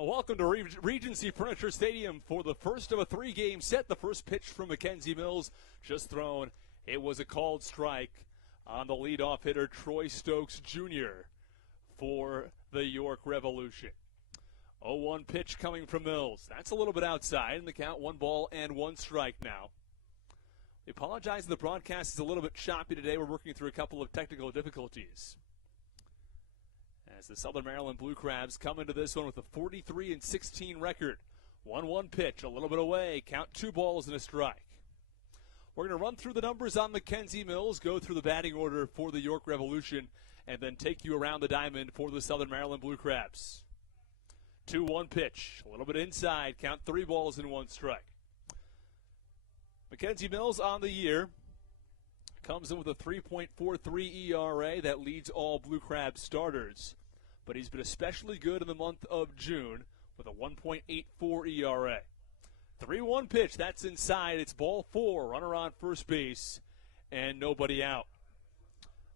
Well, welcome to Regency Furniture Stadium for the first of a three-game set. The first pitch from Mackenzie Mills just thrown. It was a called strike on the leadoff hitter, Troy Stokes Jr. for the York Revolution. 0-1 pitch coming from Mills. That's a little bit outside, and the count 1-1 strike now. We apologize, the broadcast is a little bit choppy today. We're working through a couple of technical difficulties, as the Southern Maryland Blue Crabs come into this one with a 43-16 record. 1-1 pitch, a little bit away. Count 2 balls and a strike. We're going to run through the numbers on Mackenzie Mills, go through the batting order for the York Revolution, and then take you around the diamond for the Southern Maryland Blue Crabs. 2-1 pitch, a little bit inside. Count 3 balls and 1 strike. Mackenzie Mills on the year comes in with a 3.43 ERA that leads all Blue Crabs starters. But he's been especially good in the month of June with a 1.84 ERA. 3-1 pitch, that's inside. It's ball 4, runner on first base, and nobody out.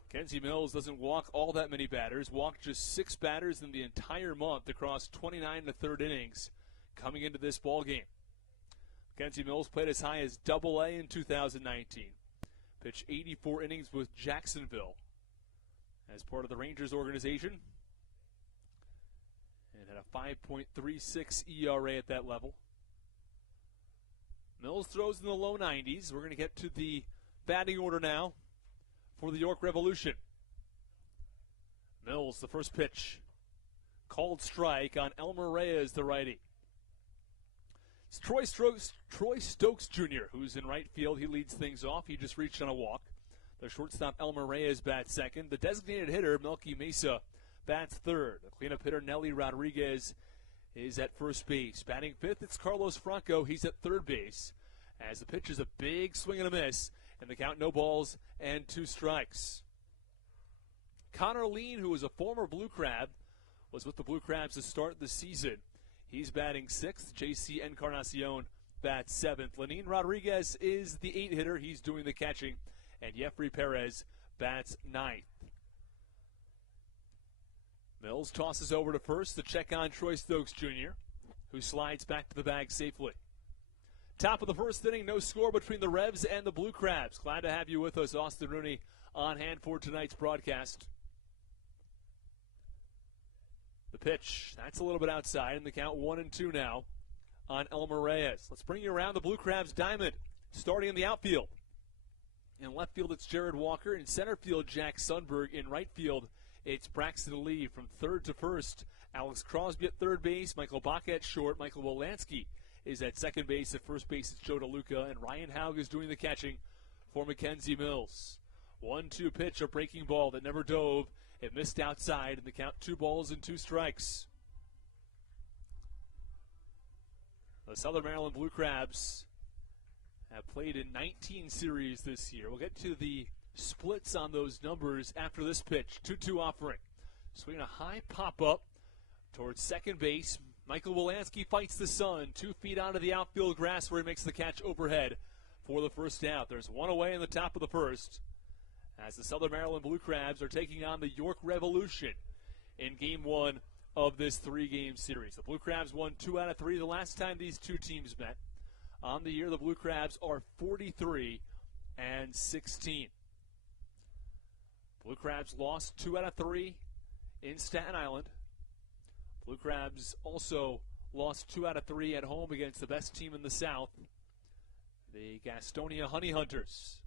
Mackenzie Mills doesn't walk all that many batters, walked just 6 batters in the entire month across 29 1/3 innings coming into this ball game. Mackenzie Mills played as high as AA in 2019. Pitched 84 innings with Jacksonville as part of the Rangers organization, and had a 5.36 ERA at that level. Mills throws in the low 90s. We're going to get to the batting order now for the York Revolution. Mills, the first pitch. Called strike on Elmer Reyes, the righty. It's Troy Stokes Jr., who's in right field. He leads things off. He just reached on a walk. The shortstop, Elmer Reyes, bats second. The designated hitter, Melky Mesa, bats third. The cleanup hitter, Nelly Rodriguez, is at first base. Batting fifth, it's Carlos Franco. He's at third base. As the pitch is a big swing and a miss, and the count 0 and 2 strikes. Connor Lean, who was a former Blue Crab, was with the Blue Crabs to start the season. He's batting sixth. J.C. Encarnacion bats seventh. Lenin Rodriguez is the 8 hitter. He's doing the catching. And Jeffrey Perez bats ninth. Mills tosses over to first to check on Troy Stokes Jr., who slides back to the bag safely. Top of the first inning, no score between the Revs and the Blue Crabs. Glad to have you with us, Austin Rooney, on hand for tonight's broadcast. The pitch, that's a little bit outside, and the count 1-2 now on Elmer Reyes. Let's bring you around the Blue Crabs diamond, starting in the outfield. In left field, it's Jared Walker. In center field, Jack Sundberg. In right field, it's Braxton Lee. From third to first, Alex Crosby at third base, Michael Baca at short, Michael Wolanski is at second base. At first base, it's Joe DeLuca, and Ryan Haug is doing the catching for Mackenzie Mills. 1-2 pitch, a breaking ball that never dove. It missed outside, and the count 2 balls and 2 strikes. The Southern Maryland Blue Crabs have played in 19 series this year. We'll get to the splits on those numbers after this pitch. 2-2 offering. Swinging a high pop-up towards second base. Michael Wolanski fights the sun 2 feet onto the outfield grass where he makes the catch overhead for the first out. There's one away in the top of the first, as the Southern Maryland Blue Crabs are taking on the York Revolution in Game 1 of this 3-game series. The Blue Crabs won 2 out of 3 the last time these two teams met. On the year, the Blue Crabs are 43-16. Blue Crabs lost 2 out of 3 in Staten Island. Blue Crabs also lost 2 out of 3 at home against the best team in the South, the Gastonia Honey Hunters.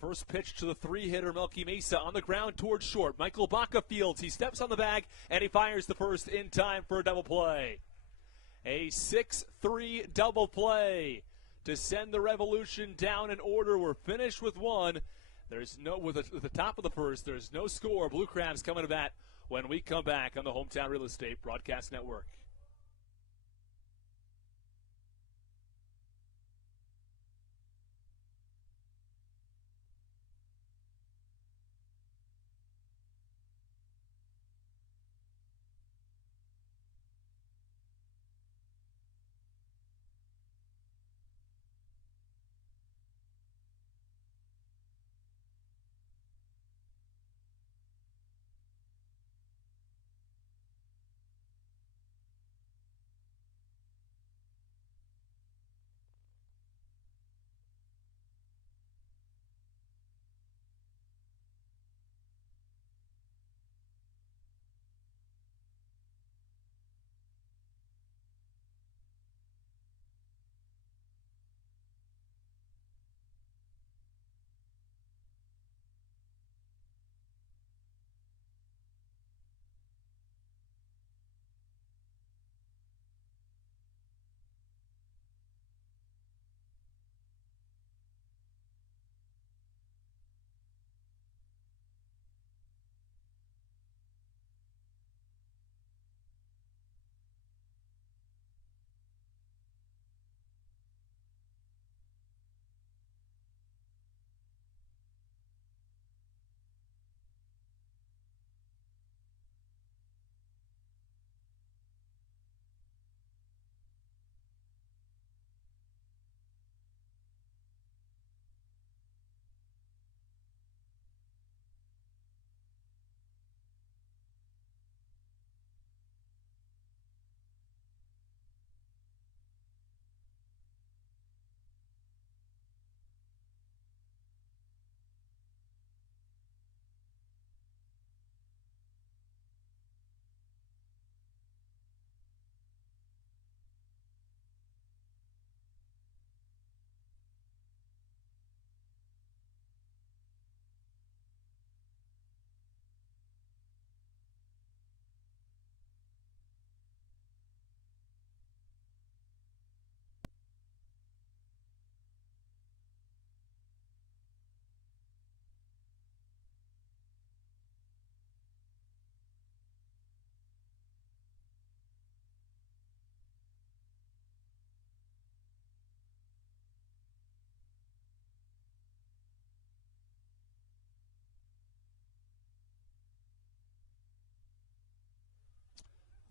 First pitch to the 3-hitter, Melky Mesa, on the ground towards short. Michael Baca fields. He steps on the bag, and he fires the first in time for a double play. A 6-3 double play to send the Revolution down in order. We're finished with one. There's no, with the top of the first, there's no score. Blue Crabs coming to bat when we come back on the Hometown Real Estate Broadcast Network.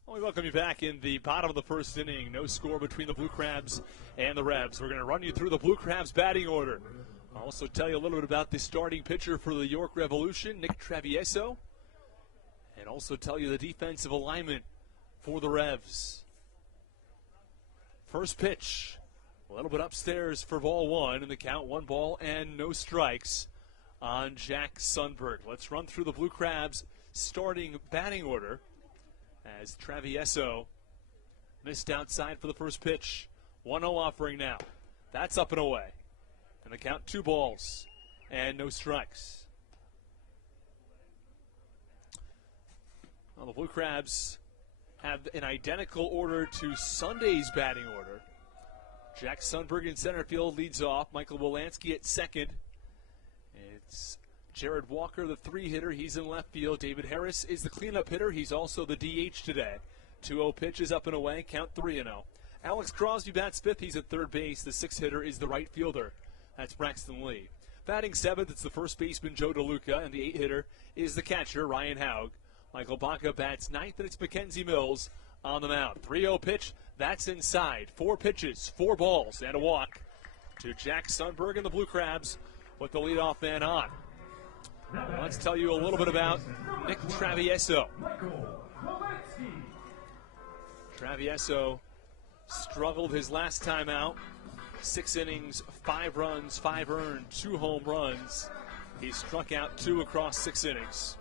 Well, we welcome you back in the bottom of the first inning. No score between the Blue Crabs and the Revs. We're going to run you through the Blue Crabs batting order. I'll also tell you a little bit about the starting pitcher for the York Revolution, Nick Travieso, and also tell you the defensive alignment for the Revs. First pitch, a little bit upstairs for ball one, and the count 1 ball and no strikes on Jack Sundberg. Let's run through the Blue Crabs starting batting order as Travieso missed outside for the first pitch. 1-0 offering now. That's up and away. And the count 2 balls and no strikes. Well, the Blue Crabs have an identical order to Sunday's batting order. Jack Sundberg in center field leads off. Michael Wolanski at second. It's Jared Walker, the 3-hitter. He's in left field. David Harris is the cleanup hitter. He's also the DH today. 2-0 pitches up and away. Count 3-0. Alex Crosby bats fifth. He's at third base. The 6th-hitter is the right fielder. That's Braxton Lee. Batting seventh, it's the first baseman, Joe DeLuca, and the 8-hitter is the catcher, Ryan Haug. Michael Baca bats ninth, and it's Mackenzie Mills on the mound. 3-0 pitch, that's inside. 4 pitches, 4 balls, and a walk to Jack Sundberg and the Blue Crabs with the leadoff man on. Let's tell you a little bit about Nick Travieso. Travieso struggled his last time out. 6 innings, 5 runs, 5 earned, 2 home runs. He struck out 2 across 6 innings.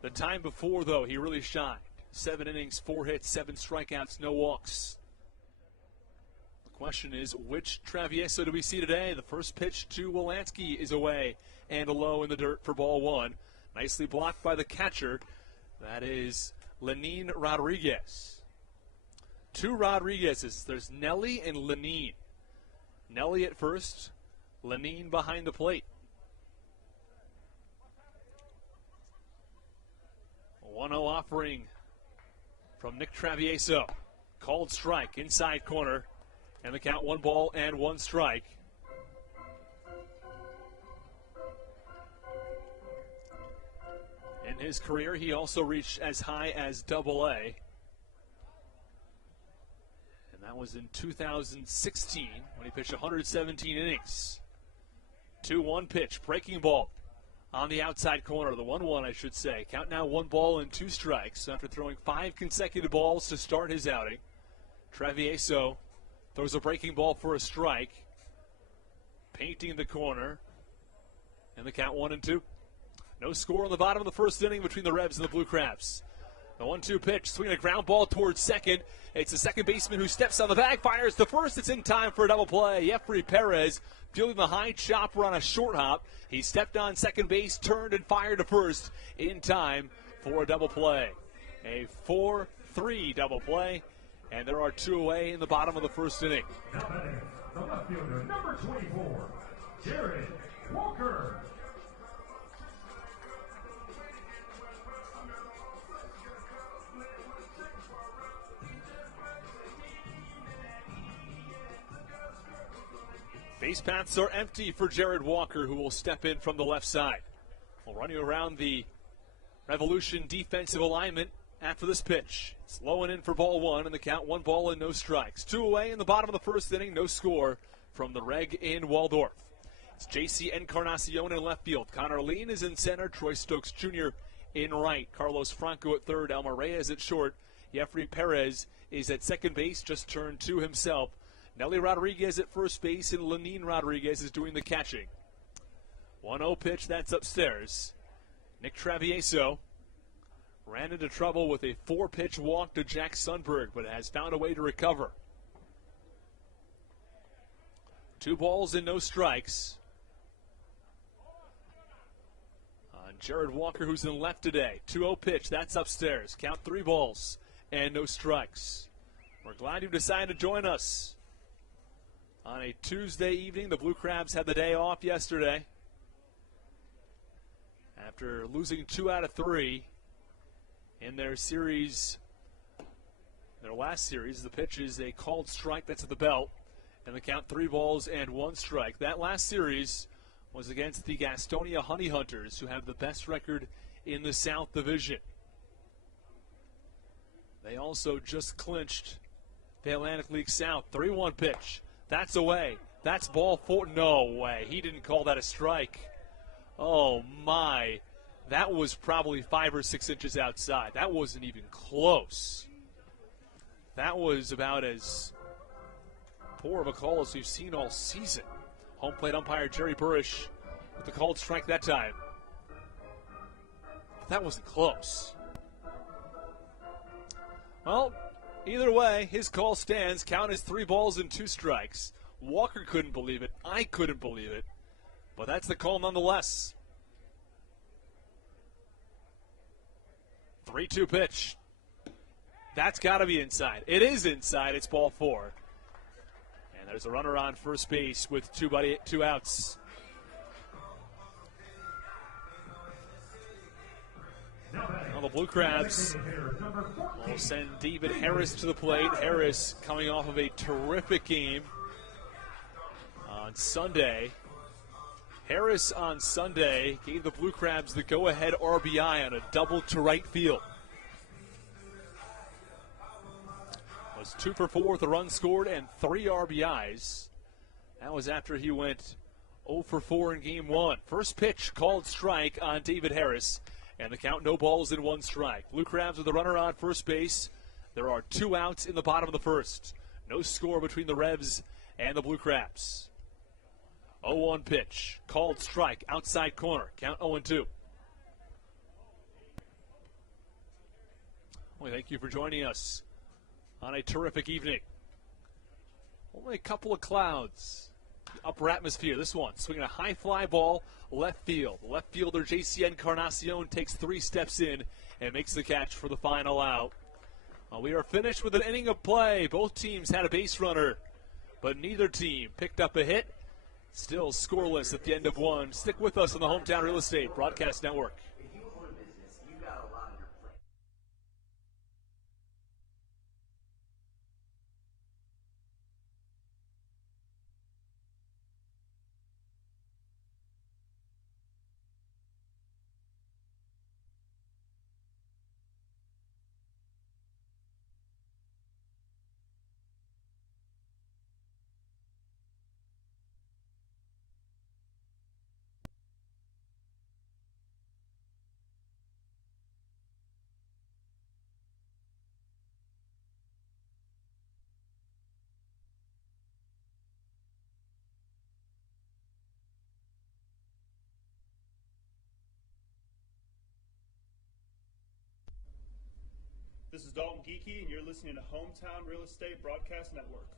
The time before, though, he really shined. 7 innings, 4 hits, 7 strikeouts, no walks. The question is, which Travieso do we see today? The first pitch to Wolanski is away and a low in the dirt for ball one. Nicely blocked by the catcher. That is Lenin Rodriguez. 2 Rodriguezes. There's Nelly and Lenin. Nelly at first, Lenin behind the plate. 1-0 offering from Nick Travieso. Called strike, inside corner, and the count 1 ball and 1 strike. In his career, he also reached as high as Double-A. That was in 2016 when he pitched 117 innings. 2-1 pitch, breaking ball on the outside corner, the 1-1 I should say. Count now 1 ball and 2 strikes after throwing 5 consecutive balls to start his outing. Travieso throws a breaking ball for a strike, painting the corner, and the count 1-2. No score on the bottom of the first inning between the Revs and the Blue Crabs. The 1-2 pitch, swinging a ground ball towards second. It's the second baseman who steps on the bag, fires to first. It's in time for a double play. Jeffrey Perez fielding the high chopper on a short hop. He stepped on second base, turned and fired to first in time for a double play. A 4-3 double play, and there are 2 away in the bottom of the first inning. Now batting, the left fielder, number 24, Jared Walker. Base paths are empty for Jared Walker, who will step in from the left side. We'll run you around the Revolution defensive alignment after this pitch. It's low and in for ball one, and the count 1 ball and no strikes. 2 away in the bottom of the first inning, no score from the Reg in Waldorf. It's J.C. Encarnacion in left field. Connor Lean is in center. Troy Stokes Jr. in right. Carlos Franco at third. Elmer Reyes at short. Jeffrey Perez is at second base, just turned 2 himself. Nelly Rodriguez at first base, and Lenin Rodriguez is doing the catching. 1-0 pitch, that's upstairs. Nick Travieso ran into trouble with a 4-pitch walk to Jack Sundberg, but has found a way to recover. 2 balls and no strikes. Jared Walker, who's in left today. 2-0 pitch, that's upstairs. Count 3 balls and no strikes. We're glad you decided to join us on a Tuesday evening. The Blue Crabs had the day off yesterday after losing 2 out of 3 in their series. Their last series, the pitch is a called strike that's at the belt, and the count 3 balls and 1 strike. That last series was against the Gastonia Honey Hunters, who have the best record in the South Division. They also just clinched the Atlantic League South. 3-1 pitch. That's away. That's ball 4. No way. He didn't call that a strike. Oh, my. That was probably 5 or 6 inches outside. That wasn't even close. That was about as poor of a call as we've seen all season. Home plate umpire Jerry Burrish with the called strike that time. But that wasn't close. Well, either way, his call stands. Count is 3 balls and 2 strikes. Walker couldn't believe it. I couldn't believe it. But that's the call nonetheless. 3-2 pitch. That's got to be inside. It is inside. It's ball 4. And there's a runner on first base with 2 outs. Well, the Blue Crabs will send David Harris to the plate. Harris coming off of a terrific game on Sunday. Harris on Sunday gave the Blue Crabs the go-ahead RBI on a double to right field. Was 2 for 4 with a run scored and 3 RBIs. That was after he went 0 for 4 in game 1. First pitch called strike on David Harris, and the count no balls and 1 strike. Blue Crabs with the runner on first base. There are 2 outs in the bottom of the first. No score between the Revs and the Blue Crabs. 0-1 pitch, called strike, outside corner, count 0-2. Well, thank you for joining us on a terrific evening. Only a couple of clouds, upper atmosphere. This one, swinging a high fly ball, left field. The left fielder, J.C. Encarnacion, takes 3 steps in and makes the catch for the final out. We are finished with an inning of play. Both teams had a base runner, but neither team picked up a hit. Still scoreless at the end of 1. Stick with us on the Hometown Real Estate Broadcast Network. If you own a business, you got a lot on your plate. This is Dalton Geeky, and you're listening to Hometown Real Estate Broadcast Network.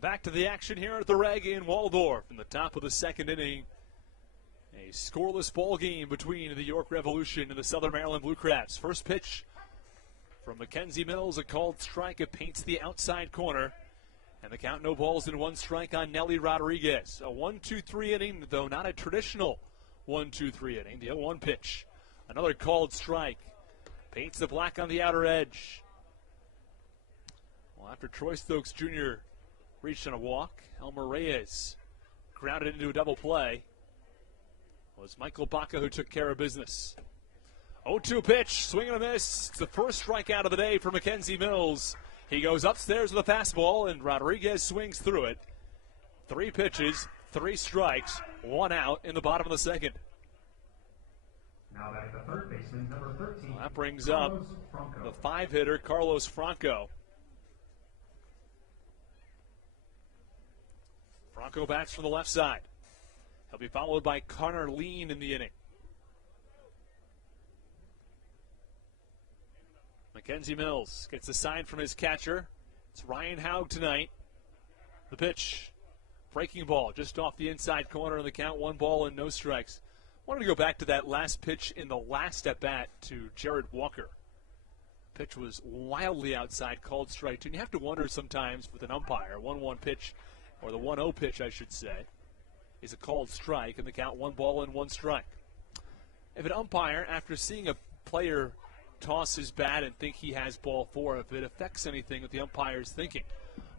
Back to the action here at the Reg in Waldorf in the top of the second inning. A scoreless ball game between the York Revolution and the Southern Maryland Blue Crabs. First pitch from Mackenzie Mills, a called strike. It paints the outside corner. And the count no balls and 1 strike on Nelly Rodriguez. A 1-2-3 inning, though not a traditional 1-2-3 inning. The 0-1 pitch. Another called strike. Paints the black on the outer edge. Well, after Troy Stokes Jr. reached on a walk, Elmer Reyes grounded into a double play. It was Michael Baca who took care of business. 0-2 pitch, swing and a miss. It's the first strikeout of the day for Mackenzie Mills. He goes upstairs with a fastball, and Rodriguez swings through it. 3 pitches, 3 strikes, 1 out in the bottom of the second. Now back to third baseman, number 13. Well, that brings up the 5-hitter, Carlos Franco. Franco bats from the left side. He'll be followed by Connor Lean in the inning. Mackenzie Mills gets a sign from his catcher. It's Ryan Haug tonight. The pitch. Breaking ball just off the inside corner in the count. 1 ball and no strikes. Wanted to go back to that last pitch in the last at-bat to Jared Walker. Pitch was wildly outside, called strike 2. And you have to wonder sometimes with an umpire, 1-1 pitch, or the 1-0 pitch, I should say, is a called strike, and the count 1 ball and 1 strike. If an umpire, after seeing a player toss his bat and think he has ball 4, if it affects anything with the umpire's thinking.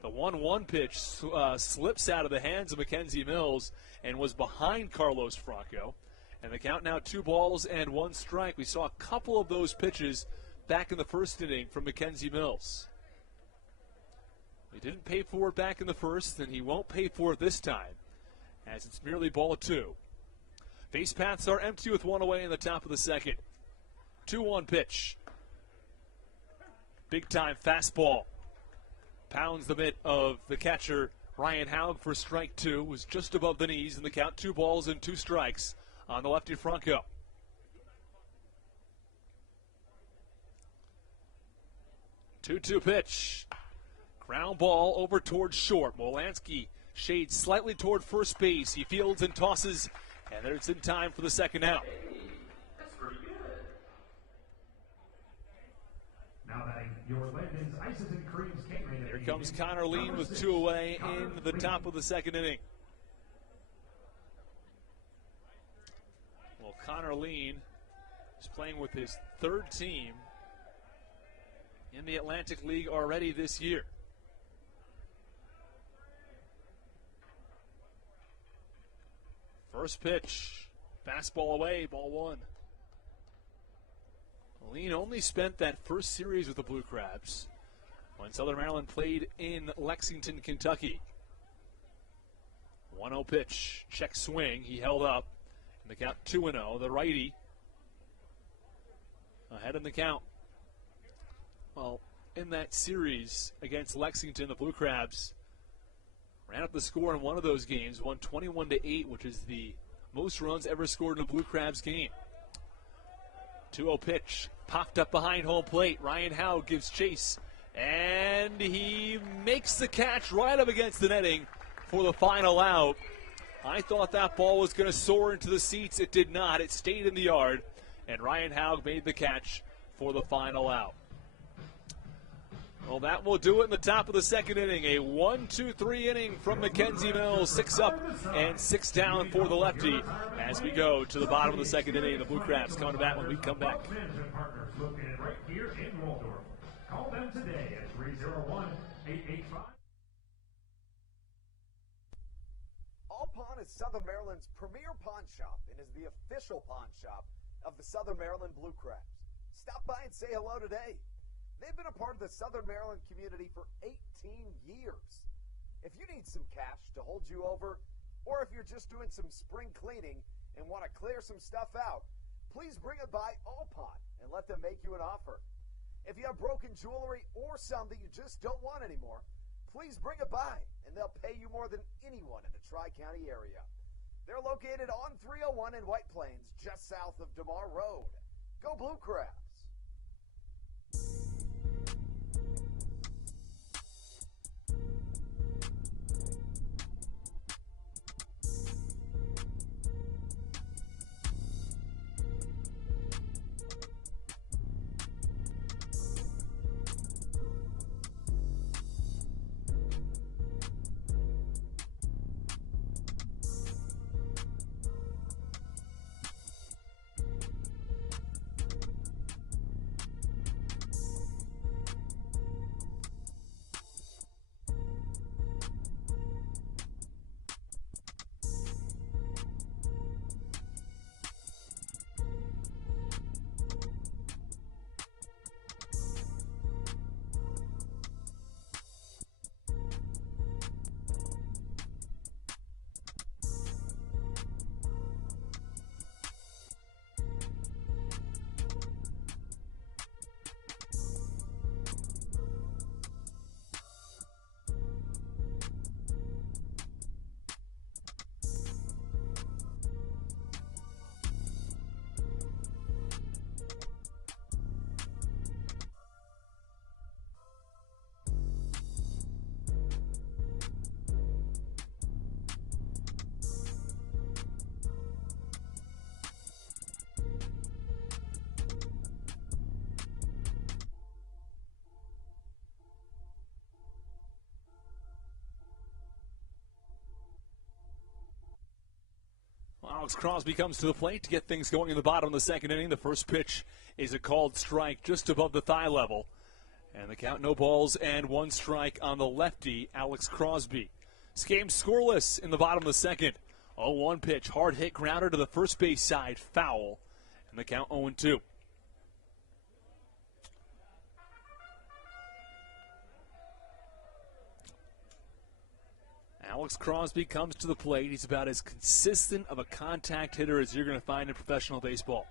The 1-1 pitch slips out of the hands of Mackenzie Mills and was behind Carlos Franco. And the count now 2 balls and 1 strike. We saw a couple of those pitches back in the first inning from Mackenzie Mills. He didn't pay for it back in the first, and he won't pay for it this time, as it's merely ball 2. Base paths are empty with 1 away in the top of the second. 2-1 pitch. Big time fastball. Pounds the mitt of the catcher, Ryan Haug, for strike 2. Was just above the knees in the count. 2 balls and 2 strikes on the lefty Franco. 2-2 pitch. Ground ball over towards short. Molansky shades slightly toward first base. He fields and tosses, and it's in time for the second out. Now batting your Landon's Ices and Creams Catering. Here comes Connor Lean with 2 away in the top of the second inning. Well, Connor Lean is playing with his 3rd team in the Atlantic League already this year. First pitch, fastball away, ball 1. Lean only spent that first series with the Blue Crabs when Southern Maryland played in Lexington, Kentucky. 1-0 pitch, check swing, he held up in the count 2-0. The righty ahead in the count. Well, in that series against Lexington, the Blue Crabs ran up the score in one of those games, won 21-8, which is the most runs ever scored in a Blue Crabs game. 2-0 pitch, popped up behind home plate. Ryan Haug gives chase, and he makes the catch right up against the netting for the final out. I thought that ball was going to soar into the seats. It did not. It stayed in the yard, and Ryan Haug made the catch for the final out. Well, that will do it in the top of the second inning. A 1-2-3 inning from Mackenzie Mills. 6 up and 6 down for the lefty as we go to the bottom of the second inning. The Blue Crabs coming back when we come back. Management partners located right here in Waldorf. Call them today at 301-885. All Pawn is Southern Maryland's premier pawn shop and is the official pawn shop of the Southern Maryland Blue Crabs. Stop by and say hello today. They've been a part of the Southern Maryland community for 18 years. If you need some cash to hold you over, or if you're just doing some spring cleaning and want to clear some stuff out, please bring it by All Pawn and let them make you an offer. If you have broken jewelry or some that you just don't want anymore, please bring it by and they'll pay you more than anyone in the Tri-County area. They're located on 301 in White Plains, just south of DeMar Road. Go Blue Crabs! Alex Crosby comes to the plate to get things going in the bottom of the second inning. The first pitch is a called strike just above the thigh level. And the count, no balls and one strike on the lefty, Alex Crosby. This game scoreless in the bottom of the second. 0-1 pitch, hard hit grounder to the first base side, foul. And the count 0-2. Alex Crosby comes to the plate. He's about as consistent of a contact hitter as you're going to find in professional baseball.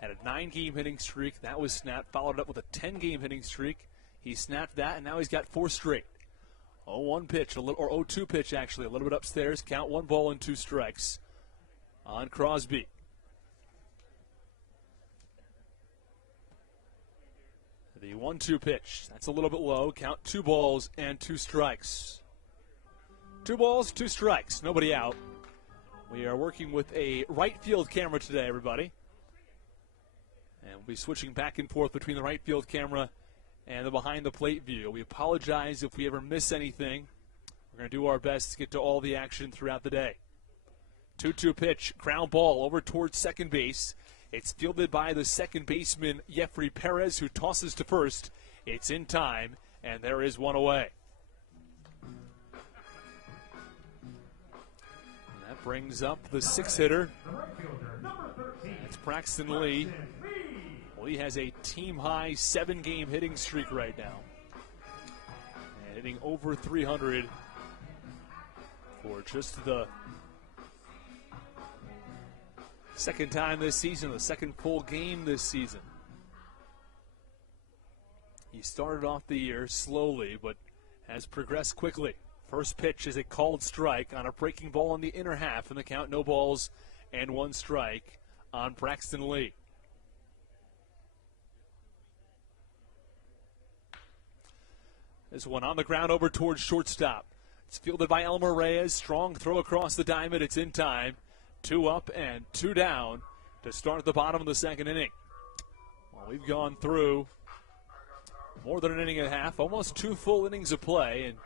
Had a 9-game hitting streak. That was snapped. Followed up with a 10-game hitting streak. He snapped that, and now he's got 4 straight. 0-1 pitch, or 0-2 pitch, actually. A little bit upstairs. Count 1 ball and 2 strikes on Crosby. The 1-2 pitch. That's a little bit low. Count 2 balls and 2 strikes. 2 balls, 2 strikes. Nobody out. We are working with a right field camera today, everybody. And we'll be switching back and forth between the right field camera and the behind the plate view. We apologize if we ever miss anything. We're going to do our best to get to all the action throughout the day. 2-2 pitch, ground ball over towards second base. It's fielded by the second baseman, Jeffrey Perez, who tosses to first. It's in time, and there is one away. And that brings up the 6th hitter. It's Braxton Lee. Lee has a team-high 7-game hitting streak right now. And hitting over 300 for just the second time this season, the second full game this season. He started off the year slowly, but has progressed quickly. First pitch is a called strike on a breaking ball in the inner half, and the count, no balls and 1 strike on Braxton Lee. This one on the ground over towards shortstop. It's fielded by Elmer Reyes. Strong throw across the diamond. It's in time. 2 up and 2 down to start the bottom of the second inning. Well, we've gone through more than an inning and a half, almost 2 full innings of play, and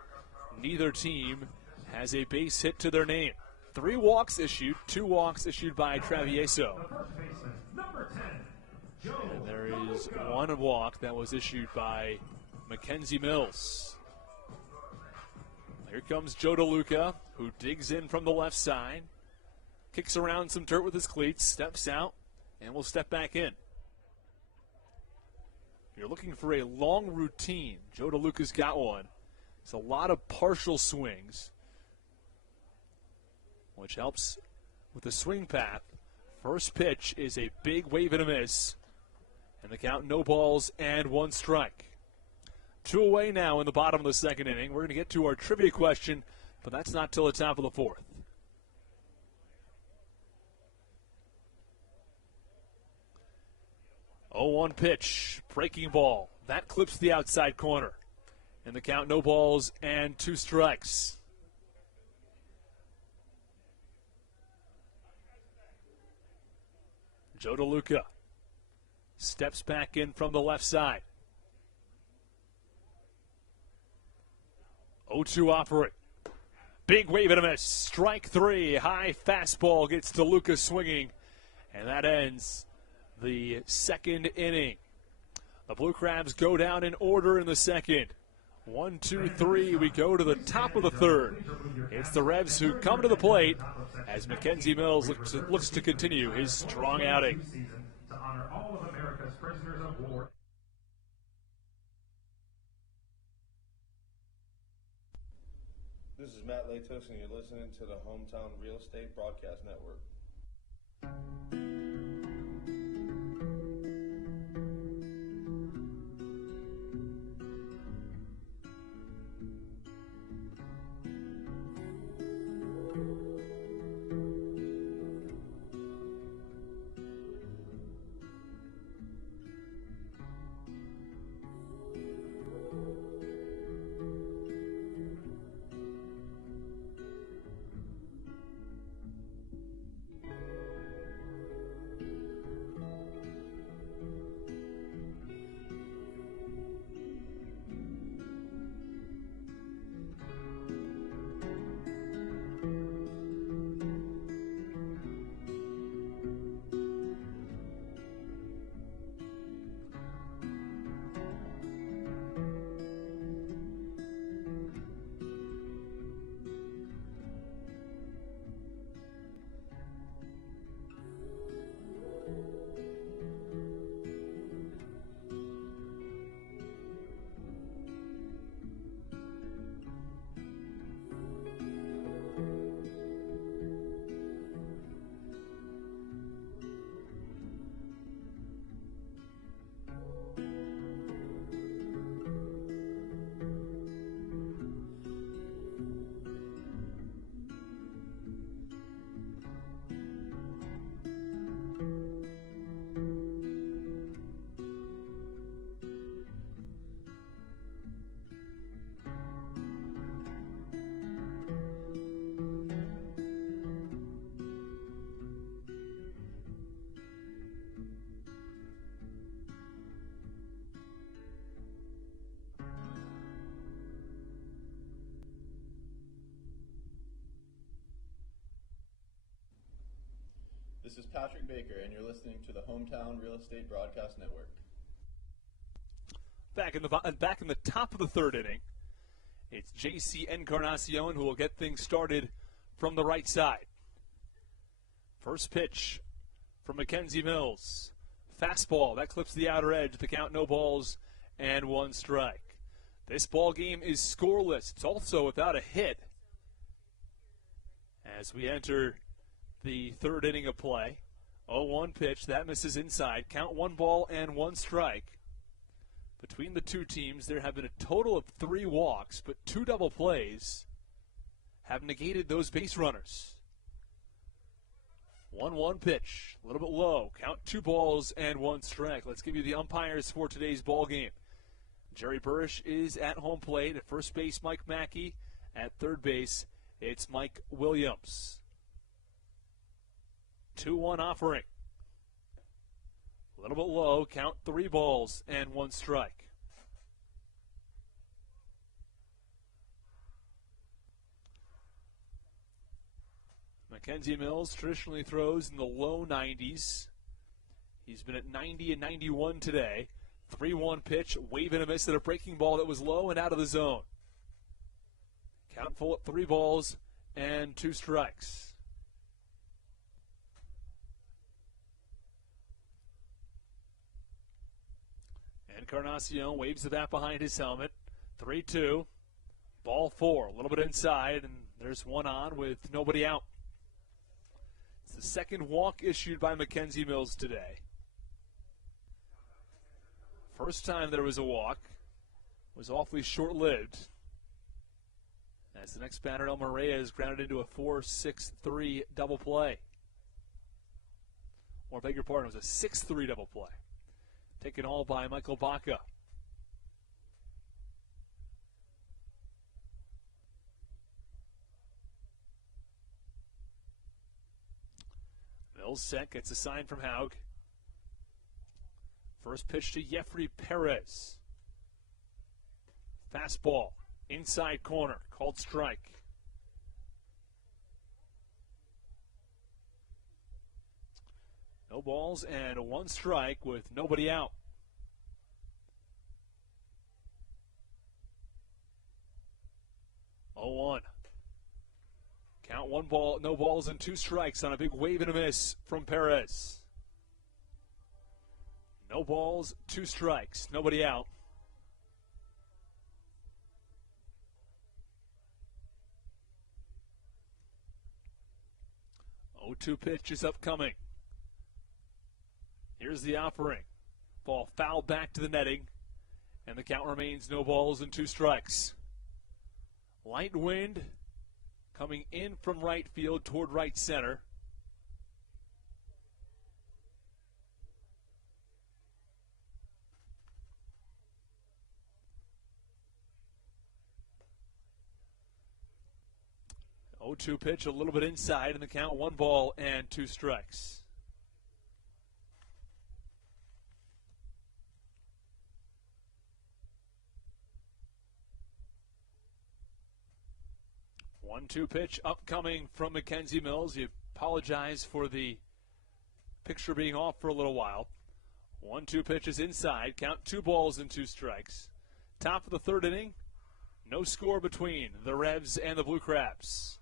neither team has a base hit to their name. 3 walks issued, 2 walks issued by Travieso. And there is 1 walk that was issued by Mackenzie Mills. Here comes Joe DeLuca, who digs in from the left side, kicks around some dirt with his cleats, steps out, and will step back in. You're looking for a long routine. Joe DeLuca's got one. It's a lot of partial swings, which helps with the swing path. First pitch is a big wave and a miss, and the count, no balls and 1 strike. 2 away now in the bottom of the second inning. We're going to get to our trivia question, but that's not till the top of the 4th. Oh, 1 pitch, breaking ball. That clips the outside corner. And the count, no balls and 2 strikes. Joe DeLuca steps back in from the left side. 0-2 offering. Big wave and a miss. Strike 3. High fastball gets DeLuca swinging. And that ends the second inning. The Blue Crabs go down in order in the second. 1, 2, 3. We go to the top of the third. It's the Revs who come to the plate as Mackenzie Mills looks to continue his strong outing. To honor all of America's prisoners of war. This is Matt Latos, and you're listening to the Hometown Real Estate Broadcast Network. This is Patrick Baker, and you're listening to the Hometown Real Estate Broadcast Network. Back in the top of the third inning, it's JC Encarnacion who will get things started from the right side. First pitch from Mackenzie Mills. Fastball, that clips the outer edge. The count, no balls and one strike. This ball game is scoreless. It's also without a hit as we enter the third inning of play. 0-1 pitch, that misses inside. Count 1 ball and 1 strike. Between the two teams, there have been a total of 3 walks, but 2 double plays have negated those base runners. 1-1 pitch, a little bit low. Count 2 balls and 1 strike. Let's give you the umpires for today's ball game. Jerry Burrish is at home plate. At first base, Mike Mackey. At third base, it's Mike Williams. 2-1 offering. A little bit low. Count 3 balls and 1 strike. Mackenzie Mills traditionally throws in the low 90s. He's been at 90 and 91 today. 3-1 pitch, wave and a miss at a breaking ball that was low and out of the zone. Count full at 3 balls and 2 strikes. Encarnacion waves the bat behind his helmet. 3-2. Ball 4, a little bit inside, and there's one on with nobody out. It's the second walk issued by Mackenzie Mills today. First time there was a walk was awfully short-lived, as the next batter, El Maria, is grounded into a 4-6-3 double play. Or beg your pardon, it was a 6-3 double play. Taken all by Michael Baca. Mills set, gets a sign from Haug. First pitch to Jeffrey Perez. Fastball, inside corner, called strike. No balls and 1 strike with nobody out. Oh, 1. Count 1 ball, no balls and 2 strikes on a big wave and a miss from Perez. No balls, 2 strikes, nobody out. 0-2 pitch is upcoming. Here's the offering. Ball fouled back to the netting, and the count remains no balls and 2 strikes. Light wind coming in from right field toward right center. Oh, 0-2 pitch, a little bit inside, and the count 1 ball and 2 strikes. One-two pitch upcoming from Mackenzie Mills. You apologize for the picture being off for a little while. 1-2 pitch is inside. Count 2 balls and 2 strikes. Top of the third inning. No score between the Revs and the Blue Crabs.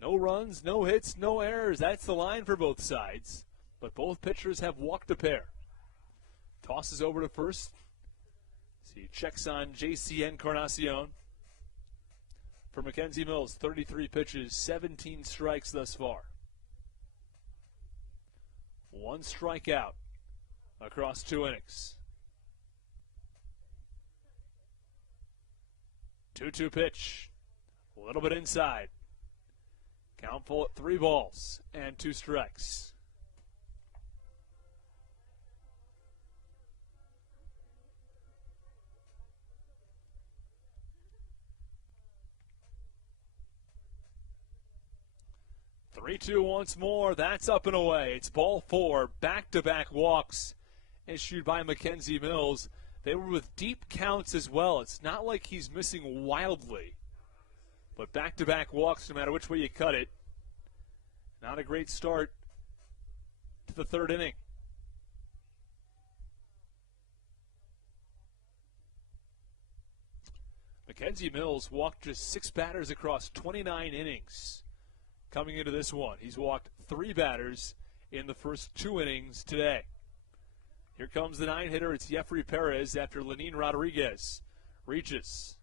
No runs, no hits, no errors. That's the line for both sides. But both pitchers have walked a pair. Tosses over to first. See, checks on JC Encarnacion. For Mackenzie Mills, 33 pitches, 17 strikes thus far. 1 strikeout across 2 innings. 2-2 pitch, a little bit inside. Count full at 3 balls and 2 strikes. Three-two once more. That's up and away. It's ball 4. Back-to-back walks issued by Mackenzie Mills. They were with deep counts as well. It's not like he's missing wildly. But back-to-back walks, no matter which way you cut it. Not a great start to the third inning. Mackenzie Mills walked just 6 batters across 29 innings coming into this one. He's walked 3 batters in the first 2 innings today. Here comes the 9-hitter. It's Jeffrey Perez after Lenin Rodriguez reaches.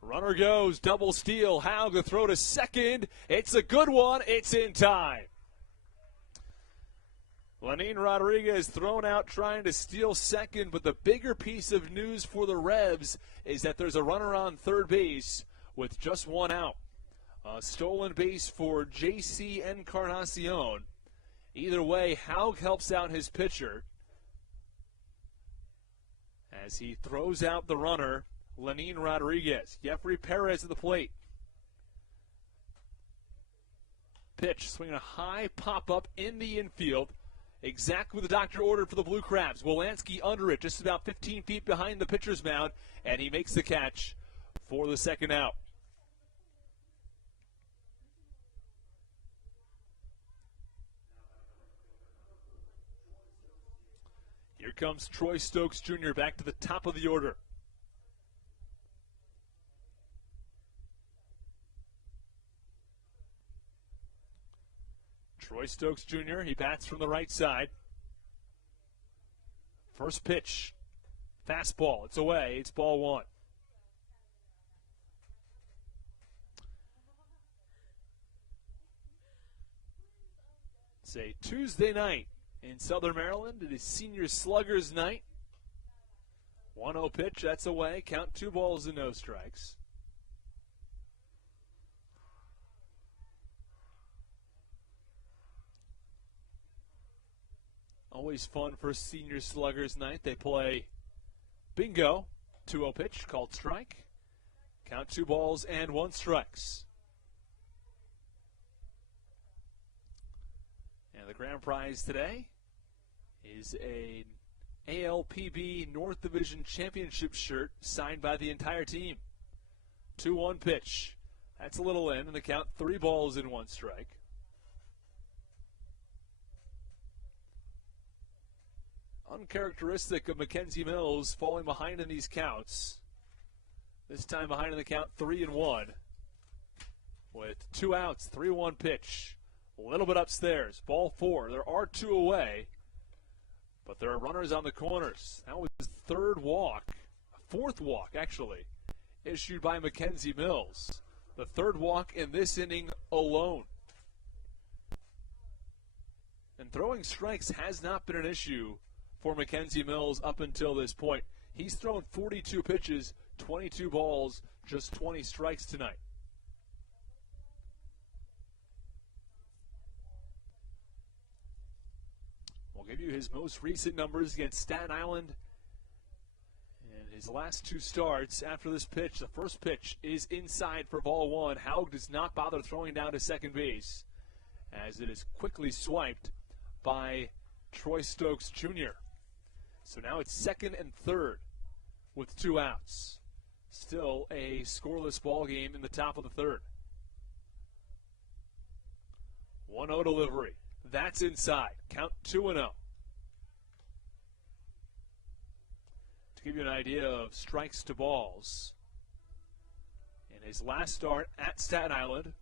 Runner goes, double steal. Haug to throw to second. It's a good one. It's in time. Lenin Rodriguez thrown out trying to steal second, but the bigger piece of news for the Revs is that there's a runner on third base with just 1 out. A stolen base for J.C. Encarnacion. Either way, Haug helps out his pitcher as he throws out the runner, Lenin Rodriguez. Jeffrey Perez at the plate. Pitch, swinging a high pop-up in the infield. Exactly what the doctor ordered for the Blue Crabs. Wolanski under it, just about 15 feet behind the pitcher's mound, and he makes the catch for the second out. Here comes Troy Stokes Jr. back to the top of the order. Troy Stokes Jr., he bats from the right side. First pitch, fastball, it's away, it's ball 1. It's a Tuesday night in Southern Maryland. It is Senior Sluggers night. 1-0 pitch, that's away, count 2 balls and no strikes. Always fun for Senior Sluggers night. They play bingo, 2-0 pitch, called strike. Count 2 balls and 1 strikes. And the grand prize today is an ALPB North Division Championship shirt signed by the entire team. 2-1 pitch. That's a little in, and the count 3 balls and 1 strike. Uncharacteristic of Mackenzie Mills falling behind in these counts. This time behind in the count 3-1 with 2 outs, 3-1 pitch. A little bit upstairs, ball 4. There are 2 away, but there are runners on the corners. That was his 4th walk actually, issued by Mackenzie Mills. The 3rd walk in this inning alone. And throwing strikes has not been an issue for Mackenzie Mills up until this point. He's thrown 42 pitches, 22 balls, just 20 strikes tonight. We'll give you his most recent numbers against Staten Island and his last 2 starts after this pitch. The first pitch is inside for ball 1. Haug does not bother throwing down to second base as it is quickly swiped by Troy Stokes Jr. So now it's 2nd and 3rd with 2 outs. Still a scoreless ball game in the top of the 3rd. 1-0 delivery. That's inside. Count 2-0. To give you an idea of strikes to balls, in his last start at Staten Island,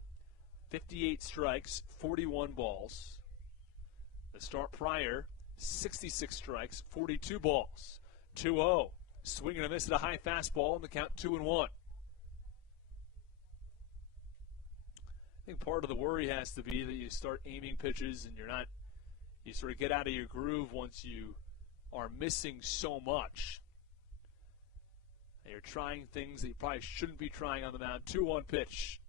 58 strikes, 41 balls. The start prior, 66 strikes, 42 balls. 2-0. Swing and a miss at a high fastball, and the count 2-1. I think part of the worry has to be that you start aiming pitches and you sort of get out of your groove once you are missing so much. You're trying things that you probably shouldn't be trying on the mound. 2-1 pitch.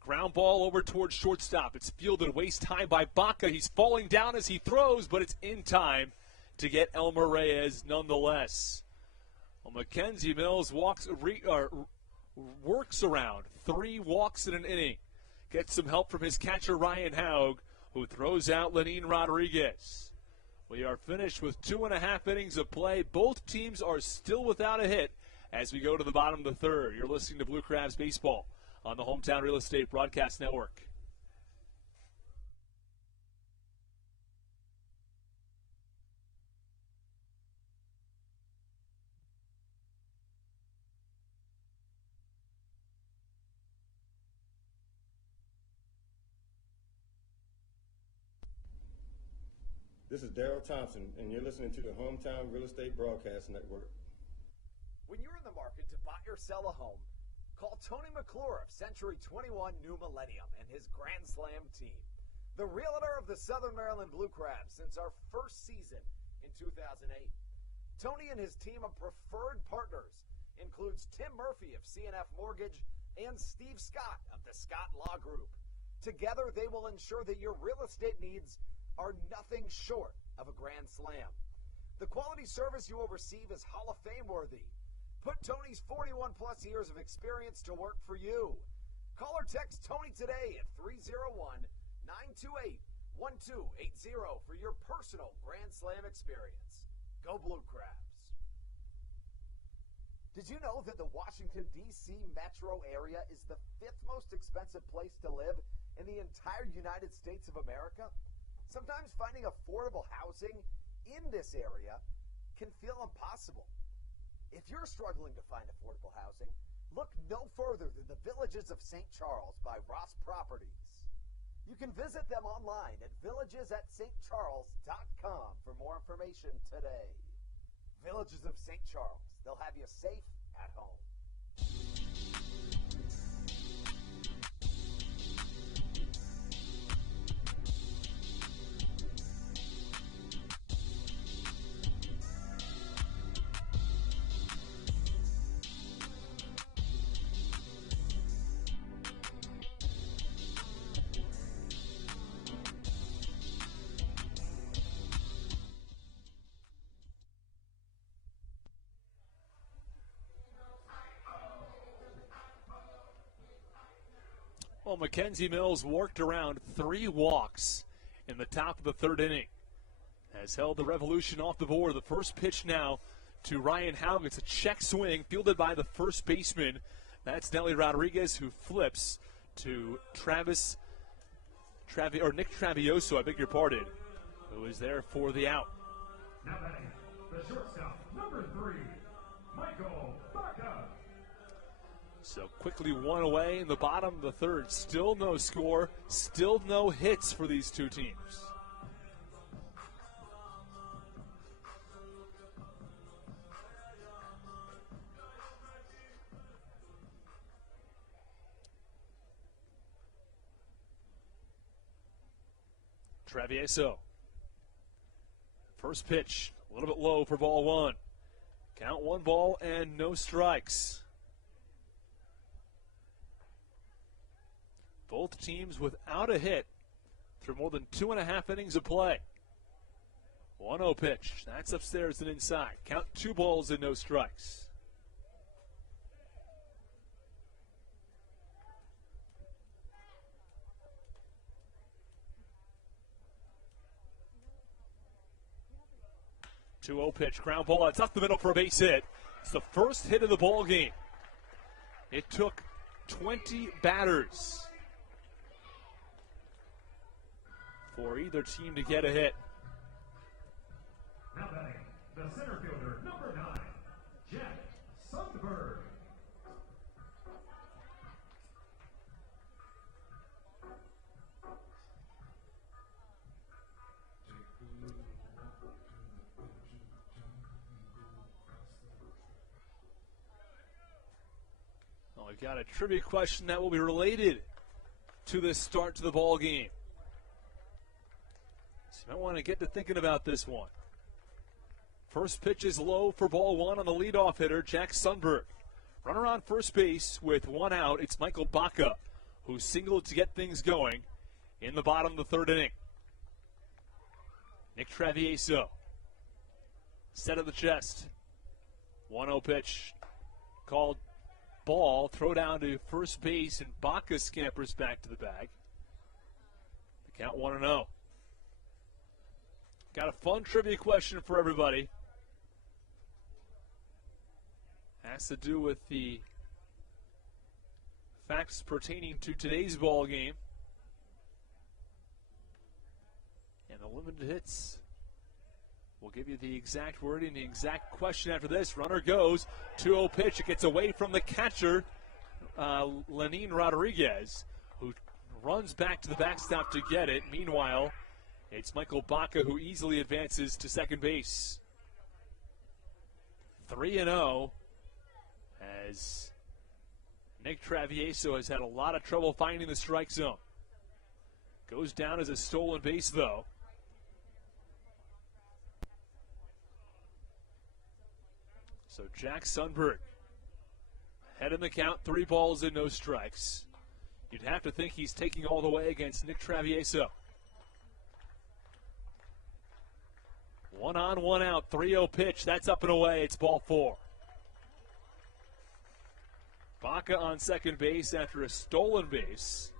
Ground ball over towards shortstop. It's fielded waist high by Baca. He's falling down as he throws, but it's in time to get Elmer Reyes nonetheless. Well, Mackenzie Mills works around 3 walks in an inning. Gets some help from his catcher Ryan Haug, who throws out Lenin Rodriguez. We are finished with 2.5 innings of play. Both teams are still without a hit as we go to the bottom of the third. You're listening to Blue Crabs Baseball on the Hometown Real Estate Broadcast Network. This is Daryl Thompson, and you're listening to the Hometown Real Estate Broadcast Network. When you're in the market to buy or sell a home, call Tony McClure of Century 21 New Millennium and his Grand Slam team. The realtor of the Southern Maryland Blue Crabs since our first season in 2008. Tony and his team of preferred partners includes Tim Murphy of CNF Mortgage and Steve Scott of the Scott Law Group. Together, they will ensure that your real estate needs are nothing short of a grand slam. The quality service you will receive is Hall of Fame worthy. Put Tony's 41 plus years of experience to work for you. Call or text Tony today at 301-928-1280 for your personal grand slam experience. Go Blue Crabs. Did you know that the Washington, D.C. metro area is the 5th most expensive place to live in the entire United States of America? Sometimes finding affordable housing in this area can feel impossible. If you're struggling to find affordable housing, look no further than the Villages of St. Charles by Ross Properties. You can visit them online at villagesatstcharles.com for more information today. Villages of St. Charles, they'll have you safe at home. Well, Mackenzie Mills worked around 3 walks in the top of the third inning. Has held the Revolution off the board. The first pitch now to Ryan Haug. It's a check swing fielded by the first baseman. That's Nelly Rodriguez, who flips to Nick Travioso, I beg your pardon, who is there for the out. Now batting, the shortstop, number 3, Michael Baca. So quickly one away in the bottom of the third. Still no score. Still no hits for these two teams. Travieso. First pitch, a little bit low for ball 1. Count 1 ball and no strikes. Both teams without a hit through more than 2.5 innings of play. 1-0 pitch. That's upstairs and inside. Count 2 balls and no strikes. Two-0 pitch. Ground ball. It's up the middle for a base hit. It's the first hit of the ball game. It took 20 batters for either team to get a hit. Now batting, the center fielder, number 9, Jack Sundberg. Well, we've got a trivia question that will be related to this start to the ball game. So you might want to get to thinking about this one. First pitch is low for ball 1 on the leadoff hitter, Jack Sundberg. Runner on first base with 1 out. It's Michael Baca, who singled to get things going in the bottom of the third inning. Nick Travieso, set of the chest. 1-0 pitch called ball. Throw down to first base, and Baca scampers back to the bag. The count 1-0. Got a fun trivia question for everybody. Has to do with the facts pertaining to today's ball game. And the limited hits. We'll give you the exact wording, the exact question after this. Runner goes, 2-0 pitch. It gets away from the catcher, Lenin Rodriguez, who runs back to the backstop to get it. Meanwhile, it's Michael Baca who easily advances to second base. 3-0 as Nick Travieso has had a lot of trouble finding the strike zone. Goes down as a stolen base, though. So Jack Sundberg, head in the count, 3 balls and no strikes. You'd have to think he's taking all the way against Nick Travieso. 1 on, 1 out, 3-0 pitch. That's up and away. It's ball 4. Baca on second base after a stolen base.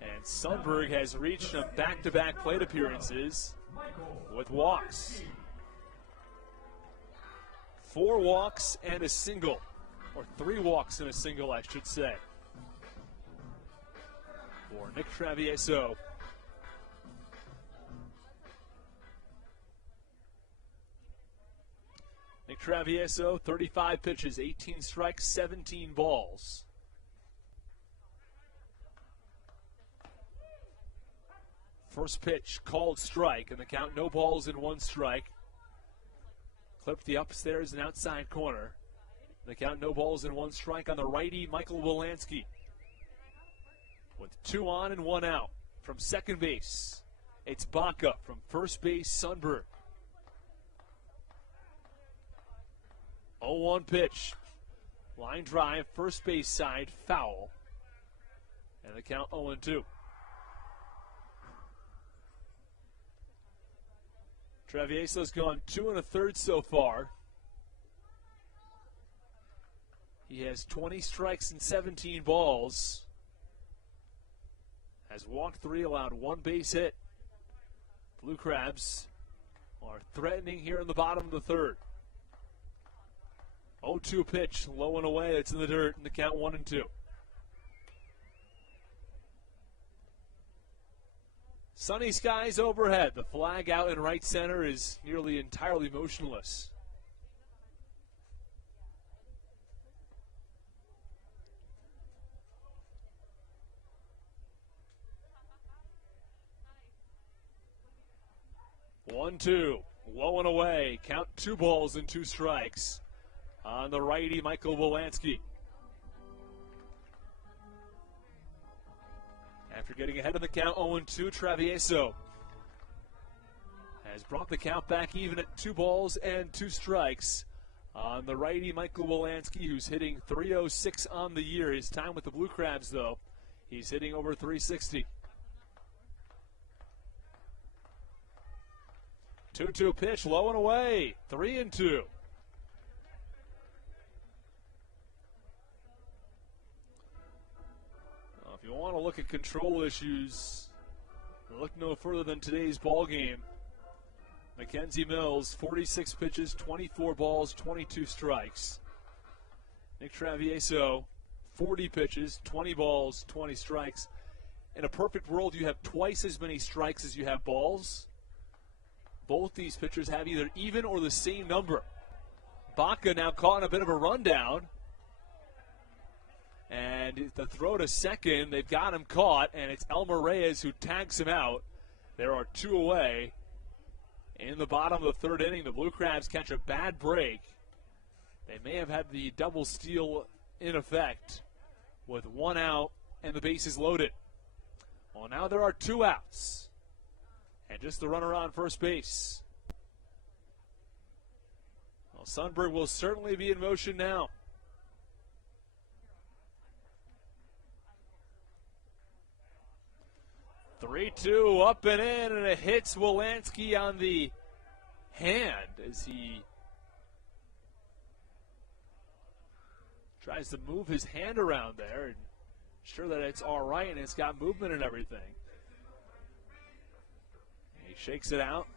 And Sundberg has reached a back-to-back plate appearances with walks. 4 walks and a single, or 3 walks and a single, I should say, for Nick Travieso. Nick Travieso, 35 pitches, 18 strikes, 17 balls. First pitch, called strike, and the count, no balls and 1 strike. Clipped the upstairs and outside corner. The count, no balls and 1 strike on the righty, Michael Wolanski. With 2 on and 1 out from second base, it's Baca. From first base, Sundberg. 0-1 pitch. Line drive, first base side, foul. And the count 0-2. Travieso's gone 2 1/3 so far. He has 20 strikes and 17 balls. Has walked 3, allowed 1 base hit. Blue Crabs are threatening here in the bottom of the 3rd. 0-2 pitch, low and away. It's in the dirt, and the count 1-2. Sunny skies overhead. The flag out in right center is nearly entirely motionless. One, 2, low and away. Count 2 balls and 2 strikes on the righty, Michael Wolanski. After getting ahead of the count, 0-2, Travieso has brought the count back even at 2 balls and 2 strikes on the righty, Michael Wolanski, who's hitting .306 on the year. His time with the Blue Crabs, though, he's hitting over .360. 2-2 pitch, low and away, 3-2. If you want to look at control issues, look no further than today's ball game. Mackenzie Mills, 46 pitches, 24 balls, 22 strikes. Nick Travieso, 40 pitches, 20 balls, 20 strikes. In a perfect world, you have twice as many strikes as you have balls. Both these pitchers have either even or the same number. Baca now caught in a bit of a rundown. And the throw to second, they've got him caught, and it's Elmer Reyes who tags him out. There are 2 away. In the bottom of the 3rd inning, the Blue Crabs catch a bad break. They may have had the double steal in effect with 1 out and the bases loaded. Well, now there are 2 outs. And just the runner on first base. Well, Sundberg will certainly be in motion now. 3-2 up and in, and it hits Wolanski on the hand as he tries to move his hand around there and ensure that it's all right and it's got movement and everything. He shakes it out.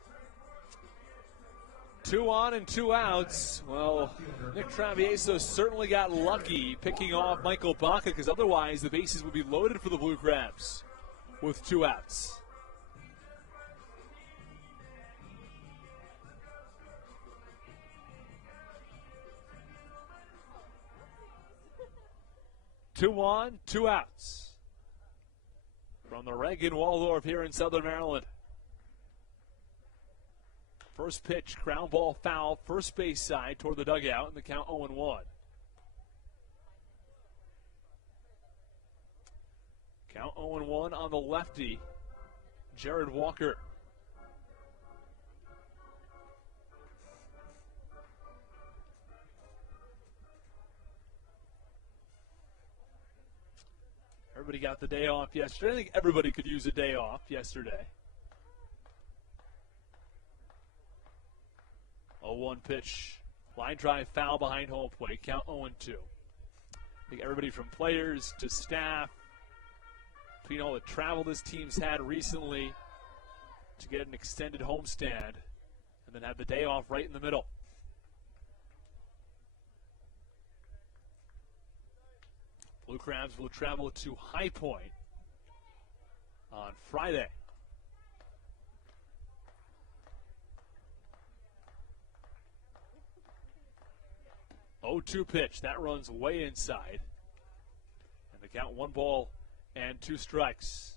2 on and 2 outs. Well, Nick Travieso certainly got lucky picking off Michael Baca, because otherwise the bases would be loaded for the Blue Crabs with 2 outs. Two on, 2 outs from the Reagan Waldorf here in Southern Maryland. First pitch, ground ball foul, first base side toward the dugout, and the count 0-1. Count 0-1 on the lefty, Jared Walker. Everybody got the day off yesterday. I think everybody could use a day off yesterday. 0-1 pitch. Line drive foul behind home plate. Count 0-2. I think everybody from players to staff, between all the travel this team's had recently to get an extended homestand and then have the day off right in the middle. Blue Crabs will travel to High Point on Friday. Oh, 2 pitch. That runs way inside. And the count 1 ball and 2 strikes.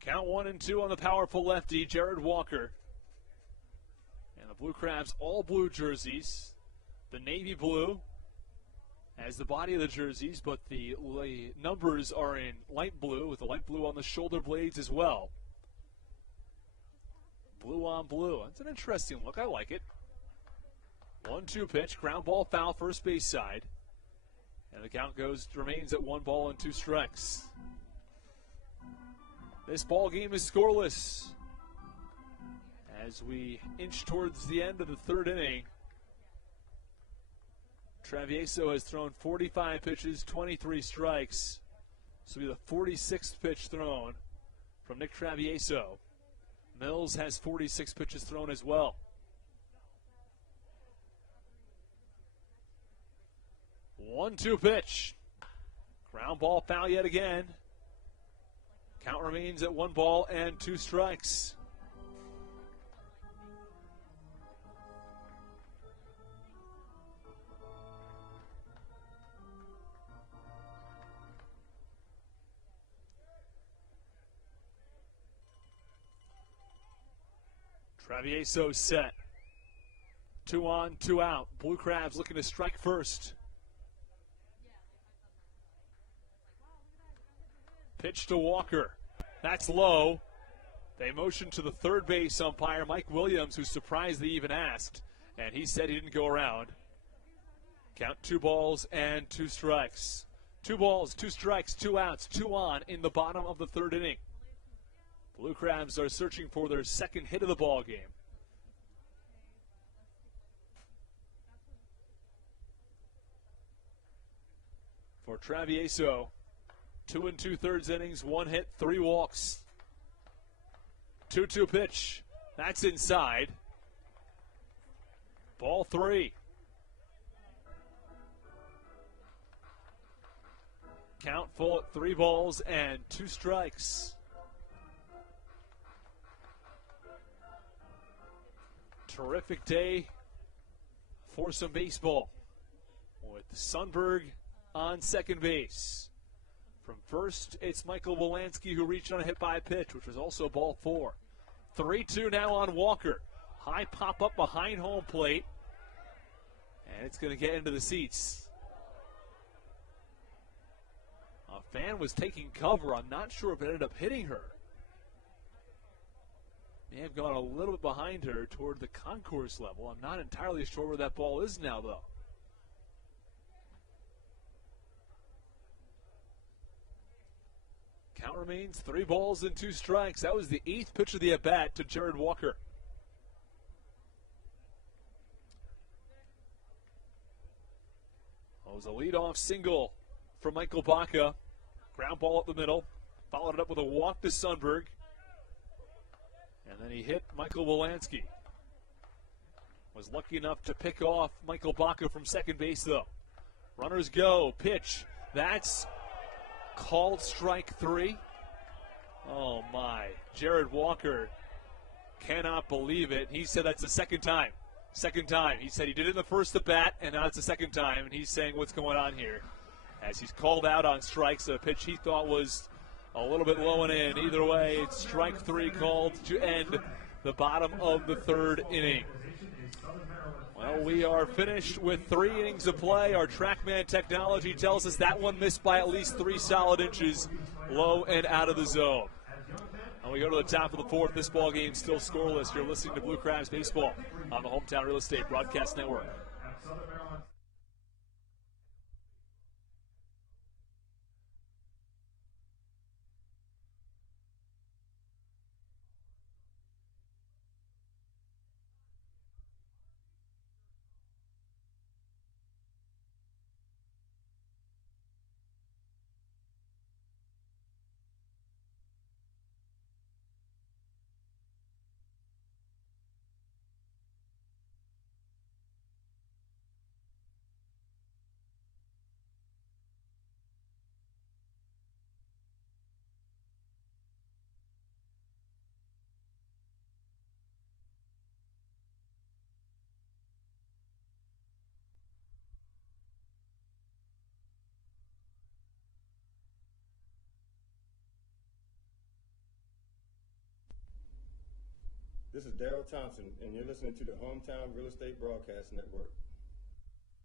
Count 1 and 2 on the powerful lefty, Jared Walker. And the Blue Crabs all blue jerseys. The navy blue as the body of the jerseys, but the numbers are in light blue with the light blue on the shoulder blades as well. Blue on blue. That's an interesting look. I like it. 1-2 pitch, ground ball foul, first base side. And the count remains at 1 ball and 2 strikes. This ball game is scoreless as we inch towards the end of the 3rd inning. Travieso has thrown 45 pitches, 23 strikes. This will be the 46th pitch thrown from Nick Travieso. Mills has 46 pitches thrown as well. 1-2 pitch. Ground ball foul yet again. Count remains at 1 ball and 2 strikes. Travieso set. 2 on, 2 out. Blue Crabs looking to strike first. Pitch to Walker. That's low. They motion to the 3rd base umpire, Mike Williams, who's surprised they even asked, and he said he didn't go around. Count 2 balls and 2 strikes. 2 balls, 2 strikes, 2 outs, 2 on in the bottom of the 3rd inning. Blue Crabs are searching for their 2nd hit of the ball game. For Travieso, 2 2/3 innings, 1 hit, 3 walks. 2-2 pitch. That's inside. Ball 3. Count full at 3 balls and 2 strikes. Terrific day for some baseball with Sundberg on 2nd base. From first, it's Michael Wolanski who reached on a hit by pitch, which was also ball 4. 3-2 now on Walker. High pop up behind home plate. And it's going to get into the seats. A fan was taking cover. I'm not sure if it ended up hitting her. May have gone a little bit behind her toward the concourse level. I'm not entirely sure where that ball is now, though. Count remains 3 balls and 2 strikes. That was the 8th pitch of the at-bat to Jared Walker. It was a leadoff single from Michael Baca. Ground ball up the middle. Followed it up with a walk to Sundberg. And then he hit Michael Wolanski. Was lucky enough to pick off Michael Baca from second base, though. Runners go. Pitch. That's called strike 3. Oh, my. Jared Walker cannot believe it. He said that's the second time. Second time. He said he did it in the first at bat, and now it's the second time. And he's saying what's going on here. As he's called out on strikes, a pitch he thought was a little bit low and in. Either way, it's strike 3 called to end the bottom of the third inning. Well, we are finished with 3 innings of play. Our TrackMan technology tells us that one missed by at least 3 solid inches, low and out of the zone. And we go to the top of the 4th. This ball game still scoreless. You're listening to Blue Crabs Baseball on the Hometown Real Estate Broadcast Network. This is Daryl Thompson, and you're listening to the Hometown Real Estate Broadcast Network.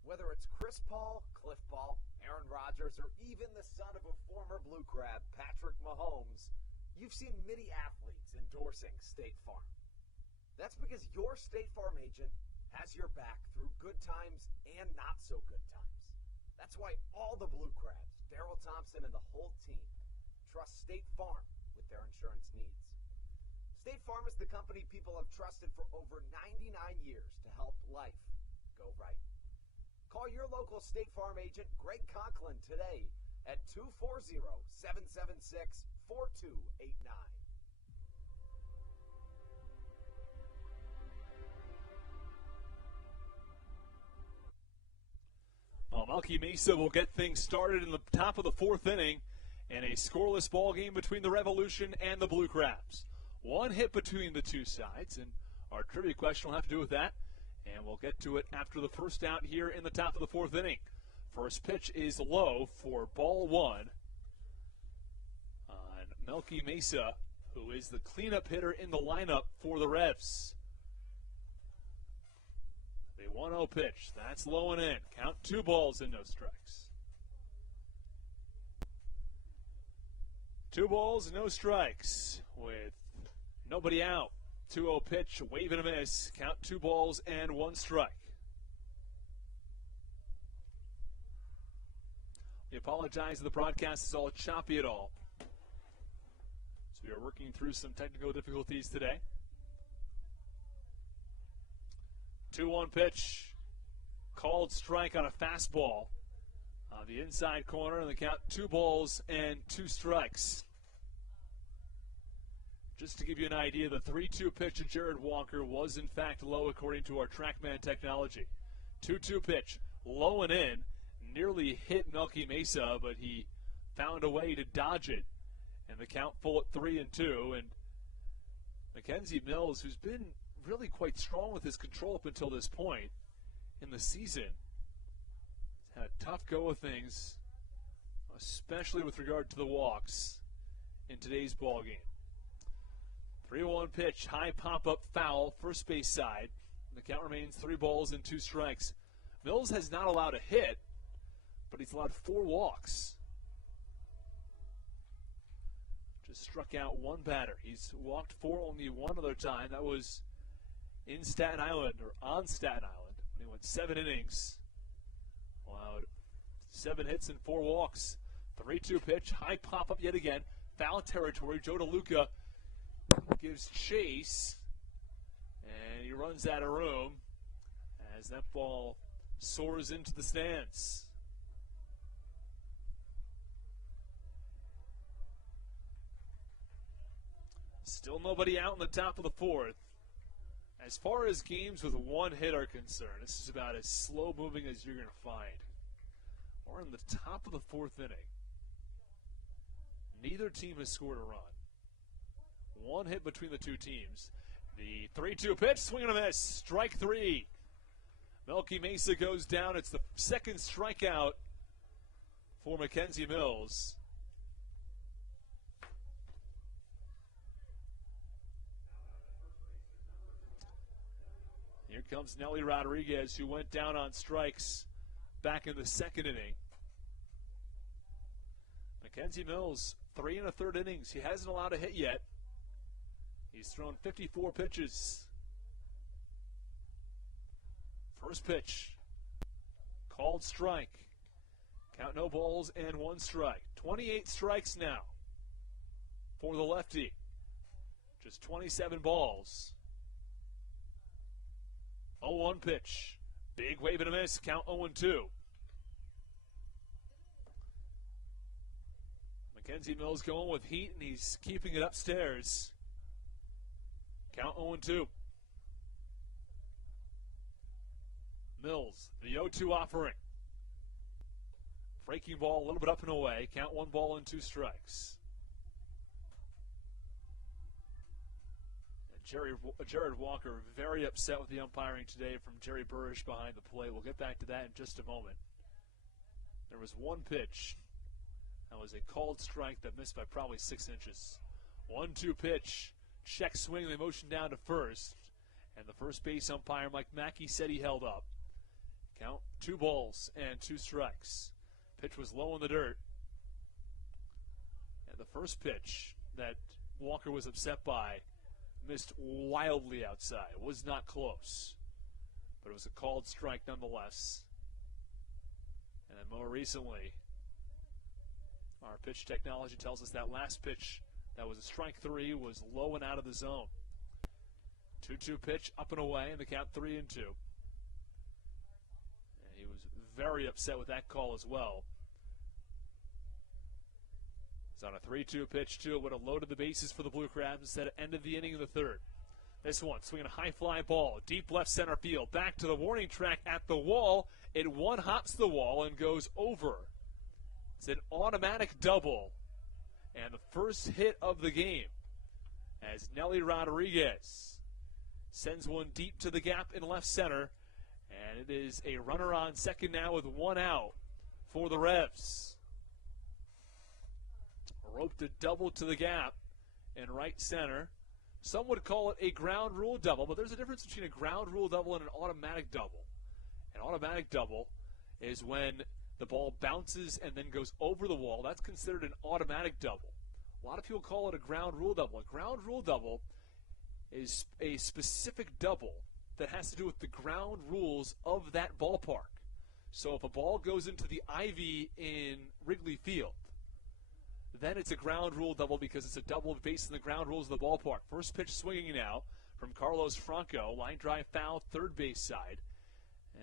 Whether it's Chris Paul, Cliff Paul, Aaron Rodgers, or even the son of a former Blue Crab, Patrick Mahomes, you've seen many athletes endorsing State Farm. That's because your State Farm agent has your back through good times and not so good times. That's why all the Blue Crabs, Daryl Thompson and the whole team, trust State Farm with their insurance needs. State Farm is the company people have trusted for over 99 years to help life go right. Call your local State Farm agent, Greg Conklin, today at 240-776-4289. Well, Melky Mesa will get things started in the top of the 4th inning in a scoreless ball game between the Revolution and the Blue Crabs. One hit between the two sides, and our trivia question will have to do with that, and we'll get to it after the first out here in the top of the 4th inning. First pitch is low for ball 1 on Melky Mesa, who is the cleanup hitter in the lineup for the Revs. The 1-0 pitch, that's low and in. Count 2 balls and no strikes. 2 balls, no strikes with nobody out. 2-0 pitch, wave and a miss. Count 2 balls and 1 strike. We apologize if the broadcast is all choppy at all. So we are working through some technical difficulties today. 2-1 pitch, called strike on a fastball on the inside corner, and the count 2 balls and 2 strikes. Just to give you an idea, the 3-2 pitch to Jared Walker was in fact low according to our TrackMan technology. 2-2 pitch, low and in, nearly hit Melky Mesa, but he found a way to dodge it, and the count full at 3-2. And Mackenzie Mills, who's been really quite strong with his control up until this point in the season, has had a tough go of things, especially with regard to the walks in today's ball game. 3-1 pitch, high pop-up foul, first base side. The count remains 3 balls and 2 strikes. Mills has not allowed a hit, but he's allowed 4 walks. Just struck out 1 batter. He's walked 4 only 1 other time. That was in Staten Island, or on Staten Island, when he went 7 innings. Allowed 7 hits and 4 walks. 3-2 pitch, high pop-up yet again. Foul territory. Joe DeLuca gives chase, and he runs out of room as that ball soars into the stands. Still nobody out in the top of the fourth. As far as games with one hit are concerned, this is about as slow moving as you're going to find. We're in the top of the fourth inning. Neither team has scored a run. One hit between the two teams. The 3-2 pitch, swing and a miss, strike three. Melky Mesa goes down. It's the second strikeout for Mackenzie Mills. Here comes Nelly Rodriguez, who went down on strikes back in the second inning. Mackenzie Mills, 3 1/3 innings. He hasn't allowed a hit yet. He's thrown 54 pitches. First pitch, called strike. Count no balls and 1 strike. 28 strikes now for the lefty. Just 27 balls. 0-1 pitch. Big wave and a miss. Count 0-2. Mackenzie Mills going with heat, and he's keeping it upstairs. Count 0-2. Mills, the 0-2 offering. Breaking ball a little bit up and away. Count 1 ball and 2 strikes. Jared Walker very upset with the umpiring today from Jerry Burrish behind the plate. We'll get back to that in just a moment. There was one pitch. That was a called strike that missed by probably 6 inches. 1-2 pitch. Check swing. They motioned down to first. And the first base umpire, Mike Mackey, said he held up. Count 2 balls and 2 strikes. Pitch was low in the dirt. And the first pitch that Walker was upset by missed wildly outside. It was not close. But it was a called strike nonetheless. And then more recently, our pitch technology tells us that last pitch that was a strike 3 was low and out of the zone. 2-2 pitch up and away, and the count 3-2. And he was very upset with that call as well. It's on a 3-2 pitch, too. It would have loaded the bases for the Blue Crabs instead of end of the inning in the third. This one, swinging a high fly ball, deep left center field, back to the warning track at the wall. It one-hops the wall and goes over. It's an automatic double. And the first hit of the game as Nelly Rodriguez sends one deep to the gap in left center. And it is a runner on second now with 1 out for the Revs. Roped a double to the gap in right center. Some would call it a ground rule double, but there's a difference between a ground rule double and an automatic double. An automatic double is when the ball bounces and then goes over the wall. That's considered an automatic double. A lot of people call it a ground rule double. A ground rule double is a specific double that has to do with the ground rules of that ballpark. So if a ball goes into the ivy in Wrigley Field, then it's a ground rule double because it's a double based on the ground rules of the ballpark. First pitch swinging now from Carlos Franco. Line drive foul, third base side.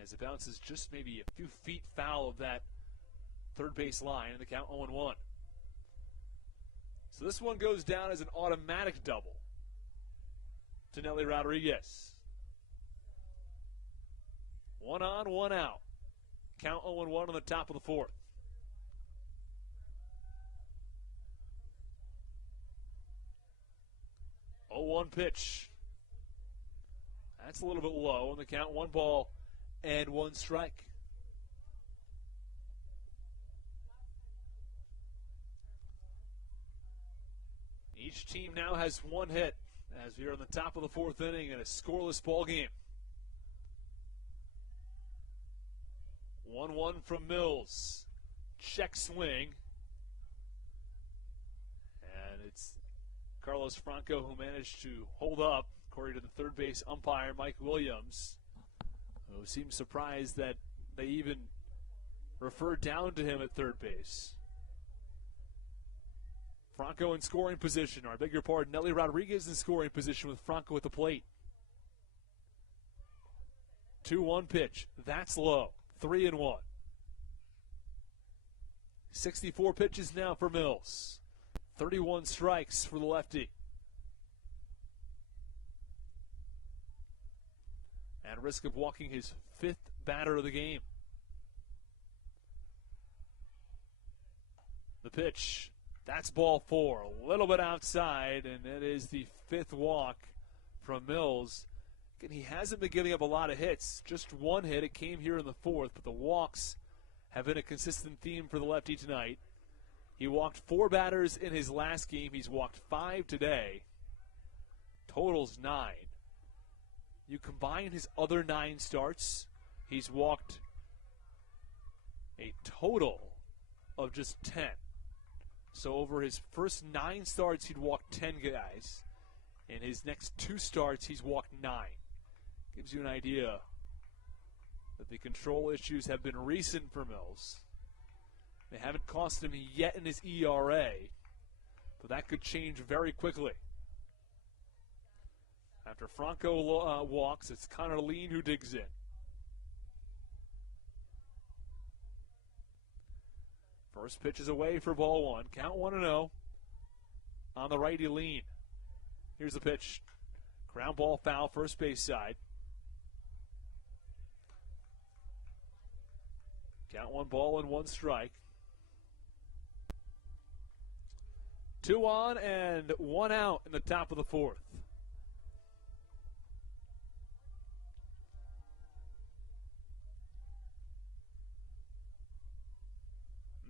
As it bounces just maybe a few feet foul of that third base line, and the count 0-1. So this one goes down as an automatic double to Nelly Rodriguez. 1 on, 1 out. Count 0-1 on the top of the fourth. Oh, 0-1 pitch. That's a little bit low, and the count 1 ball and 1 strike. Each team now has 1 hit as we are on the top of the fourth inning in a scoreless ball game. 1-1 from Mills. Check swing. And it's Carlos Franco who managed to hold up, according to the third base umpire, Mike Williams, who seemed surprised that they even referred down to him at third base. Franco in scoring position, or I beg your pardon, Nelly Rodriguez in scoring position with Franco at the plate. 2-1 pitch. That's low. 3-1. 64 pitches now for Mills. 31 strikes for the lefty. at risk of walking his 5th batter of the game. The pitch, that's ball 4, a little bit outside, and it is the 5th walk from Mills. Again, he hasn't been giving up a lot of hits, just 1 hit. It came here in the 4th, but the walks have been a consistent theme for the lefty tonight. He walked 4 batters in his last game. He's walked 5 today. Total's 9. You combine his other 9 starts, he's walked a total of just 10. So over his first 9 starts, he'd walked 10 guys. In his next 2 starts, he's walked 9. Gives you an idea that the control issues have been recent for Mills. They haven't cost him yet in his ERA, but that could change very quickly. After Franco walks, it's Connor Lean who digs in. First pitch is away for ball 1. Count 1-0 on the righty Lean. Here's the pitch. Ground ball foul, first base side. Count 1 ball and 1 strike. 2 on and 1 out in the top of the 4th.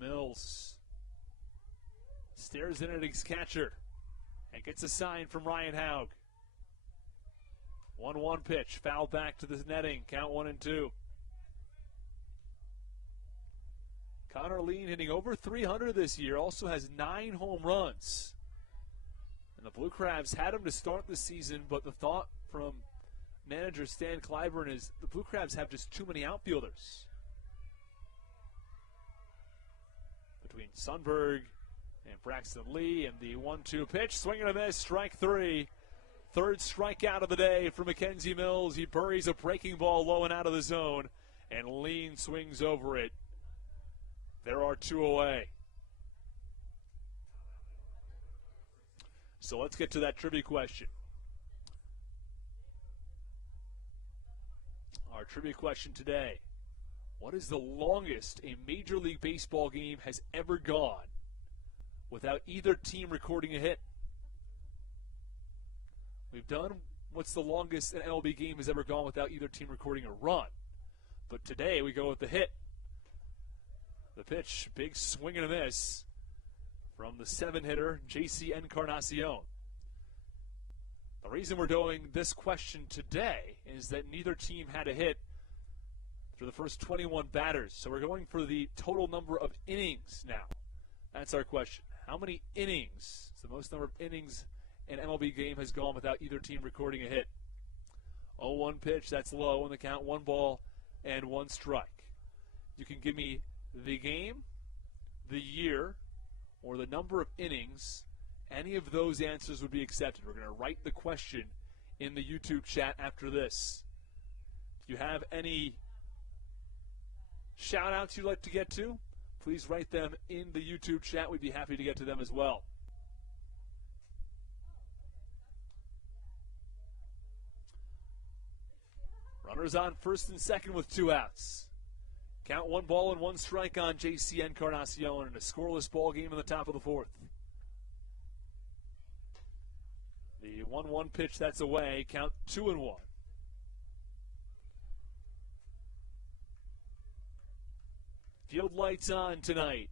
Mills stares in at his catcher and gets a sign from Ryan Haug. 1-1 pitch, foul back to the netting, count 1-2. Connor Lean hitting over 300 this year, also has 9 home runs. And the Blue Crabs had him to start the season, but the thought from manager Stan Clyburn is the Blue Crabs have just too many outfielders. Between Sundberg and Braxton Lee, and the 1-2 pitch, swing and a miss, strike 3. 3rd strikeout of the day for Mackenzie Mills. He buries a breaking ball low and out of the zone, and Lean swings over it. There are 2 away. So let's get to that trivia question. Our trivia question today: what is the longest a Major League Baseball game has ever gone without either team recording a hit? We've done what's the longest an MLB game has ever gone without either team recording a run. But today we go with the hit. The pitch, big swing and a miss from the 7-hitter, J.C. Encarnacion. The reason we're doing this question today is that neither team had a hit through the first 21 batters. So we're going for the total number of innings now. That's our question. How many innings? It's the most number of innings an MLB game has gone without either team recording a hit. 0-1 pitch, that's low in the count, 1 ball and 1 strike. You can give me the game, the year, or the number of innings. Any of those answers would be accepted. We're going to write the question in the YouTube chat after this. If you have any shout-outs you'd like to get to, please write them in the YouTube chat. We'd be happy to get to them as well. Runners on first and second with 2 outs. Count 1 ball and 1 strike on J.C. Encarnacion in a scoreless ball game in the top of the 4th. The 1-1 pitch, that's away. Count 2-1. Field lights on tonight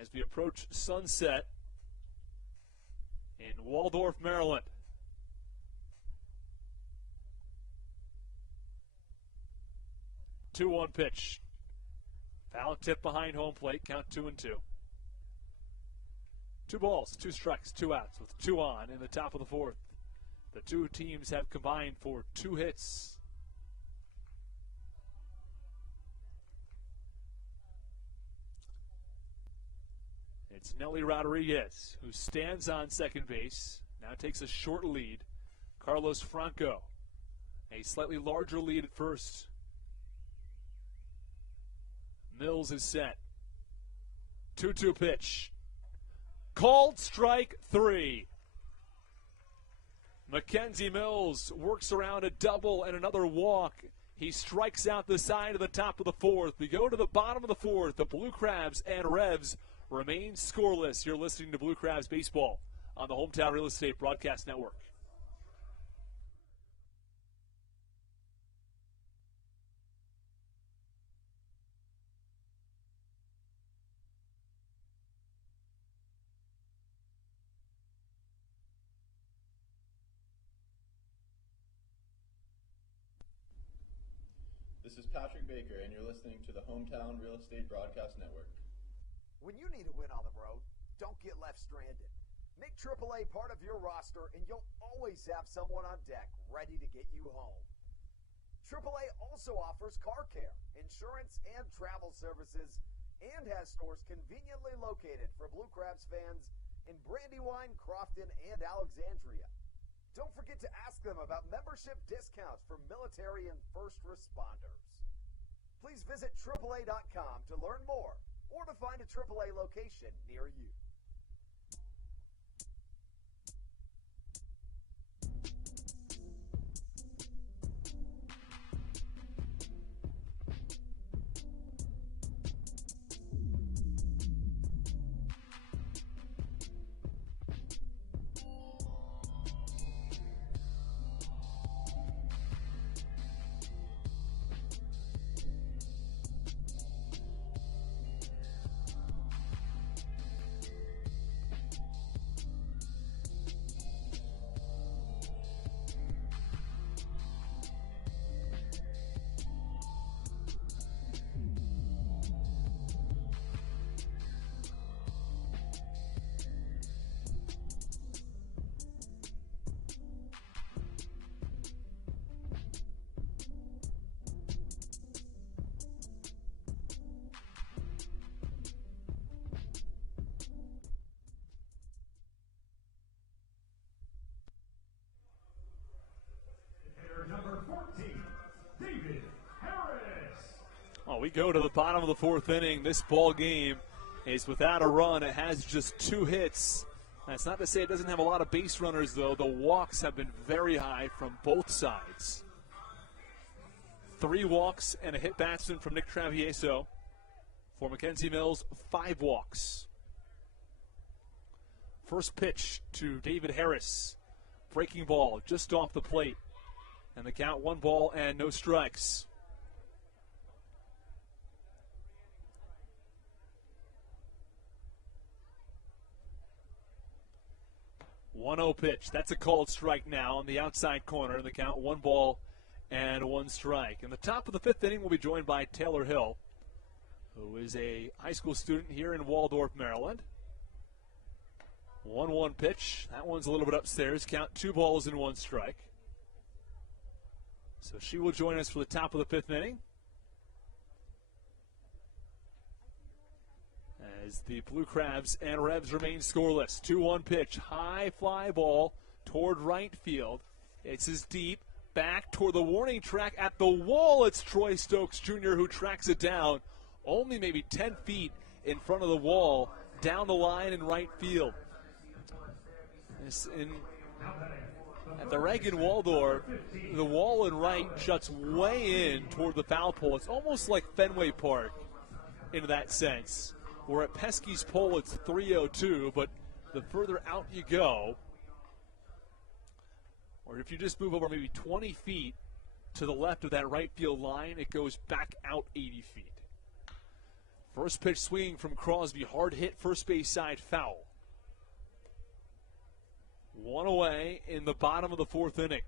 as we approach sunset in Waldorf, Maryland. Two-one pitch. Foul tip behind home plate. Count 2-2. 2 balls, 2 strikes, 2 outs with 2 on in the top of the 4th. The 2 teams have combined for 2 hits. It's Nelly Rodriguez who stands on second base. Now takes a short lead. Carlos Franco, a slightly larger lead at first. Mills is set. 2-2 pitch. Called strike 3. Mackenzie Mills works around a double and another walk. He strikes out the side of the top of the fourth. We go to the bottom of the fourth. The Blue Crabs and Revs remain scoreless. You're listening to Blue Crabs Baseball on the Hometown Real Estate Broadcast Network. This is Patrick Baker, and you're listening to the Hometown Real Estate Broadcast Network. When you need a win on the road, don't get left stranded. Make AAA part of your roster, and you'll always have someone on deck ready to get you home. AAA also offers car care, insurance, and travel services, and has stores conveniently located for Blue Crabs fans in Brandywine, Crofton, and Alexandria. Don't forget to ask them about membership discounts for military and first responders. Please visit AAA.com to learn more or to find a AAA location near you. Number 14, David Harris. Oh, we go to the bottom of the fourth inning. This ball game is without a run. It has just 2 hits. That's not to say it doesn't have a lot of base runners, though. The walks have been very high from both sides. 3 walks and a hit batsman from Nick Travieso. For Mackenzie Mills, 5 walks. First pitch to David Harris. Breaking ball just off the plate. And the count 1 ball and no strikes. One-0 pitch. That's a called strike now on the outside corner. The count 1 ball and 1 strike. In the top of the 5th inning, we'll be joined by Taylor Hill, who is a high school student here in Waldorf, Maryland. 1-1 pitch. That one's a little bit upstairs. Count 2 balls and 1 strike. So she will join us for the top of the 5th inning. As the Blue Crabs and Revs remain scoreless. 2-1 pitch. High fly ball toward right field. It's as deep. Back toward the warning track at the wall. It's Troy Stokes Jr. who tracks it down. Only maybe 10 feet in front of the wall. Down the line in right field. At the Reagan Waldorf, the wall in right juts way in toward the foul pole. It's almost like Fenway Park in that sense. Where at Pesky's pole, it's 302, but the further out you go, or if you just move over maybe 20 feet to the left of that right field line, it goes back out 80 feet. First pitch swinging from Crosby, hard hit, first base side foul. 1 away in the bottom of the 4th inning.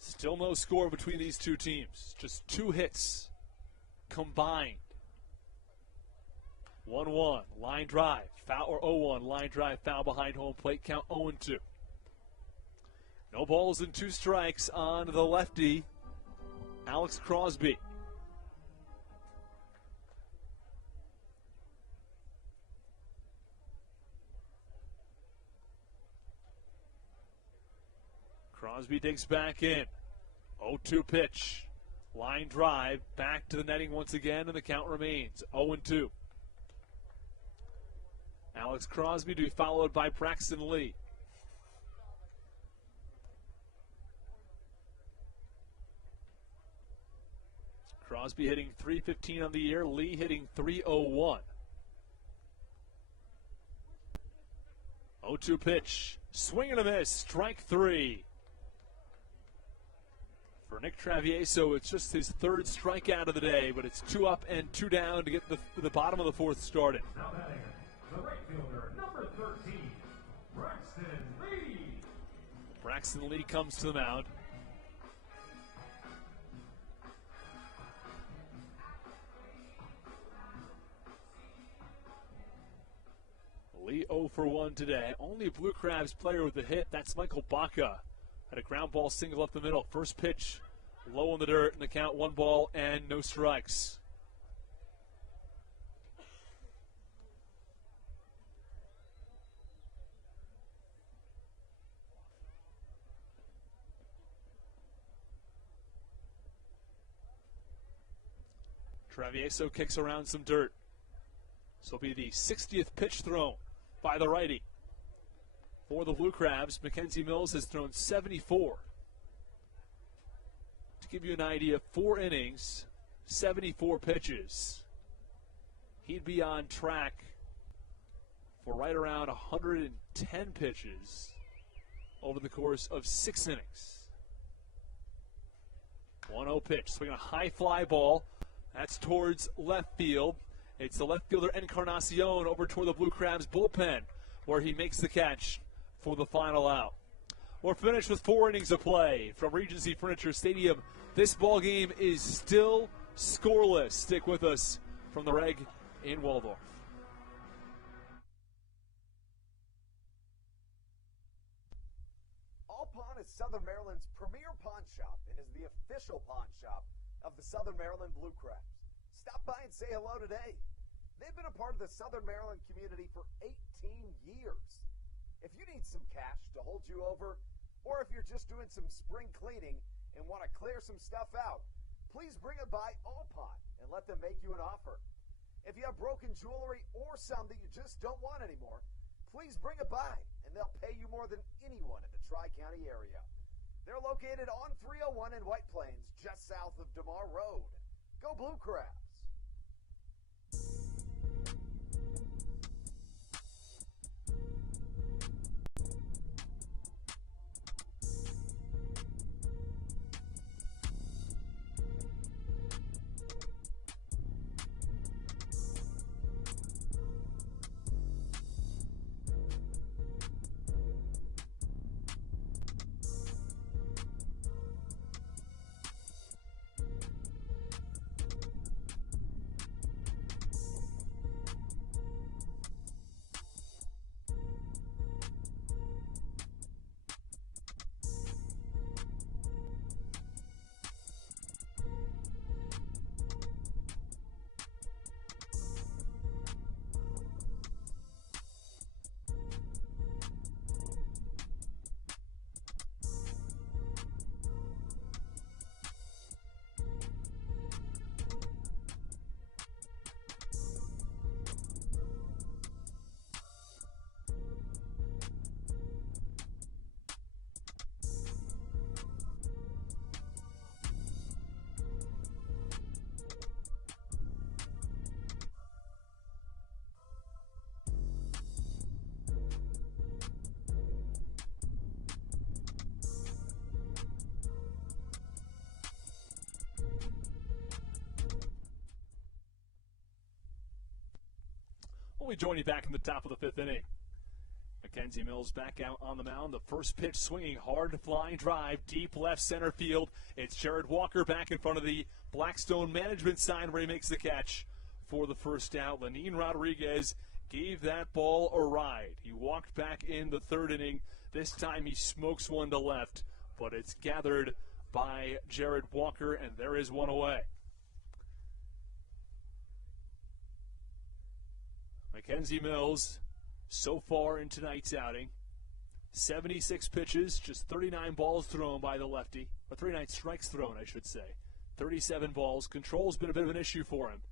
Still no score between these two teams. Just 2 hits combined. 1-1, line drive, foul, or 0-1, line drive, foul behind home plate, count 0-2. No balls and 2 strikes on the lefty, Alex Crosby. Crosby digs back in. 0-2 pitch. Line drive. Back to the netting once again, and the count remains 0-2. Alex Crosby to be followed by Braxton Lee. Crosby hitting .315 on the year, Lee hitting .301. 0-2 pitch, swing and a miss, strike three. For Nick Travieso, it's just his third strikeout of the day, but it's 2 up and 2 down to get the bottom of the fourth started. Now batting, the right fielder, number 13, Braxton Lee. Braxton Lee comes to the mound. Lee 0 for 1 today. Only a Blue Crabs player with a hit. That's Michael Baca. Had a ground ball single up the middle. First pitch, low in the dirt, and the count 1 ball and no strikes. Travieso kicks around some dirt. This will be the 60th pitch thrown by the righty. For the Blue Crabs, Mackenzie Mills has thrown 74. To give you an idea, 4 innings, 74 pitches. He'd be on track for right around 110 pitches over the course of 6 innings. 1-0 pitch, swinging a high fly ball. That's towards left field. It's the left fielder Encarnacion over toward the Blue Crabs bullpen, where he makes the catch for the final out. We're finished with 4 innings of play from Regency Furniture Stadium. This ball game is still scoreless. Stick with us from the Reg in Waldorf. All Pawn is Southern Maryland's premier pawn shop and is the official pawn shop of the Southern Maryland Blue Crabs. Stop by and say hello today. They've been a part of the Southern Maryland community for 18 years. If you need some cash to hold you over, or if you're just doing some spring cleaning and want to clear some stuff out, please bring it by All Pawn and let them make you an offer. If you have broken jewelry or some that you just don't want anymore, please bring it by and they'll pay you more than anyone in the Tri-County area. They're located on 301 in White Plains, just south of DeMar Road. Go Blue Crabs! We join you back in the top of the 5th inning. Mackenzie Mills back out on the mound. The first pitch swinging hard, flying drive, deep left center field. It's Jared Walker back in front of the Blackstone management sign where he makes the catch for the first out. Lenin Rodriguez gave that ball a ride. He walked back in the 3rd inning. This time he smokes one to left, but it's gathered by Jared Walker, and there is one away. Mackenzie Mills, so far in tonight's outing, 76 pitches, just 39 balls thrown by the lefty, or 39 strikes thrown, I should say. 37 balls. Control's been a bit of an issue for him,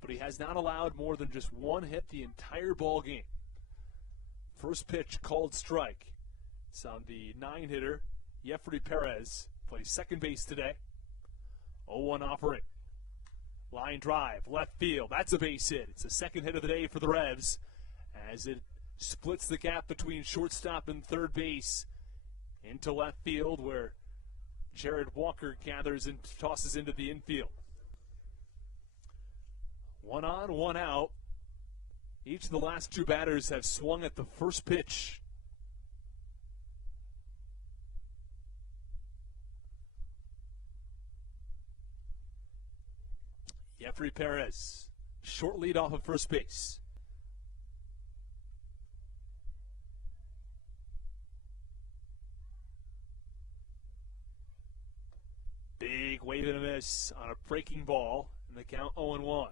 but he has not allowed more than just 1 hit the entire ball game. First pitch called strike. It's on the 9-hitter, Jeffrey Perez. Plays second base today. 0-1 offering. Line drive, left field. That's a base hit. It's the second hit of the day for the Revs as it splits the gap between shortstop and third base into left field where Jared Walker gathers and tosses into the infield. 1 on, 1 out. Each of the last 2 batters have swung at the first pitch. Jeffrey Perez, short lead off of first base. Big wave and a miss on a breaking ball, and the count 0-1.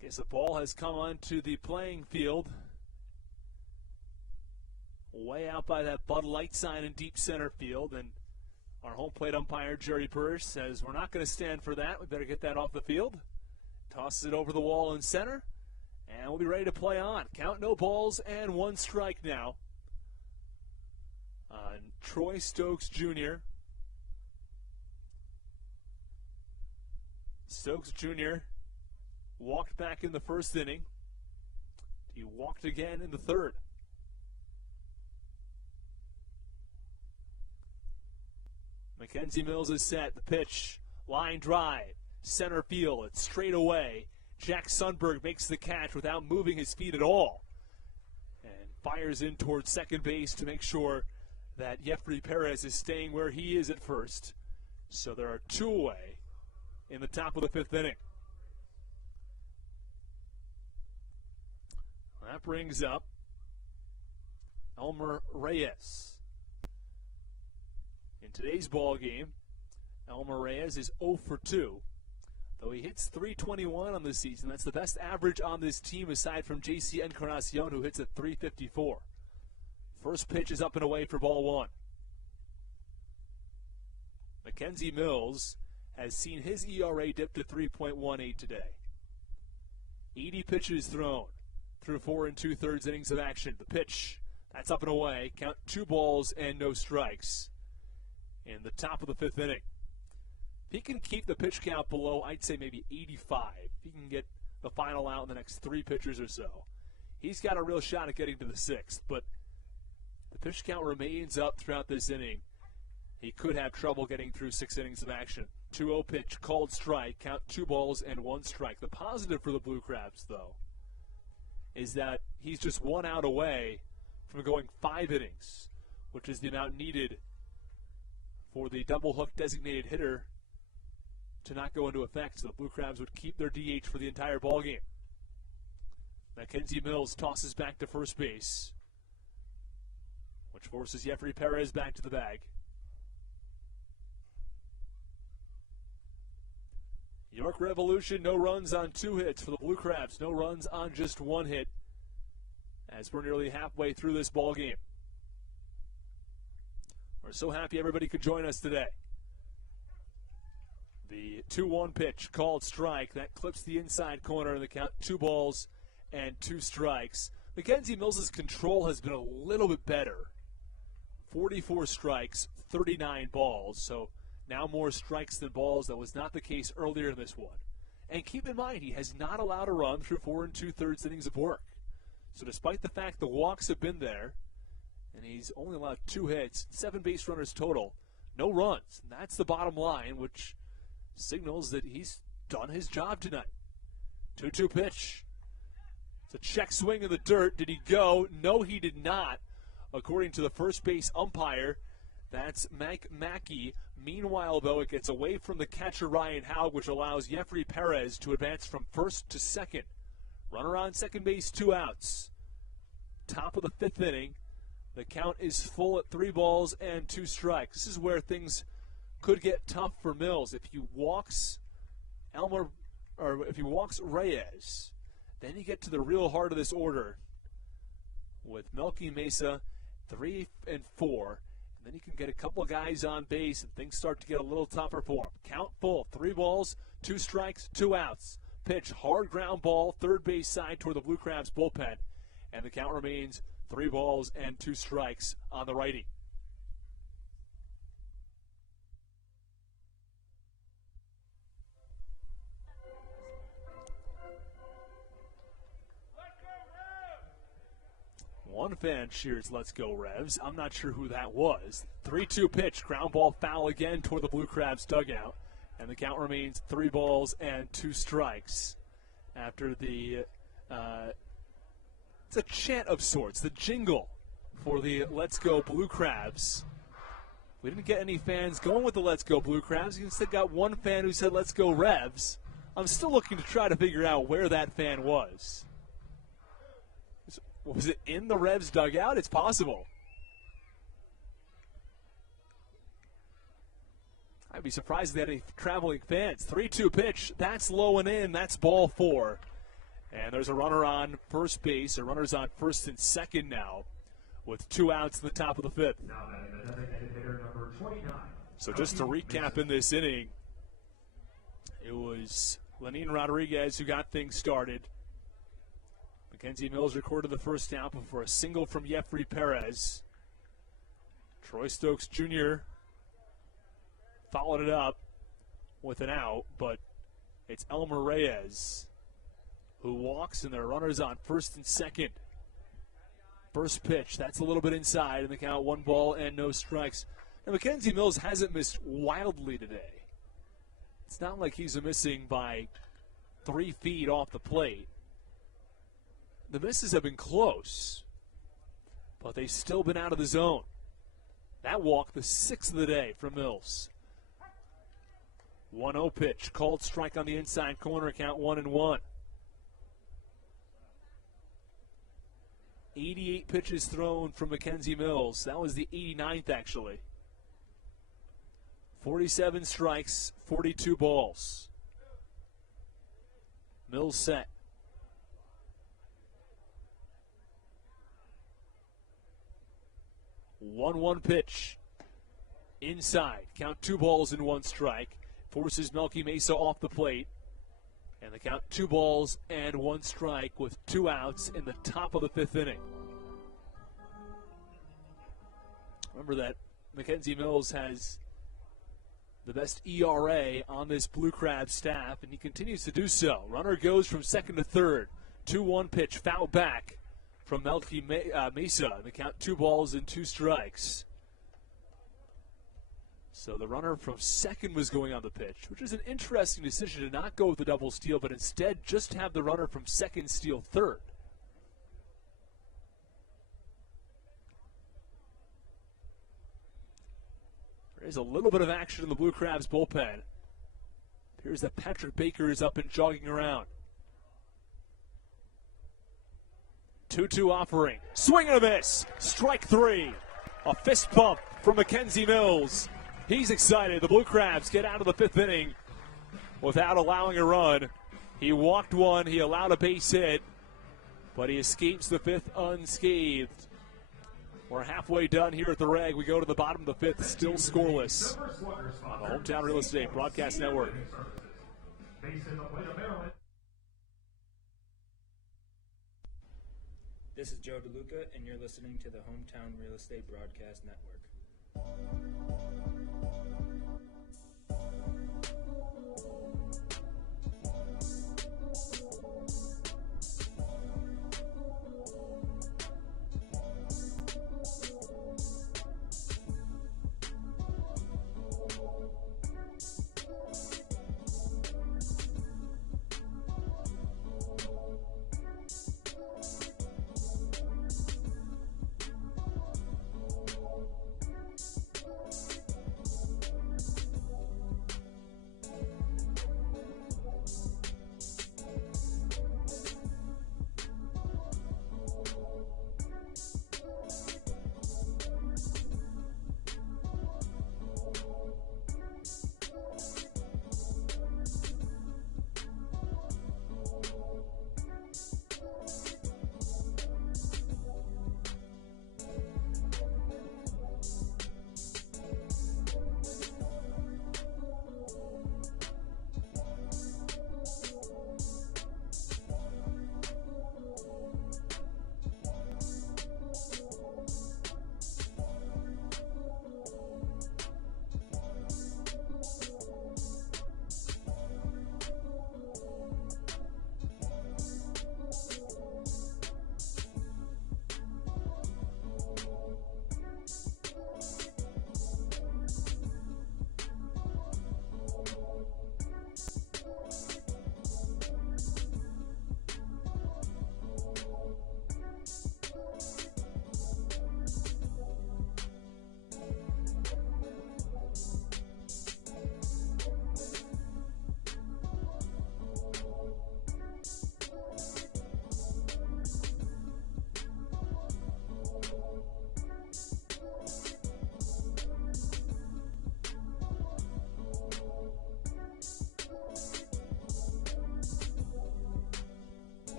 Guess the ball has come onto the playing field. Way out by that Bud Light sign in deep center field, and our home plate umpire, Jerry Purse, says we're not going to stand for that. We better get that off the field. Tosses it over the wall in center, and we'll be ready to play on. Count no balls and 1 strike now on Troy Stokes Jr. Stokes Jr. walked back in the first inning. He walked again in the third. Mackenzie Mills is set. The pitch, line drive, center field. It's straight away. Jack Sundberg makes the catch without moving his feet at all and fires in towards second base to make sure that Jeffrey Perez is staying where he is at first. So there are 2 away in the top of the 5th inning. That brings up Elmer Reyes. In today's ball game, Elmer Reyes is 0 for 2. Though he hits .321 on the season, that's the best average on this team aside from J.C. Encarnacion, who hits at .354. First pitch is up and away for ball 1. Mackenzie Mills has seen his ERA dip to 3.18 today. 80 pitches thrown through 4 2/3 innings of action. The pitch, that's up and away. Count 2 balls and no strikes in the top of the 5th inning. If he can keep the pitch count below, I'd say maybe 85, if he can get the final out in the next 3 pitches or so, he's got a real shot at getting to the 6th. But the pitch count remains up throughout this inning. He could have trouble getting through 6 innings of action. 2-0 pitch, called strike, count 2 balls and 1 strike. The positive for the Blue Crabs, though, is that he's just 1 out away from going 5 innings, which is the amount needed for the double hook designated hitter to not go into effect. So the Blue Crabs would keep their DH for the entire ball game. Mackenzie Mills tosses back to first base, which forces Jeffrey Perez back to the bag. York Revolution, no runs on 2 hits for the Blue Crabs. No runs on just 1 hit as we're nearly halfway through this ball game. We're so happy everybody could join us today. The 2-1 pitch, called strike. That clips the inside corner in the count. 2 balls and 2 strikes. Mackenzie Mills' control has been a little bit better. 44 strikes, 39 balls. So now more strikes than balls. That was not the case earlier in this one. And keep in mind, he has not allowed a run through 4 2/3 innings of work. So despite the fact the walks have been there, and he's only allowed 2 hits, 7 base runners total, no runs. And that's the bottom line, which signals that he's done his job tonight. 2-2 pitch. It's a check swing in the dirt. Did he go? No, he did not. According to the first base umpire, that's Mike Mackey. Meanwhile, though, it gets away from the catcher Ryan Haug, which allows Jeffrey Perez to advance from first to second. Runner on second base, 2 outs. Top of the 5th inning. The count is full at 3 balls and 2 strikes. This is where things could get tough for Mills. If he walks Reyes, then you get to the real heart of this order with Melky Mesa 3 and 4. And then you can get a couple guys on base and things start to get a little tougher for him. Count full. 3 balls, 2 strikes, 2 outs. Pitch, hard ground ball, third base side toward the Blue Crabs bullpen. And the count remains 3 balls and 2 strikes on the righty. One fan cheers, "Let's go, Revs." I'm not sure who that was. 3-2 pitch, ground ball foul again toward the Blue Crabs dugout. And the count remains 3 balls and 2 strikes after the, it's a chant of sorts, the jingle for the "Let's Go Blue Crabs." We didn't get any fans going with the "Let's Go Blue Crabs." You instead got one fan who said "Let's go Revs." I'm still looking to try to figure out where that fan was. Was it in the Revs dugout? It's possible. I'd be surprised if they had any traveling fans. 3-2 pitch. That's low and in. That's ball 4. And there's a runner on first base. A runner's on first and second now with 2 outs in the top of the 5th. Now batting the designated hitter number 29. So just to recap in this inning, it was Lenin Rodriguez who got things started. Mackenzie Mills recorded the first out before a single from Jeffrey Perez. Troy Stokes Jr. followed it up with an out, but it's Elmer Reyes who walks, and there are runners on first and second. First pitch, that's a little bit inside, and the count 1 ball and no strikes. Now, Mackenzie Mills hasn't missed wildly today. It's not like he's missing by 3 feet off the plate. The misses have been close, but they've still been out of the zone. That walk, the 6th of the day from Mills. 1-0 pitch, called strike on the inside corner, count 1-1. 88 pitches thrown from Mackenzie Mills. That was the 89th, actually. 47 strikes, 42 balls. Mills set. 1-1 pitch. Inside. Count 2 balls and 1 strike. Forces Melky Mesa off the plate. And the count 2 balls and 1 strike with 2 outs in the top of the 5th inning. Remember that Mackenzie Mills has the best ERA on this Blue Crab staff, and he continues to do so. Runner goes from second to third. 2-1 pitch, foul back from Melky Mesa. The count 2 balls and 2 strikes. So the runner from second was going on the pitch, which is an interesting decision to not go with the double steal, but instead just have the runner from second steal third. There's a little bit of action in the Blue Crabs bullpen. Appears that Patrick Baker is up and jogging around. 2-2 offering. Swing and a miss. Strike 3. A fist bump from Mackenzie Mills. He's excited. The Blue Crabs get out of the 5th inning without allowing a run. He walked one. He allowed a base hit, but he escapes the 5th unscathed. We're halfway done here at the Reg. We go to the bottom of the 5th, still scoreless on the Hometown Real Estate Broadcast Network. This is Joe DeLuca, and you're listening to the Hometown Real Estate Broadcast Network.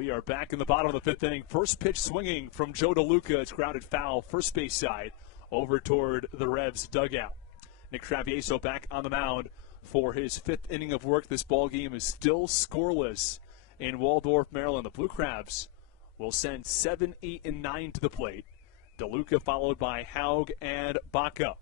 We are back in the bottom of the fifth inning. First pitch swinging from Joe DeLuca. It's grounded foul, first base side, over toward the Revs dugout. Nick Travieso back on the mound for his fifth inning of work. This ball game is still scoreless in Waldorf, Maryland. The Blue Crabs will send 7, 8, and 9 to the plate. DeLuca followed by Haug and Baca.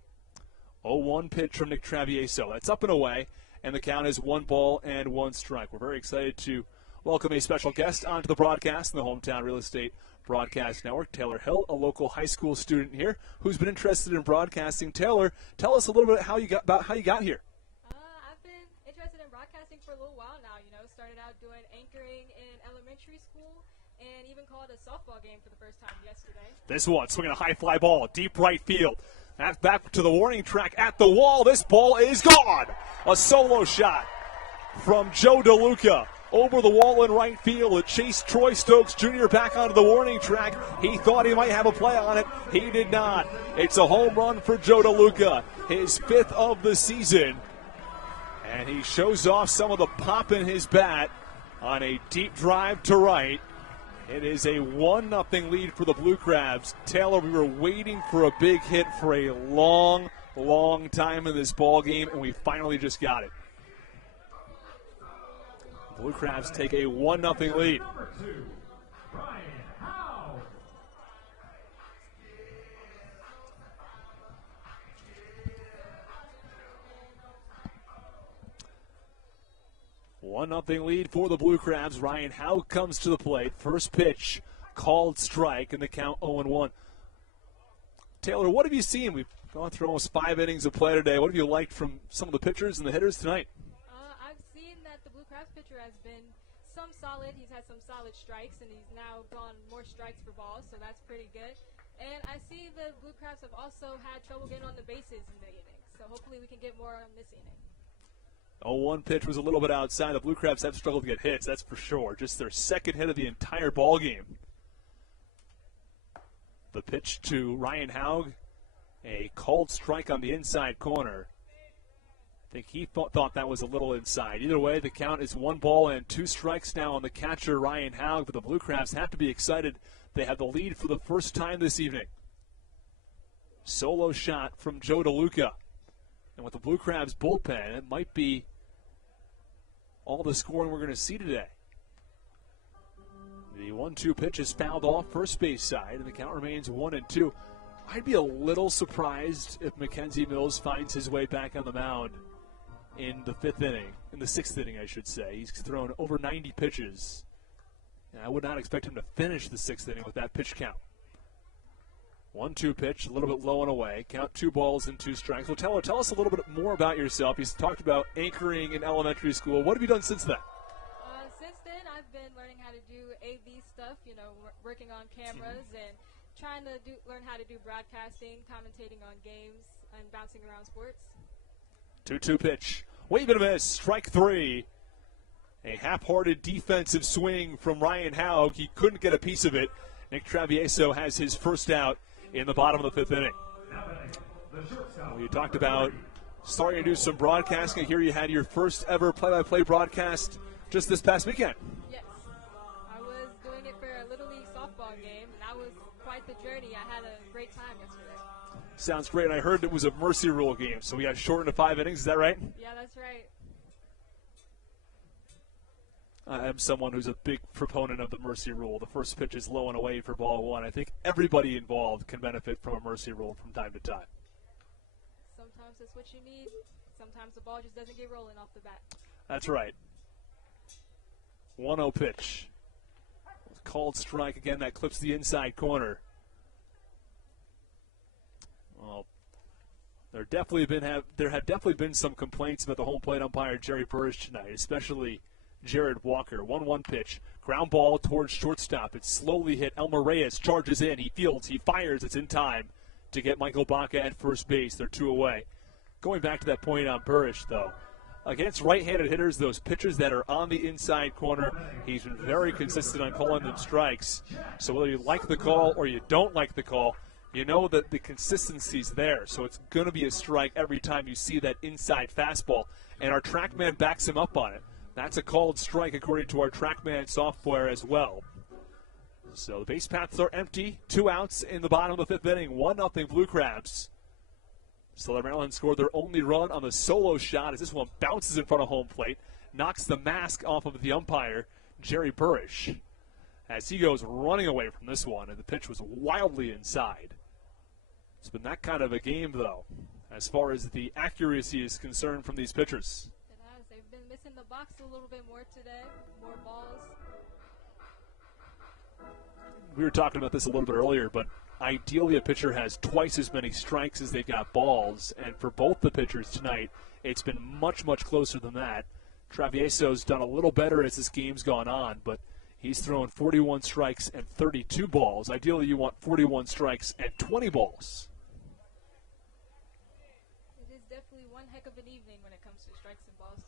0-1 pitch from Nick Travieso. That's up and away, and the count is 1-1 strike. We're very excited to welcome a special guest onto the broadcast in the Hometown Real Estate Broadcast Network, Taylor Hill, a local high school student here who's been interested in broadcasting. Taylor, tell us a little bit how you got here. I've been interested in broadcasting for a little while now. Started out doing anchoring in elementary school and even called a softball game for the first time yesterday. This one, swinging a high fly ball, deep right field. That's back to the warning track at the wall. This ball is gone. A solo shot from Joe DeLuca over the wall in right field. It chased Troy Stokes Jr. back onto the warning track. He thought he might have a play on it. He did not. It's a home run for Joe DeLuca, his 5th of the season. And he shows off some of the pop in his bat on a deep drive to right. It is a 1-0 lead for the Blue Crabs. Taylor, we were waiting for a big hit for a long, long time in this ball game, and we finally just got it. Blue Crabs take a 1-0 lead. Number 2, Ryan Howe. 1-0 lead for the Blue Crabs. Ryan Howe comes to the plate. First pitch, called strike, and the count 0-1. Taylor, what have you seen? We've gone through almost 5 innings of play today. What have you liked from some of the pitchers and the hitters tonight? I've seen that the Blue Crabs pitcher has been some solid. He's had some solid strikes, and he's now gone more strikes for balls, so that's pretty good. And I see the Blue Crabs have also had trouble getting on the bases in the inning, so hopefully we can get more on this inning. 0-1 pitch was a little bit outside. The Blue Crabs have struggled to get hits, that's for sure. Just their second hit of the entire ball game. The pitch to Ryan Haug, a called strike on the inside corner. I think he thought that was a little inside. Either way, the count is 1-2 strikes now on the catcher, Ryan Haug, but the Blue Crabs have to be excited. They have the lead for the first time this evening. Solo shot from Joe DeLuca. And with the Blue Crabs bullpen, it might be all the scoring we're going to see today. The 1-2 pitch is fouled off first base side, and the count remains 1-2. I'd be a little surprised if Mackenzie Mills finds his way back on the mound in the 5th inning, in the 6th inning, I should say. He's thrown over 90 pitches. And I would not expect him to finish the 6th inning with that pitch count. 1-2 pitch, a little bit low and away. Count 2 balls and 2 strikes. Well, tell us a little bit more about yourself. You talked about anchoring in elementary school. What have you done since then? Since then, I've been learning how to do AV stuff, working on cameras and trying to learn how to do broadcasting, commentating on games, and bouncing around sports. 2-2 pitch. Wave and a miss. Strike 3. A half-hearted defensive swing from Ryan Haug. He couldn't get a piece of it. Nick Travieso has his first out in the bottom of the 5th inning. Well, you talked about starting to do some broadcasting. Here you had your first ever play-by-play broadcast just this past weekend. Yes. I was doing it for a Little League softball game, and that was quite the journey. I had a great time yesterday. Sounds great. I heard it was a mercy rule game, so we got shortened to 5 innings. Is that right? Yeah, that's right. I am someone who's a big proponent of the mercy rule. The first pitch is low and away for ball 1. I think everybody involved can benefit from a mercy rule from time to time. Sometimes that's what you need. Sometimes the ball just doesn't get rolling off the bat. That's right. 1-0 pitch. Called strike again. That clips the inside corner. Well, there have definitely been some complaints about the home plate umpire Jerry Burrish tonight, especially Jared Walker. 1-1 pitch. Ground ball towards shortstop. It's slowly hit. Elmer Reyes charges in. He fields. He fires. It's in time to get Michael Baca at first base. They're 2 away. Going back to that point on Burrish, though, against right-handed hitters, those pitches that are on the inside corner, he's been very consistent on calling them strikes. So whether you like the call or you don't like the call, you know that the consistency's there. So it's going to be a strike every time you see that inside fastball. And our track man backs him up on it. That's a called strike according to our TrackMan software as well. So the base paths are empty. 2 outs in the bottom of the 5th inning. 1-0 Blue Crabs. Southern Maryland scored their only run on the solo shot as this one bounces in front of home plate. Knocks the mask off of the umpire, Jerry Burrish, as he goes running away from this one, and the pitch was wildly inside. It's been that kind of a game, though, as far as the accuracy is concerned from these pitchers. It has. They've been missing the box a little bit more today, more balls. We were talking about this a little bit earlier, but ideally a pitcher has twice as many strikes as they've got balls, and for both the pitchers tonight, it's been much, much closer than that. Travieso's done a little better as this game's gone on, but he's thrown 41 strikes and 32 balls. Ideally, you want 41 strikes and 20 balls. It is definitely one heck of an evening when it comes to strikes and balls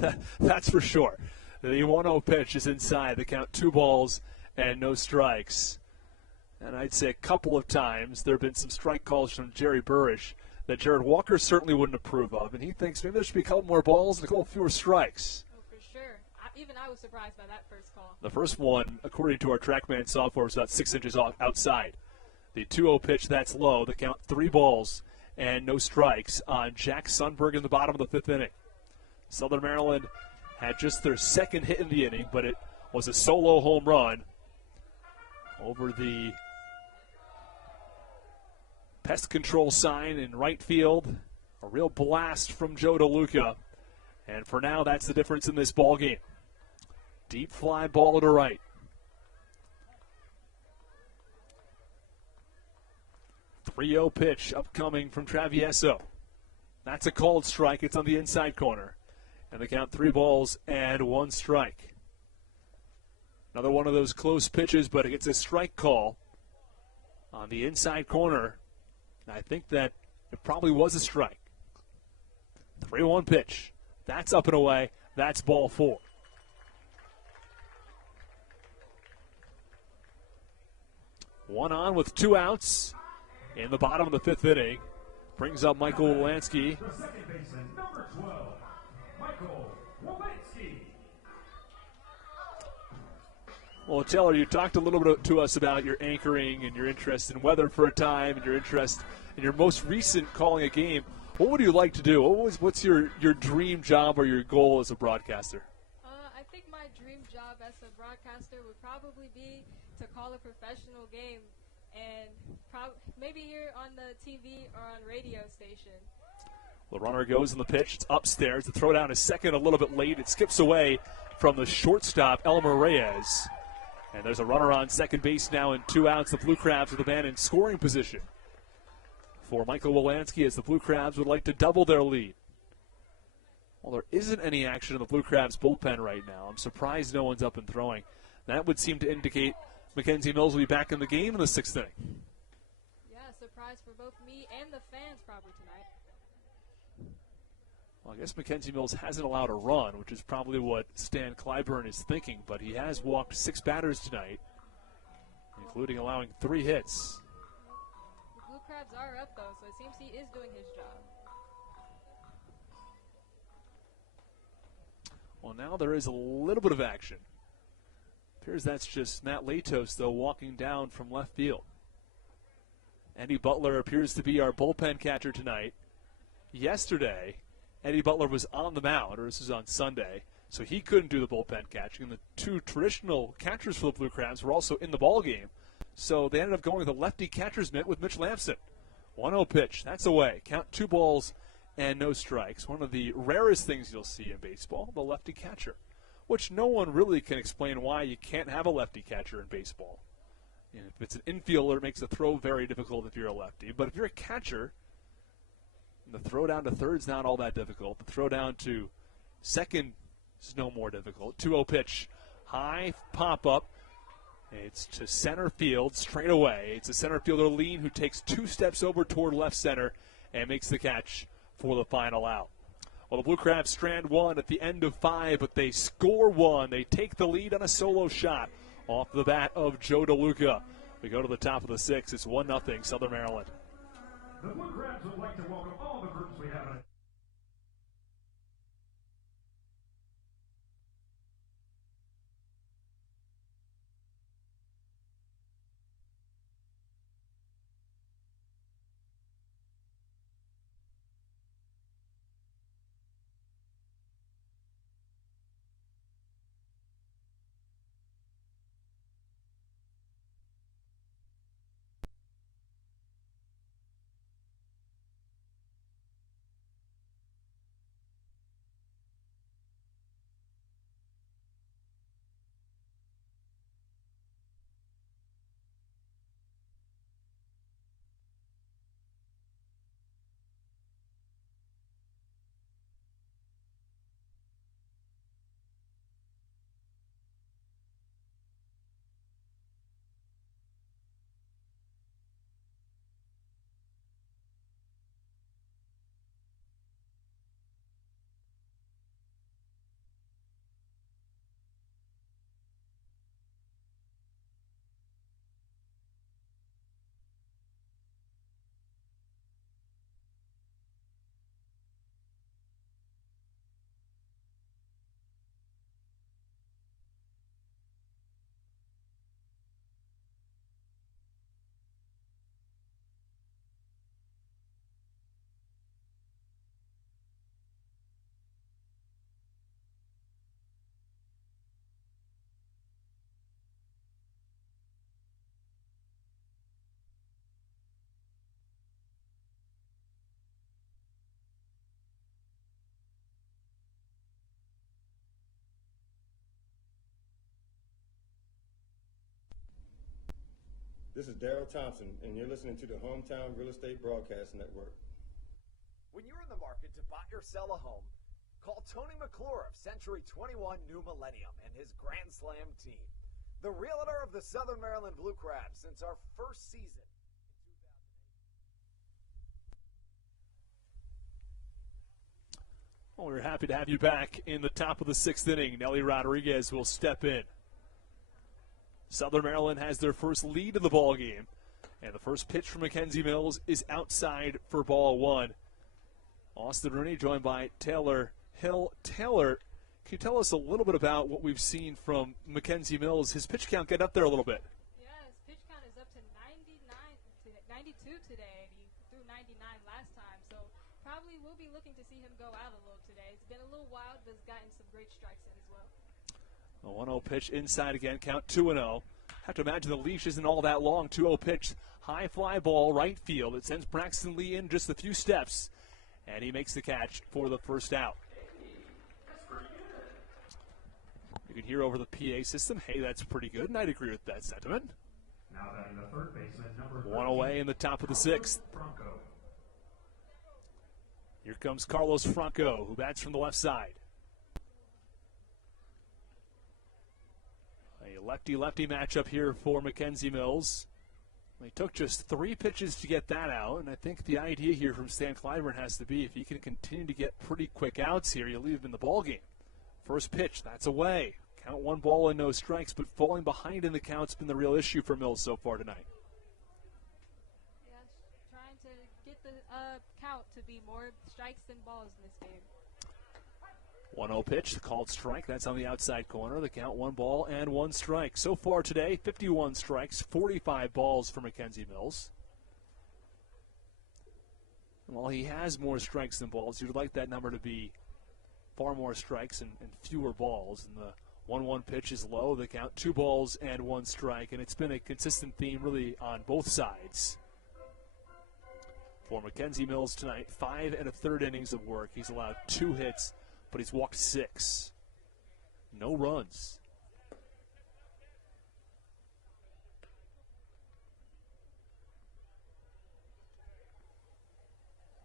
today. That's for sure. The 1-0 pitch is inside. The count 2 balls and no strikes. And I'd say a couple of times there have been some strike calls from Jerry Burrish that Jared Walker certainly wouldn't approve of. And he thinks maybe there should be a couple more balls and a couple fewer strikes. Oh, for sure. Even I was surprised by that first call. The first one, according to our TrackMan software, was about 6 inches outside. The 2-0 pitch, that's low. The count 3 balls and no strikes on Jack Sundberg in the bottom of the 5th inning. Southern Maryland had just their second hit in the inning, but it was a solo home run over the pest control sign in right field. A real blast from Joe DeLuca. And for now, that's the difference in this ball game. Deep fly ball to right. The 3-0 pitch upcoming from Travieso. That's a called strike. It's on the inside corner. And the count 3 balls and 1 strike. Another one of those close pitches, but it gets a strike call on the inside corner. I think that it probably was a strike. 3-1 pitch. That's up and away. That's ball 4. One on with 2 outs in the bottom of the 5th inning. Brings up Michael Wolanski. The second baseman, number 12, Michael Wolanski. Well, Taylor, you talked a little bit to us about your anchoring and your interest in weather for a time and your interest in your most recent calling a game. What would you like to do? What's your dream job or your goal as a broadcaster? I think my dream job as a broadcaster would probably be to call a professional game and maybe here on the TV or on radio station. The runner goes in the pitch. It's upstairs. The throw down is second a little bit late. It skips away from the shortstop, Elmer Reyes. And there's a runner on second base now and 2 outs. The Blue Crabs with the man in scoring position for Michael Wolanski as the Blue Crabs would like to double their lead. Well, there isn't any action in the Blue Crabs bullpen right now. I'm surprised no one's up and throwing. That would seem to indicate Mackenzie Mills will be back in the game in the 6th inning. Yeah, surprise for both me and the fans probably tonight. Well, I guess Mackenzie Mills hasn't allowed a run, which is probably what Stan Clyburn is thinking, but he has walked 6 batters tonight, including allowing 3 hits. The Blue Crabs are up, though, so it seems he is doing his job. Well, now there is a little bit of action. Appears that's just Matt Latos, though, walking down from left field. Eddie Butler appears to be our bullpen catcher tonight. Yesterday, Eddie Butler was on the mound, or this was on Sunday, so he couldn't do the bullpen catching. And the 2 traditional catchers for the Blue Crabs were also in the ballgame, so they ended up going with a lefty catcher's mitt with Mitch Lamson. 1-0 pitch. That's away. Count 2 balls and no strikes. One of the rarest things you'll see in baseball, the lefty catcher, which no one really can explain why you can't have a lefty catcher in baseball. You know, if it's an infielder, it makes the throw very difficult if you're a lefty. But if you're a catcher, the throw down to third's not all that difficult. The throw down to second is no more difficult. 2-0 pitch. High pop-up. It's to center field straight away. It's a center fielder, Lean, who takes 2 steps over toward left center and makes the catch for the final out. Well, the Blue Crabs strand 1 at the end of 5, but they score 1. They take the lead on a solo shot off the bat of Joe DeLuca. We go to the top of the 6th. It's 1-0 Southern Maryland. The Blue Crabs would like to welcome all the groups we have in This is Daryl Thompson, and you're listening to the Hometown Real Estate Broadcast Network. When you're in the market to buy or sell a home, call Tony McClure of Century 21 New Millennium and his Grand Slam team. The realtor of the Southern Maryland Blue Crabs since our first season. Well, we're happy to have you back in the top of the 6th inning. Nelly Rodriguez will step in. Southern Maryland has their first lead in the ball game, and the first pitch from Mackenzie Mills is outside for ball one. Austin Rooney joined by Taylor Hill. Taylor, can you tell us a little bit about what we've seen from Mackenzie Mills? His pitch count get up there a little bit. Yeah, his pitch count is up to 92 today, and he threw 99 last time, so probably we'll be looking to see him go out a little today. It's been a little wild, but he's gotten some great strikes in as well. A 1-0 pitch inside again, count 2-0. Have to imagine the leash isn't all that long. 2-0 pitch, high fly ball, right field. It sends Braxton Lee in just a few steps, and he makes the catch for the first out. You can hear over the PA system, hey, that's pretty good, and I'd agree with that sentiment. Now batting the third baseman, number 1 away in the top of the 6th. Franco. Here comes Carlos Franco, who bats from the left side. A lefty-lefty matchup here for Mackenzie Mills. He took just 3 pitches to get that out, and I think the idea here from Stan Clyburn has to be if he can continue to get pretty quick outs here, you leave him in the ballgame. First pitch, that's away. Count 1 ball and no strikes, but falling behind in the count's been the real issue for Mills so far tonight. Yeah, trying to get the count to be more strikes than balls in this game. 1-0 pitch, called strike. That's on the outside corner. The count 1 ball and 1 strike. So far today, 51 strikes, 45 balls for Mackenzie Mills. While he has more strikes than balls, you'd like that number to be far more strikes and fewer balls. And the 1-1 pitch is low. The count 2 balls and 1 strike. And it's been a consistent theme really on both sides. For Mackenzie Mills tonight, 5 1/3 innings of work. He's allowed 2 hits, but he's walked 6. No runs.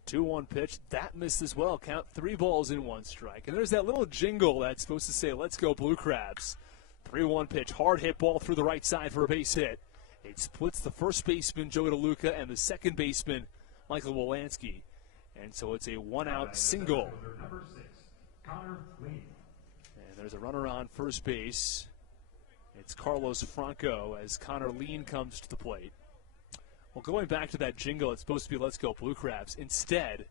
Two-one pitch. That missed as well. Count 3 balls and 1 strike. And there's that little jingle that's supposed to say, let's go Blue Crabs. 3-1 pitch. Hard hit ball through the right side for a base hit. It splits the first baseman, Joe DeLuca, and the second baseman, Michael Wolanski. And so it's a 1-out single. Number 6, Connor Lee. And there's a runner on first base. It's Carlos Franco as Connor Lean comes to the plate. Well, going back to that jingle, it's supposed to be Let's Go Blue Crabs. Instead,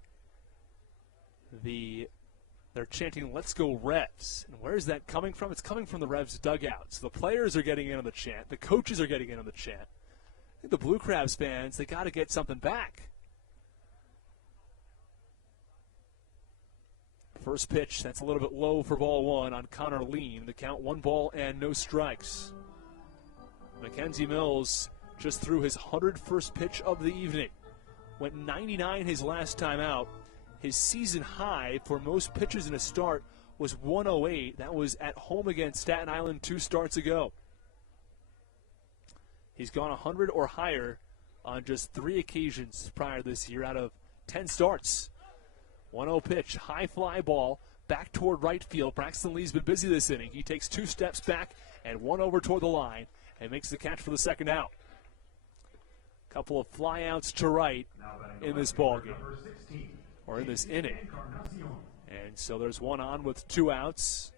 they're chanting Let's Go Revs. And where is that coming from? It's coming from the Revs dugout. So the players are getting in on the chant. The coaches are getting in on the chant. I think the Blue Crabs fans, they got to get something back. First pitch, that's a little bit low for ball 1 on Connor Lean. The count 1 ball and no strikes. Mackenzie Mills just threw his 101st pitch of the evening. Went 99 his last time out. His season high for most pitches in a start was 108. That was at home against Staten Island 2 starts ago. He's gone 100 or higher on just 3 occasions prior this year out of 10 starts. 1-0 pitch, high fly ball, back toward right field. Braxton Lee's been busy this inning. He takes 2 steps back and 1 over toward the line and makes the catch for the second out. Couple of flyouts to right in this ball game, or in this inning. And so there's 1 on with 2 outs.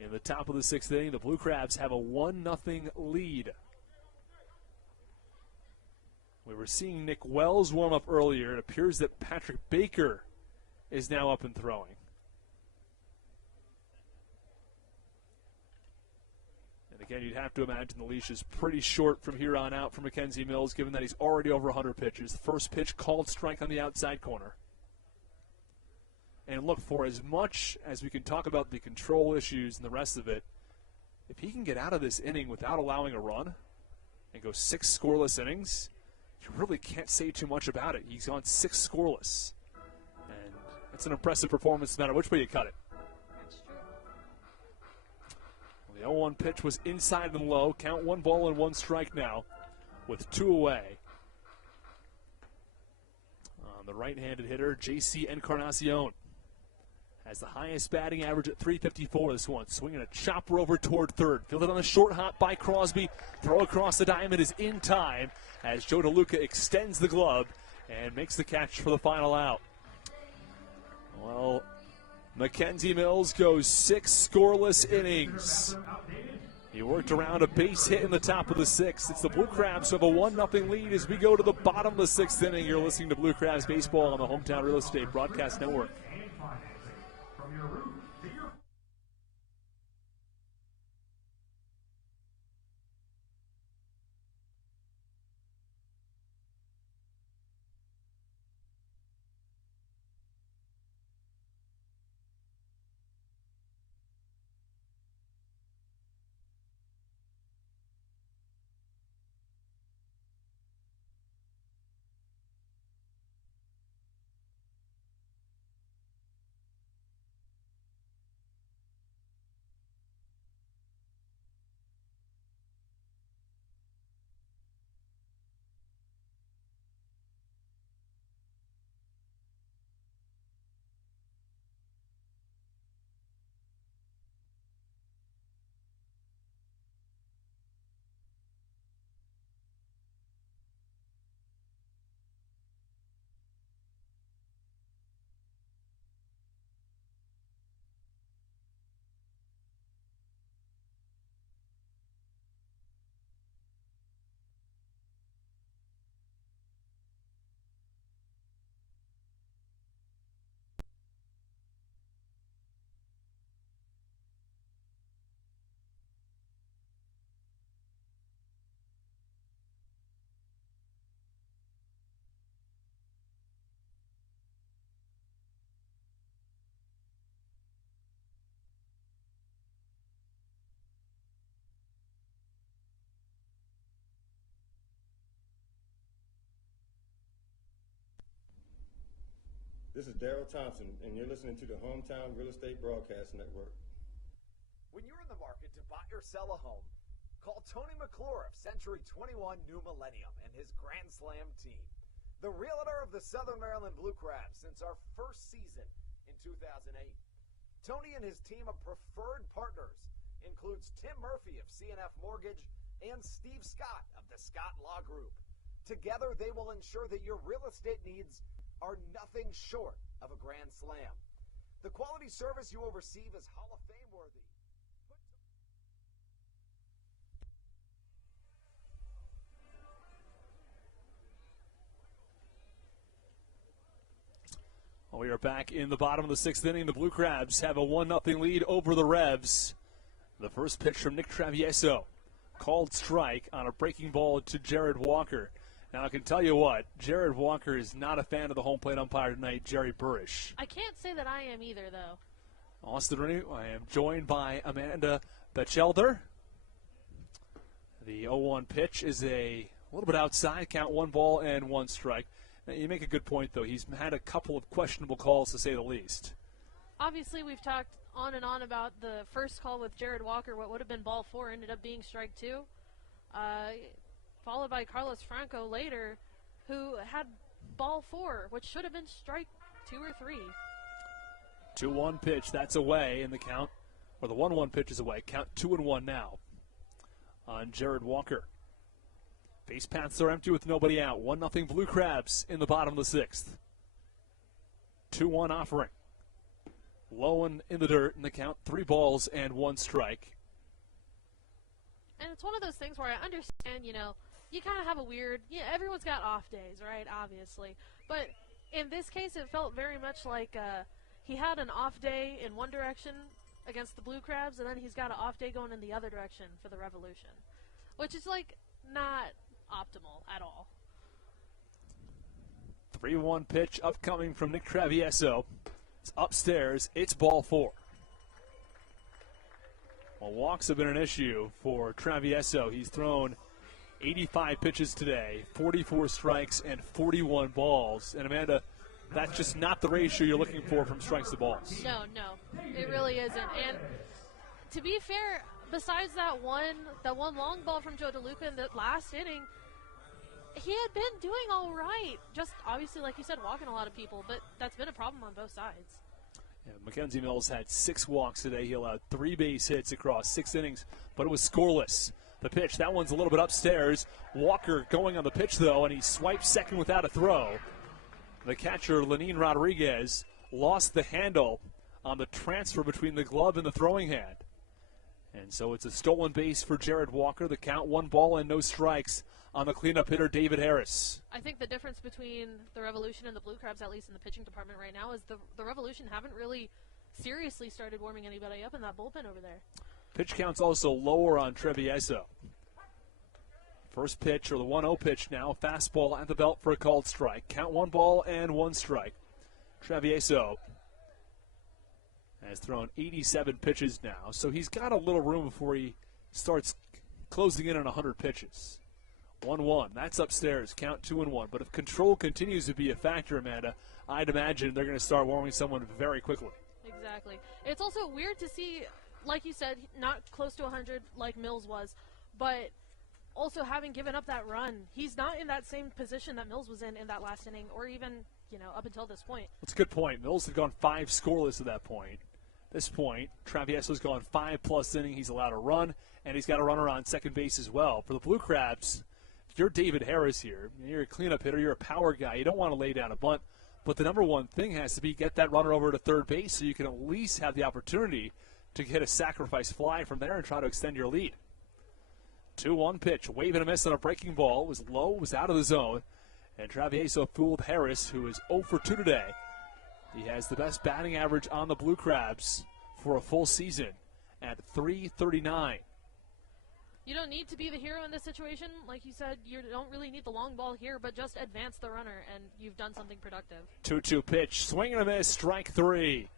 In the top of the 6th inning, the Blue Crabs have a 1-0 lead. We were seeing Nick Wells warm up earlier. It appears that Patrick Baker is now up and throwing. And again, you'd have to imagine the leash is pretty short from here on out for Mackenzie Mills, given that he's already over 100 pitches. The first pitch called strike on the outside corner. And look, for as much as we can talk about the control issues and the rest of it, if he can get out of this inning without allowing a run and go 6 scoreless innings, you really can't say too much about it. He's gone 6 scoreless. And it's an impressive performance no matter which way you cut it. That's true. The 0-1 pitch was inside and low. Count 1 ball and 1 strike now. with 2 away. The right-handed hitter, J.C. Encarnacion, has the highest batting average at .354 this one. Swinging a chopper over toward third. Fielded on the short hop by Crosby. Throw across the diamond is in time as Joe DeLuca extends the glove and makes the catch for the final out. Well, Mackenzie Mills goes 6 scoreless innings. He worked around a base hit in the top of the 6th. It's the Blue Crabs who have a 1-0 lead as we go to the bottom of the 6th inning. You're listening to Blue Crabs Baseball on the Hometown Real Estate Broadcast Network. From your roof to your This is Daryl Thompson, and you're listening to the Hometown Real Estate Broadcast Network. When you're in the market to buy or sell a home, call Tony McClure of Century 21 New Millennium and his Grand Slam team. The realtor of the Southern Maryland Blue Crabs since our first season in 2008. Tony and his team of preferred partners includes Tim Murphy of CNF Mortgage and Steve Scott of the Scott Law Group. Together, they will ensure that your real estate needs are nothing short of a grand slam. The quality service you will receive is Hall of Fame worthy. Well, we are back in the bottom of the 6th inning. The Blue Crabs have a 1-0 lead over the Revs. The first pitch from Nick Travieso. Called strike on a breaking ball to Jared Walker. Now, I can tell you what, Jared Walker is not a fan of the home plate umpire tonight, Jerry Burrish. I can't say that I am either, though. Austin Rooney, I am joined by Amanda Batchelder. The 0-1 pitch is a little bit outside, count 1 ball and 1 strike. Now, you make a good point, though. He's had a couple of questionable calls, to say the least. Obviously, we've talked on and on about the first call with Jared Walker. What would have been ball 4 ended up being strike 2. Followed by Carlos Franco later, who had ball 4, which should have been strike 2 or 3. 2-1 pitch, that's away in the count. Or the 1-1 pitch is away. Count 2-1 now on Jared Walker. Base paths are empty with nobody out. 1-0 Blue Crabs in the bottom of the 6th. 2-1 offering. Low in the dirt in the count. 3 balls and 1 strike. And it's one of those things where I understand, you kind of have a weird, everyone's got off days, right, obviously. But in this case, it felt very much like he had an off day in one direction against the Blue Crabs, and then he's got an off day going in the other direction for the Revolution, which is, not optimal at all. 3-1 pitch upcoming from Nick Travieso. It's upstairs. It's ball 4. Well, walks have been an issue for Travieso. He's thrown 85 pitches today, 44 strikes, and 41 balls. And, Amanda, that's just not the ratio you're looking for from strikes to balls. No, it really isn't. And to be fair, besides that one long ball from Joe DeLuca in the last inning, he had been doing all right. Just obviously, like you said, walking a lot of people, but that's been a problem on both sides. Yeah, Mackenzie Mills had 6 walks today. He allowed 3 base hits across 6 innings, but it was scoreless. The pitch, that one's a little bit upstairs. Walker going on the pitch, though, and he swipes second without a throw. The catcher, Lenin Rodriguez, lost the handle on the transfer between the glove and the throwing hand. And so it's a stolen base for Jared Walker. The count, 1 ball and no strikes on the cleanup hitter, David Harris. I think the difference between the Revolution and the Blue Crabs, at least in the pitching department right now, is the Revolution haven't really seriously started warming anybody up in that bullpen over there. Pitch count's also lower on Travieso. First pitch, or the 1-0 pitch now, fastball at the belt for a called strike. Count 1 ball and 1 strike. Travieso has thrown 87 pitches now, so he's got a little room before he starts closing in on 100 pitches. 1-1, that's upstairs, count 2-1. But if control continues to be a factor, Amanda, I'd imagine they're going to start warming someone very quickly. Exactly. It's also weird to see, like you said, not close to 100 like Mills was, but also having given up that run. He's not in that same position that Mills was in that last inning, or even, up until this point. That's a good point. Mills had gone 5 scoreless at that point. This point, Travieso's gone 5+ innings. He's allowed a run, and he's got a runner on second base as well. For the Blue Crabs, if you're David Harris here, you're a cleanup hitter, you're a power guy, you don't want to lay down a bunt, but the number one thing has to be get that runner over to third base so you can at least have the opportunity to get a sacrifice fly from there and try to extend your lead. 2-1 pitch, wave and a miss on a breaking ball. It was low, was out of the zone, and Travieso fooled Harris, who is 0 for 2 today. He has the best batting average on the Blue Crabs for a full season at .339. You don't need to be the hero in this situation. Like you said, you don't really need the long ball here, but just advance the runner, and you've done something productive. 2-2 pitch, swing and a miss, strike 3.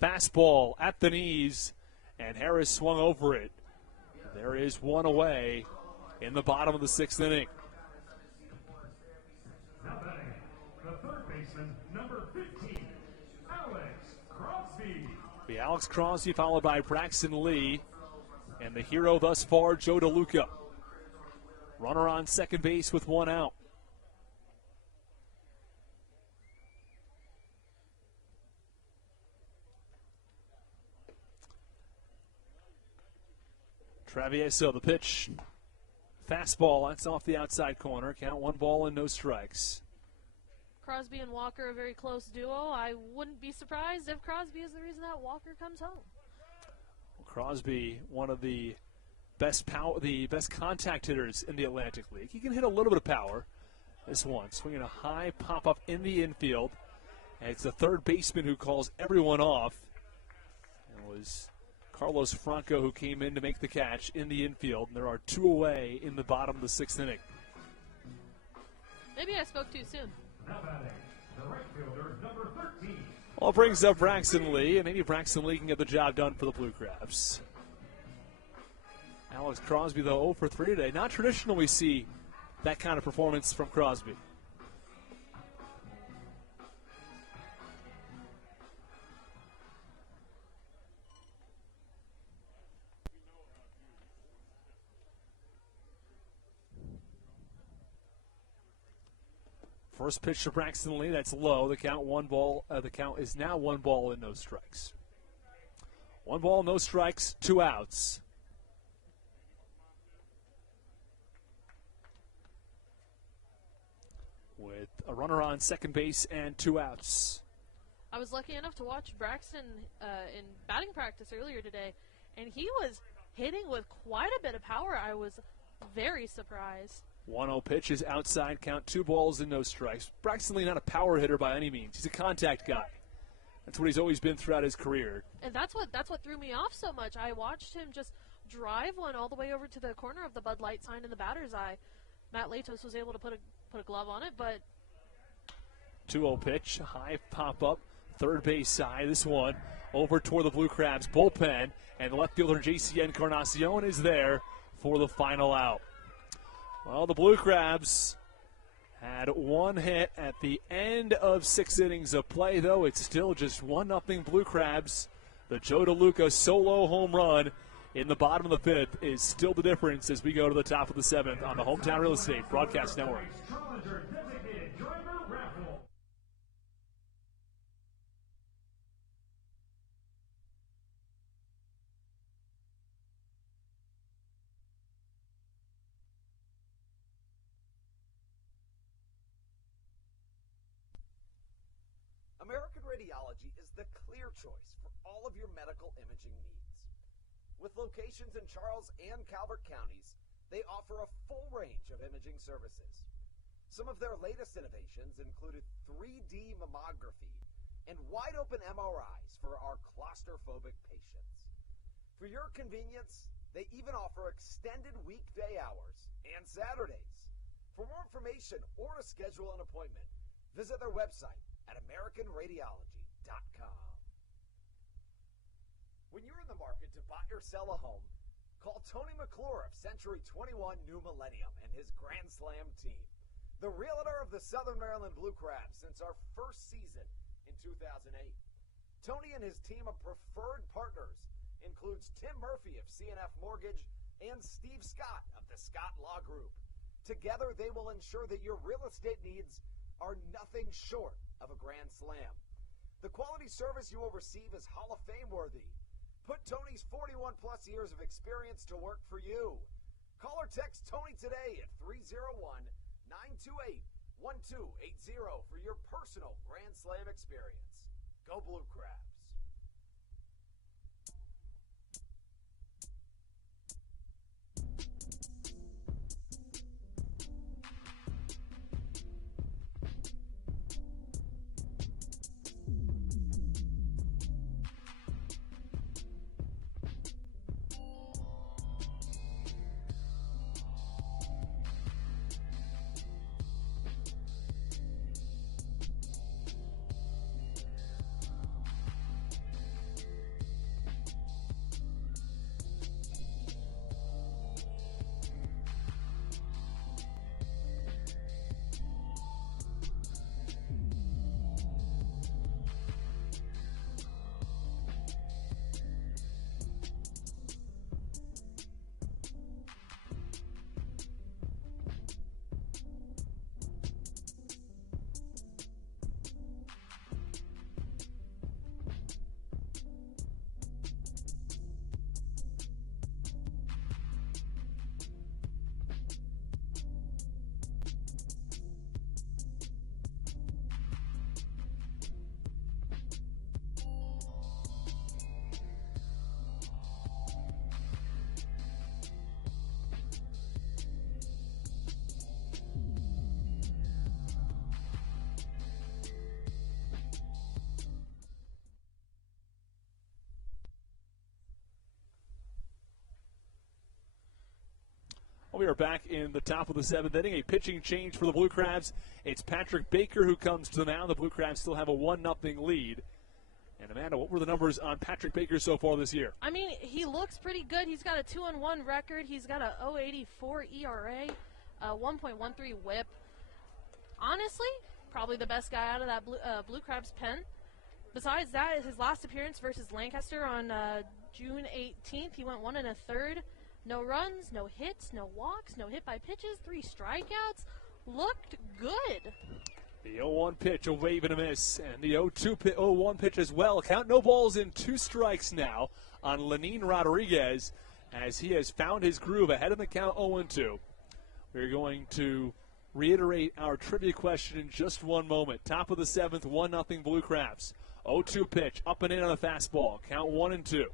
Fastball at the knees, and Harris swung over it. There is 1 away in the bottom of the 6th inning. Now batting, the third baseman, number 15, Alex Crosby. The Alex Crosby followed by Braxton Lee, and the hero thus far, Joe DeLuca. Runner on second base with 1 out. Travieso, the pitch. Fastball, that's off the outside corner. Count 1 ball and no strikes. Crosby and Walker, a very close duo. I wouldn't be surprised if Crosby is the reason that Walker comes home. Crosby, one of the best contact hitters in the Atlantic League. He can hit a little bit of power. This one, swinging a high pop-up in the infield. And it's the third baseman who calls everyone off. It was Carlos Franco who came in to make the catch in the infield. And there are 2 away in the bottom of the 6th inning. Maybe I spoke too soon. Now batting, the right fielder, number 13. Well, brings up Braxton Lee, and maybe Braxton Lee can get the job done for the Blue Crabs. Alex Crosby, though, 0 for 3 today. Not traditional we see that kind of performance from Crosby. First pitch to Braxton Lee, that's low. The count 1 ball. The count is now 1 ball and no strikes. 1 ball, no strikes, 2 outs. With a runner on second base and 2 outs. I was lucky enough to watch Braxton in batting practice earlier today, and he was hitting with quite a bit of power. I was very surprised. 1-0 pitch is outside, count 2 balls and no strikes. Braxton Lee not a power hitter by any means. He's a contact guy. That's what he's always been throughout his career. And that's what threw me off so much. I watched him just drive one all the way over to the corner of the Bud Light sign in the batter's eye. Matt Latos was able to put a glove on it, but 2-0 pitch, high pop-up, third base side. This one over toward the Blue Crabs bullpen, and the left fielder J.C. Encarnacion is there for the final out. Well, the Blue Crabs had 1 hit at the end of 6 innings of play, though. It's still just 1-0 Blue Crabs. The Joe DeLuca solo home run in the bottom of the fifth is still the difference as we go to the top of the seventh on the Hometown Real Estate Broadcast Network. Challenger designated driver raffle. American Radiology is the clear choice for all of your medical imaging needs. With locations in Charles and Calvert counties, they offer a full range of imaging services. Some of their latest innovations included 3D mammography and wide-open MRIs for our claustrophobic patients. For your convenience, they even offer extended weekday hours and Saturdays. For more information or to schedule an appointment, visit their website at AmericanRadiology.com. When you're in the market to buy or sell a home, call Tony McClure of Century 21 New Millennium and his Grand Slam team, the realtor of the Southern Maryland Blue Crabs since our first season in 2008. Tony and his team of preferred partners includes Tim Murphy of CNF Mortgage and Steve Scott of the Scott Law Group. Together, they will ensure that your real estate needs are nothing short of a grand slam. The quality service you will receive is Hall of Fame worthy. Put Tony's 41-plus years of experience to work for you. Call or text Tony today at 301-928-1280 for your personal Grand Slam experience. Go Blue Crabs. We are back in the top of the seventh inning. A pitching change for the Blue Crabs. It's Patrick Baker who comes to the mound. The Blue Crabs still have a 1-0 lead. And Amanda, what were the numbers on Patrick Baker so far this year? I mean, he looks pretty good. He's got a 2-1 record. He's got a 0.84 ERA, a 1.13 WHIP. Honestly, probably the best guy out of that Blue Crabs pen. Besides that, his last appearance versus Lancaster on June 18th, he went 1 1/3. No runs, no hits, no walks, no hit by pitches, 3 strikeouts. Looked good. The 0-1 pitch, a wave and a miss, and the 0-1 pitch as well. Count no balls and 2 strikes now on Lenin Rodriguez as he has found his groove ahead of the count 0-2. We're going to reiterate our trivia question in just one moment. Top of the seventh, 1-0 Blue Crabs. 0-2 pitch, up and in on a fastball. Count 1-2.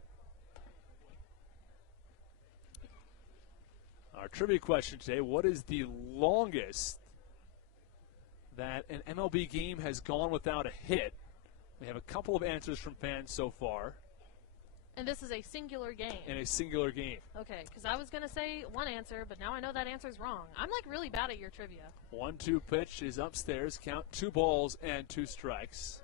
Our trivia question today, what is the longest that an MLB game has gone without a hit? We have a couple of answers from fans so far. And this is a singular game. In a singular game. Okay, because I was going to say one answer, but now I know that answer is wrong. I'm, like, really bad at your trivia. 1-2 pitch is upstairs. Count 2 balls and 2 strikes.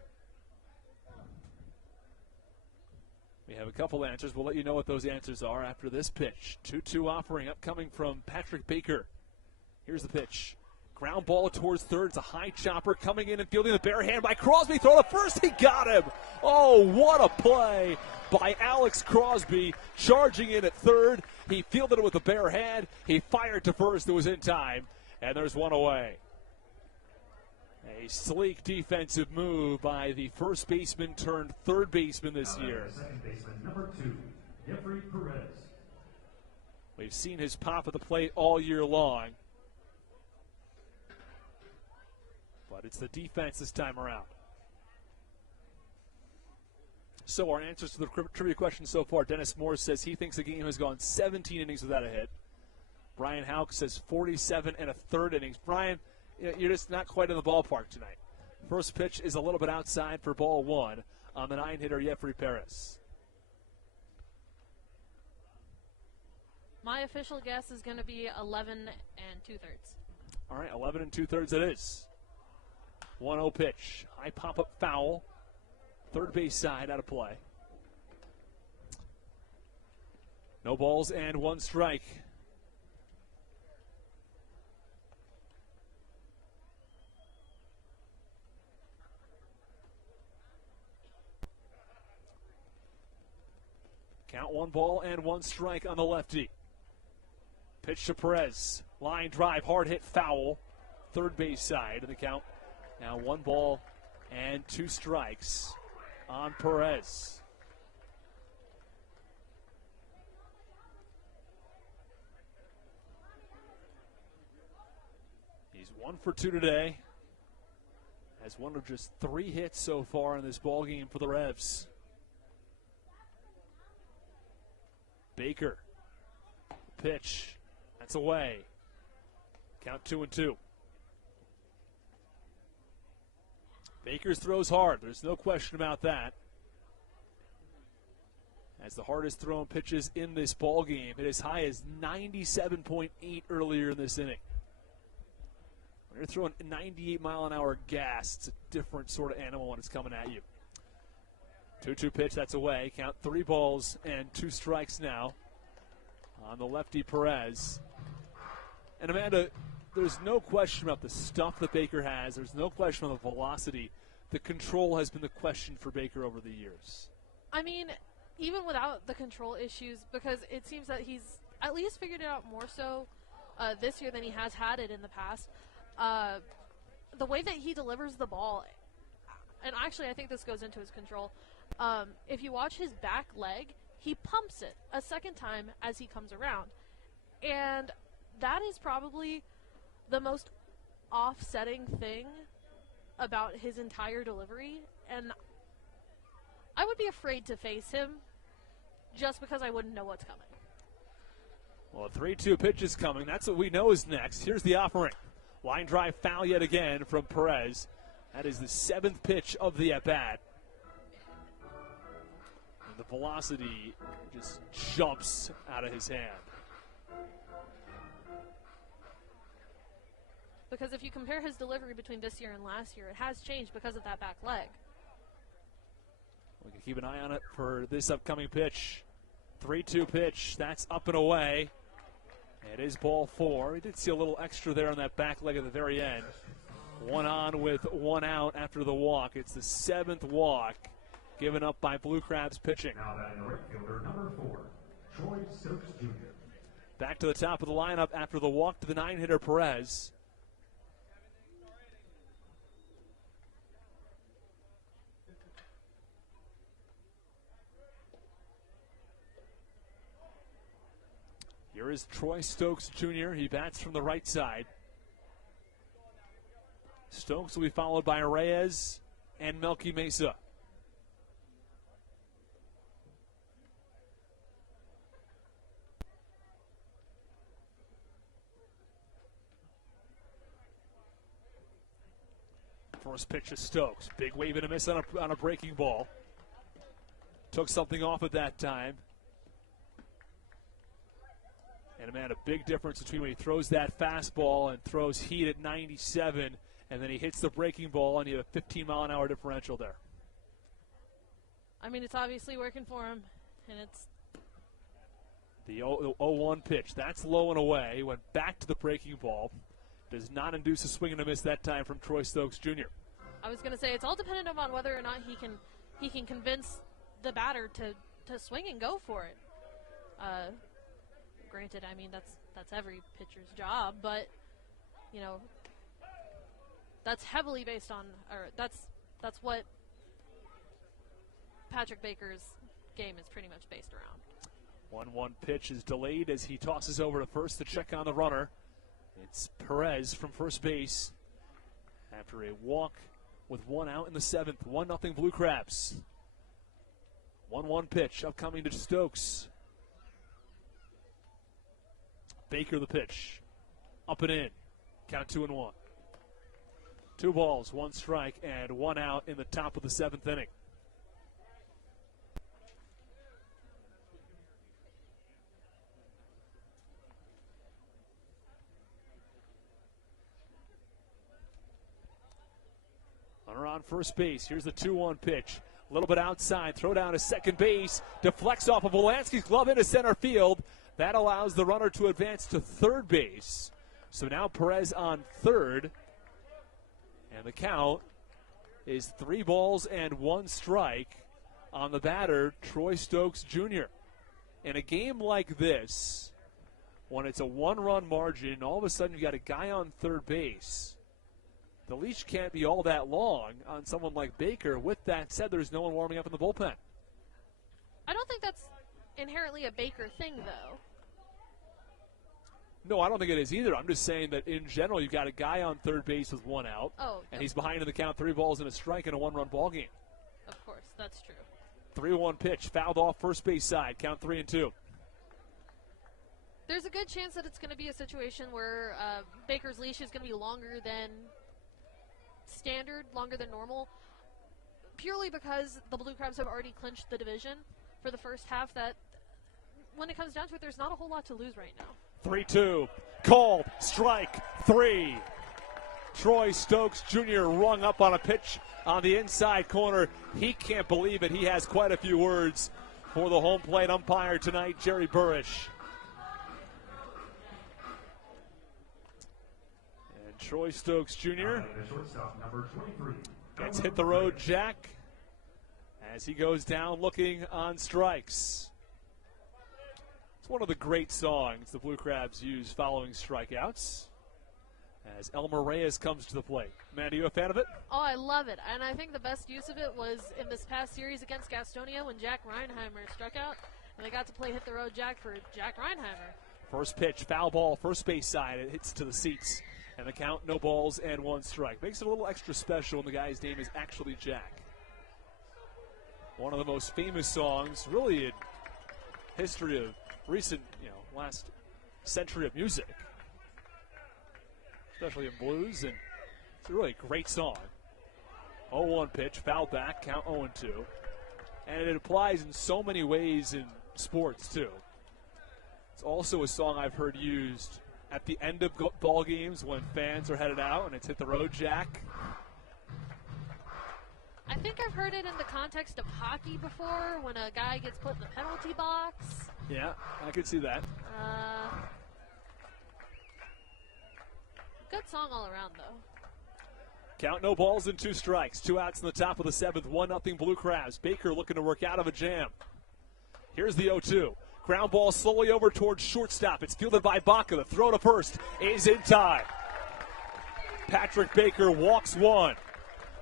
We have a couple answers. We'll let you know what those answers are after this pitch. 2-2 offering upcoming from Patrick Baker. Here's the pitch. Ground ball towards third. It's a high chopper coming in and fielding the bare hand by Crosby. Throw to first. He got him. Oh, what a play by Alex Crosby. Charging in at third. He fielded it with the bare hand. He fired to first. It was in time. And there's one away. A sleek defensive move by the first baseman turned third baseman this year. Second baseman, number 2, Jeffrey Perez. We've seen his pop at the plate all year long. But it's the defense this time around. So our answers to the trivia question so far. Dennis Moore says he thinks the game has gone 17 innings without a hit. Brian Houck says 47 and a third innings. Brian, you're just not quite in the ballpark tonight. First pitch is a little bit outside for ball one on the 9-hitter Jeffrey Perez. My official guess is going to be 11 and 2/3. All right, 11 and 2/3 it is. 1-0 pitch. High pop-up foul. Third base side out of play. No balls and one strike. Count 1 ball and 1 strike on the lefty. Pitch to Perez. Line drive, hard hit foul. Third base side of the count. Now 1 ball and 2 strikes on Perez. He's 1 for 2 today. Has one of just 3 hits so far in this ball game for the Revs. Baker. Pitch. That's away. Count 2-2. Baker's throws hard. There's no question about that. As the hardest thrown pitches in this ball game, hit as high as 97.8 earlier in this inning. When you're throwing 98-mile-an-hour gas, it's a different sort of animal when it's coming at you. 2-2 pitch, that's away. Count 3 balls and 2 strikes now on the lefty Perez. And Amanda, there's no question about the stuff that Baker has. There's no question about the velocity. The control has been the question for Baker over the years. I mean, even without the control issues, because it seems that he's at least figured it out more so this year than he has had it in the past. The way that he delivers the ball, and actually I think this goes into his control, if you watch his back leg, he pumps it a second time as he comes around. And that is probably the most offsetting thing about his entire delivery. And I would be afraid to face him just because I wouldn't know what's coming. Well, a 3-2 pitch is coming. That's what we know is next. Here's the offering. Line drive foul yet again from Perez. That is the 7th pitch of the at-bat. And the velocity just jumps out of his hand. Because if you compare his delivery between this year and last year, it has changed because of that back leg. We can keep an eye on it for this upcoming pitch. 3-2 pitch. That's up and away. It is ball 4. We did see a little extra there on that back leg at the very end. 1 on with 1 out after the walk. It's the 7th walk given up by Blue Crabs pitching. Now batting the right fielder, number 4, Troy Stokes Jr. Back to the top of the lineup after the walk to the 9-hitter Perez. Here is Troy Stokes Jr. He bats from the right side. Stokes will be followed by Reyes and Melky Mesa. First pitch to Stokes. Big wave and a miss on a breaking ball. Took something off at that time. And, man, a big difference between when he throws that fastball and throws heat at 97, and then he hits the breaking ball, and you have a 15-mile-an-hour differential there. I mean, it's obviously working for him, and it's... The 0-1 pitch. That's low and away. He went back to the breaking ball. does not induce a swing and a miss that time from Troy Stokes Jr. I was going to say it's all dependent upon whether or not he can convince the batter to swing and go for it. Granted, I mean that's every pitcher's job, but you know that's heavily based on, or that's what Patrick Baker's game is pretty much based around. 1-1 pitch is delayed as he tosses over to first to check on the runner. It's Perez from first base after a walk with one out in the seventh. 1-0 Blue Crabs. 1-1 pitch upcoming to Stokes. Baker the pitch. Up and in. Count 2-1. 2 balls, 1 strike, and 1 out in the top of the 7th inning. Runner on first base. Here's the 2-1 pitch. A little bit outside. Throw down to second base. Deflects off of Wolanski's glove into center field. That allows the runner to advance to third base. So now Perez on third. And the count is 3 balls and 1 strike on the batter, Troy Stokes Jr. In a game like this, when it's a 1-run margin, all of a sudden you got a guy on third base. The leash can't be all that long on someone like Baker. With that said, there's no one warming up in the bullpen. I don't think that's inherently a Baker thing, though. No, I don't think it is either. I'm just saying that in general, you've got a guy on third base with 1 out, and he's behind in the count, 3 balls and a strike in a 1-run ball game. Of course, that's true. 3-1 pitch, fouled off first base side, count 3-2. There's a good chance that it's going to be a situation where Baker's leash is going to be longer than standard, longer than normal, purely because the Blue Crabs have already clinched the division for the first half. That when it comes down to it, there's not a whole lot to lose right now. 3-2, called, strike, 3. Troy Stokes Jr. rung up on a pitch on the inside corner. He can't believe it. He has quite a few words for the home plate umpire tonight, Jerry Burrish. And Troy Stokes Jr. gets hit the road jack as he goes down looking on strikes. It's one of the great songs the Blue Crabs use following strikeouts as Elmer Reyes comes to the plate. Mandy, you a fan of it? Oh, I love it. And I think the best use of it was in this past series against Gastonia when Jack Reinheimer struck out, and they got to play Hit the Road Jack for Jack Reinheimer. First pitch, foul ball, first base side. It hits to the seats. And the count, no balls and 1 strike. Makes it a little extra special when the guy's name is actually Jack. One of the most famous songs, really in history of recent, last century of music, especially in blues, and it's a really great song. 0-1 pitch, foul back, count 0-2. And it applies in so many ways in sports, too. It's also a song I've heard used at the end of ball games when fans are headed out, and it's Hit the Road Jack. I think I've heard it in the context of hockey before, when a guy gets put in the penalty box. Yeah, I could see that. Good song all around, though. Count, no balls and 2 strikes. 2 outs in the top of the 7th. 1-0 Blue Crabs. Baker looking to work out of a jam. Here's the 0-2. Ground ball slowly over towards shortstop. It's fielded by Baca. The throw to first is in time. Patrick Baker walks 1.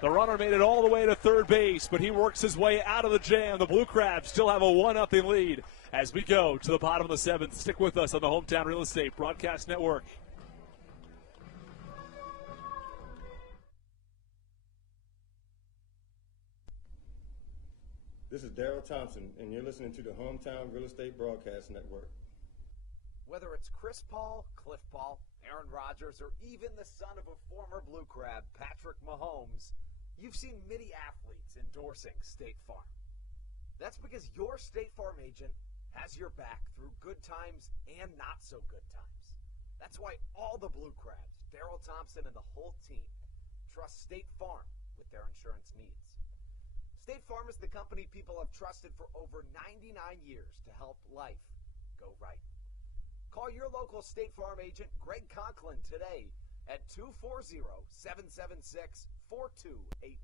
The runner made it all the way to third base, but he works his way out of the jam. The Blue Crabs still have a 1-0 lead as we go to the bottom of the 7th. Stick with us on the Hometown Real Estate Broadcast Network. This is Daryl Thompson, and you're listening to the Hometown Real Estate Broadcast Network. Whether it's Chris Paul, Cliff Paul, Aaron Rodgers, or even the son of a former Blue Crab, Patrick Mahomes, you've seen many athletes endorsing State Farm. That's because your State Farm agent has your back through good times and not so good times. That's why all the Blue Crabs, Daryl Thompson and the whole team, trust State Farm with their insurance needs. State Farm is the company people have trusted for over 99 years to help life go right. Call your local State Farm agent, Greg Conklin, today at 240-776-4289.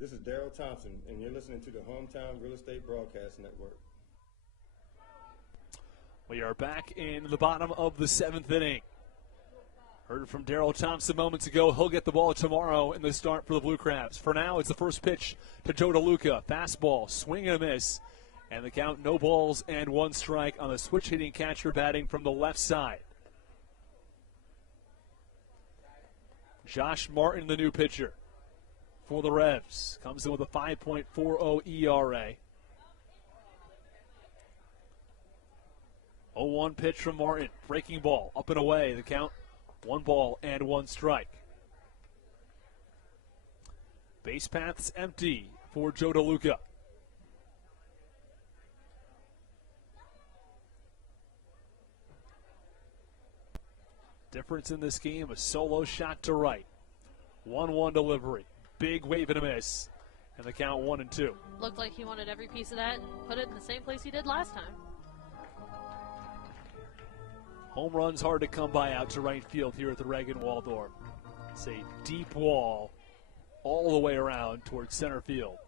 This is Daryl Thompson, and you're listening to the Hometown Real Estate Broadcast Network. We are back in the bottom of the 7th inning. Heard from Daryl Thompson moments ago. He'll get the ball tomorrow in the start for the Blue Crabs. For now, it's the first pitch to Joe DeLuca. Fastball, swing and a miss. And the count, no balls and 1 strike on the switch-hitting catcher batting from the left side. Josh Martin, the new pitcher for the Revs, comes in with a 5.40 ERA. 0-1 pitch from Martin. Breaking ball, up and away. The count, 1 ball and 1 strike. Base paths empty for Joe DeLuca. Difference in this game, a solo shot to right. 1-1 delivery. Big wave and a miss. And the count 1-2. Looked like he wanted every piece of that and put it in the same place he did last time. Home run's hard to come by out to right field here at the Reagan Waldorf. It's a deep wall all the way around towards center field.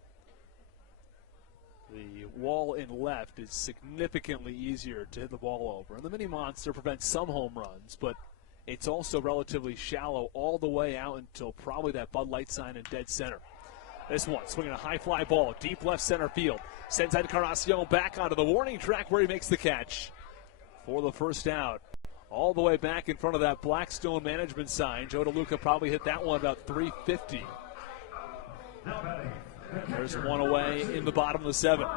The wall in left is significantly easier to hit the ball over. And the Mini Monster prevents some home runs, but it's also relatively shallow all the way out until probably that Bud Light sign in dead center. This one, swinging a high fly ball, deep left center field. Sends Encarnacion back onto the warning track where he makes the catch for the first out. All the way back in front of that Blackstone management sign. Joe DeLuca probably hit that one about 350. There's one away in the bottom of the 7th.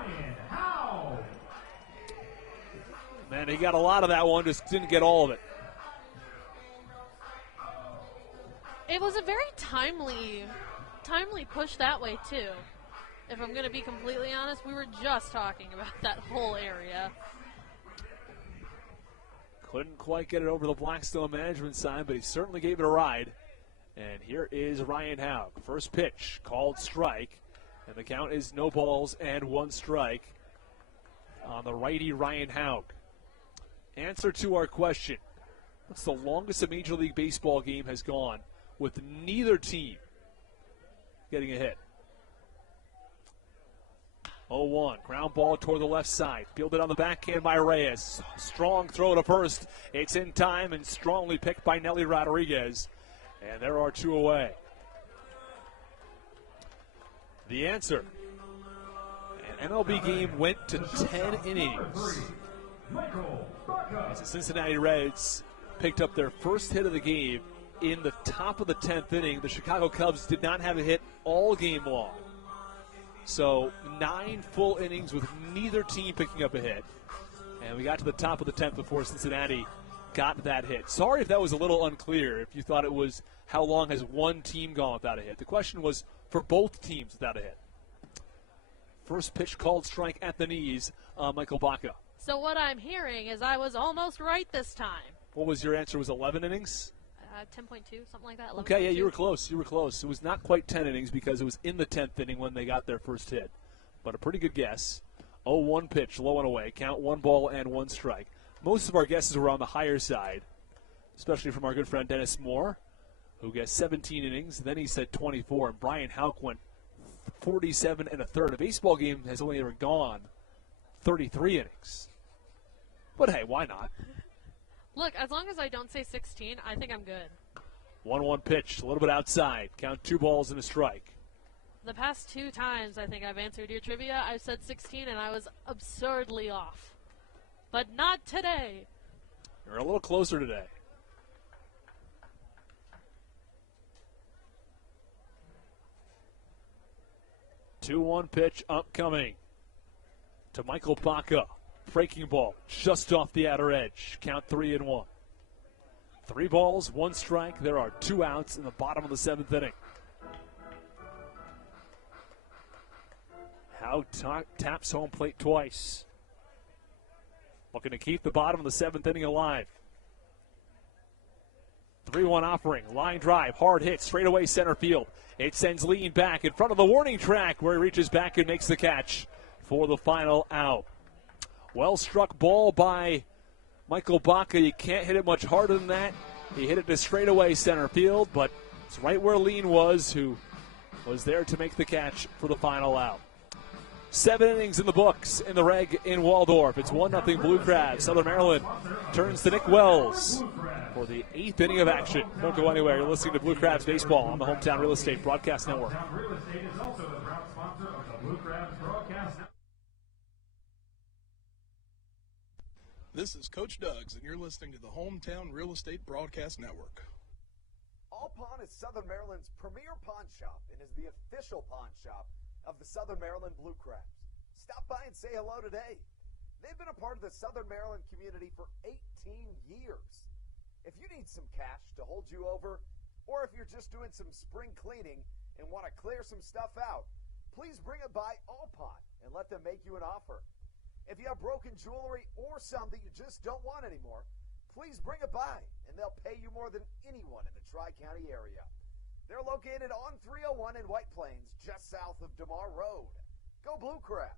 Man, he got a lot of that one, just didn't get all of it. It was a very timely push that way, too. If I'm going to be completely honest, we were just talking about that whole area. Couldn't quite get it over the Blackstone management sign, but he certainly gave it a ride. And here is Ryan Haug. First pitch, called strike. And the count is no balls and 1 strike on the righty Ryan Haug. Answer to our question. What's the longest a Major League Baseball game has gone with neither team getting a hit? 0-1, ground ball toward the left side. Fielded on the backhand by Reyes. Strong throw to first. It's in time and strongly picked by Nelly Rodriguez. And there are 2 away. The answer, an MLB game went to 10 innings. As the Cincinnati Reds picked up their first hit of the game in the top of the 10th inning. The Chicago Cubs did not have a hit all game long. So 9 full innings with neither team picking up a hit. And we got to the top of the 10th before Cincinnati got that hit. Sorry if that was a little unclear, if you thought it was how long has one team gone without a hit. The question was for both teams without a hit. First pitch called strike at the knees, Michael Baca. So what I'm hearing is I was almost right this time. What was your answer? Was 11 innings? 10.2, something like that. Okay, yeah, you were close. You were close. It was not quite 10 innings because it was in the 10th inning when they got their first hit. But a pretty good guess. 0-1 pitch, low and away. Count 1 ball and 1 strike. Most of our guesses were on the higher side, especially from our good friend Dennis Moore, who guessed 17 innings. Then he said 24, and Brian Houck went 47 and a third. A baseball game has only ever gone 33 innings. But hey, why not? Look, as long as I don't say 16, I think I'm good. 1-1 pitch, a little bit outside. Count 2 balls and a strike. The past 2 times I think I've answered your trivia, I've said 16 and I was absurdly off. But not today. You're a little closer today. Two-one pitch upcoming to Michael Baca. Breaking ball just off the outer edge. Count 3-1. 3 balls, 1 strike. There are 2 outs in the bottom of the 7th inning. Howe taps home plate twice. Looking to keep the bottom of the 7th inning alive. 3-1 offering. Line drive. Hard hit. Straight away center field. It sends Lean back in front of the warning track where he reaches back and makes the catch for the final out. Well struck ball by Michael Baca. You can't hit it much harder than that. He hit it to straightaway center field, but it's right where Lean was, who was there to make the catch for the final out. 7 innings in the books in the reg in Waldorf. It's 1-0 Blue Crabs. Southern Maryland turns to Nick Wells for the 8th inning of action. Don't go anywhere. You're listening to Blue Crabs Baseball on the Hometown Real Estate Broadcast Network. Hometown Real Estate is also the proud sponsor of the Blue Crabs Broadcast Network. This is Coach Doug's, and you're listening to the Hometown Real Estate Broadcast Network. All Pawn is Southern Maryland's premier pawn shop and is the official pawn shop of the Southern Maryland Blue Crabs. Stop by and say hello today. They've been a part of the Southern Maryland community for 18 years. If you need some cash to hold you over, or if you're just doing some spring cleaning and want to clear some stuff out, please bring it by All Pawn and let them make you an offer. If you have broken jewelry or some that you just don't want anymore, please bring it by and they'll pay you more than anyone in the Tri-County area. They're located on 301 in White Plains, just south of DeMar Road. Go Blue Crabs!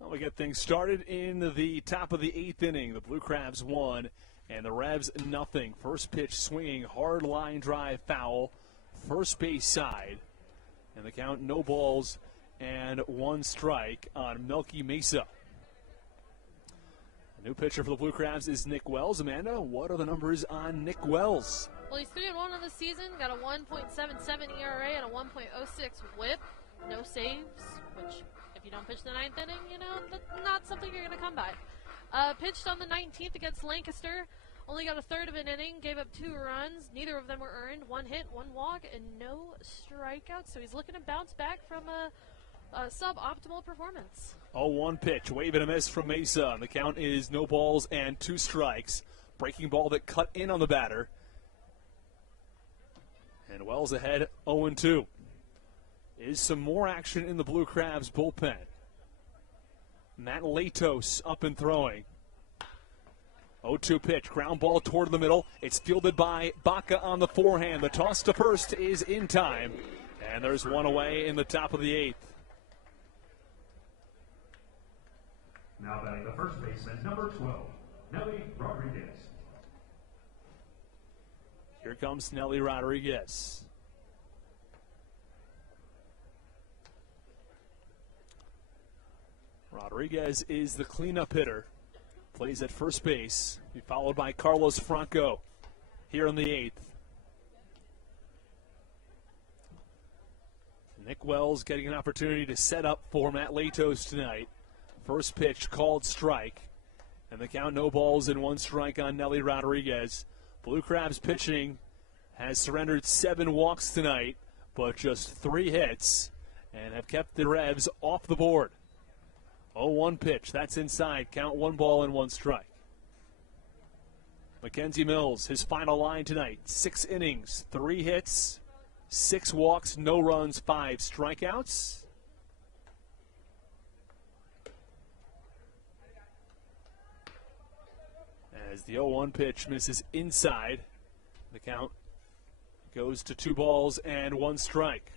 Well, we get things started in the top of the 8th inning. The Blue Crabs won And the Revs, nothing. First pitch swinging, hard line drive foul, first base side. And the count, no balls and 1 strike on Melky Mesa. The new pitcher for the Blue Crabs is Nick Wells. Amanda, what are the numbers on Nick Wells? Well, he's 3-1 on the season, got a 1.77 ERA and a 1.06 WHIP. No saves, which if you don't pitch the 9th inning, that's not something you're going to come by. Pitched on the 19th against Lancaster. Only got a third of an inning, gave up 2 runs. Neither of them were earned. 1 hit, 1 walk, and no strikeouts. So he's looking to bounce back from a suboptimal performance. 0-1 pitch, wave and a miss from Mesa. And the count is no balls and 2 strikes. Breaking ball that cut in on the batter. And Wells ahead 0-2. Is some more action in the Blue Crabs bullpen. Matt Latos up and throwing. 0-2 pitch, ground ball toward the middle. It's fielded by Baca on the forehand. The toss to first is in time. And there's one away in the top of the 8th. Now batting the first baseman, number 12, Nelly Rodriguez. Here comes Nelly Rodriguez. Rodriguez is the cleanup hitter. Plays at first base. Be followed by Carlos Franco here in the 8th. Nick Wells getting an opportunity to set up for Matt Latos tonight. First pitch called strike. And the count, no balls and 1 strike on Nelly Rodriguez. Blue Crabs pitching has surrendered 7 walks tonight, but just 3 hits, and have kept the Revs off the board. 0-1 pitch, that's inside. Count 1 ball and 1 strike. Mackenzie Mills, his final line tonight. 6 innings, 3 hits, 6 walks, no runs, 5 strikeouts. As the 0-1 pitch misses inside, the count goes to 2 balls and 1 strike.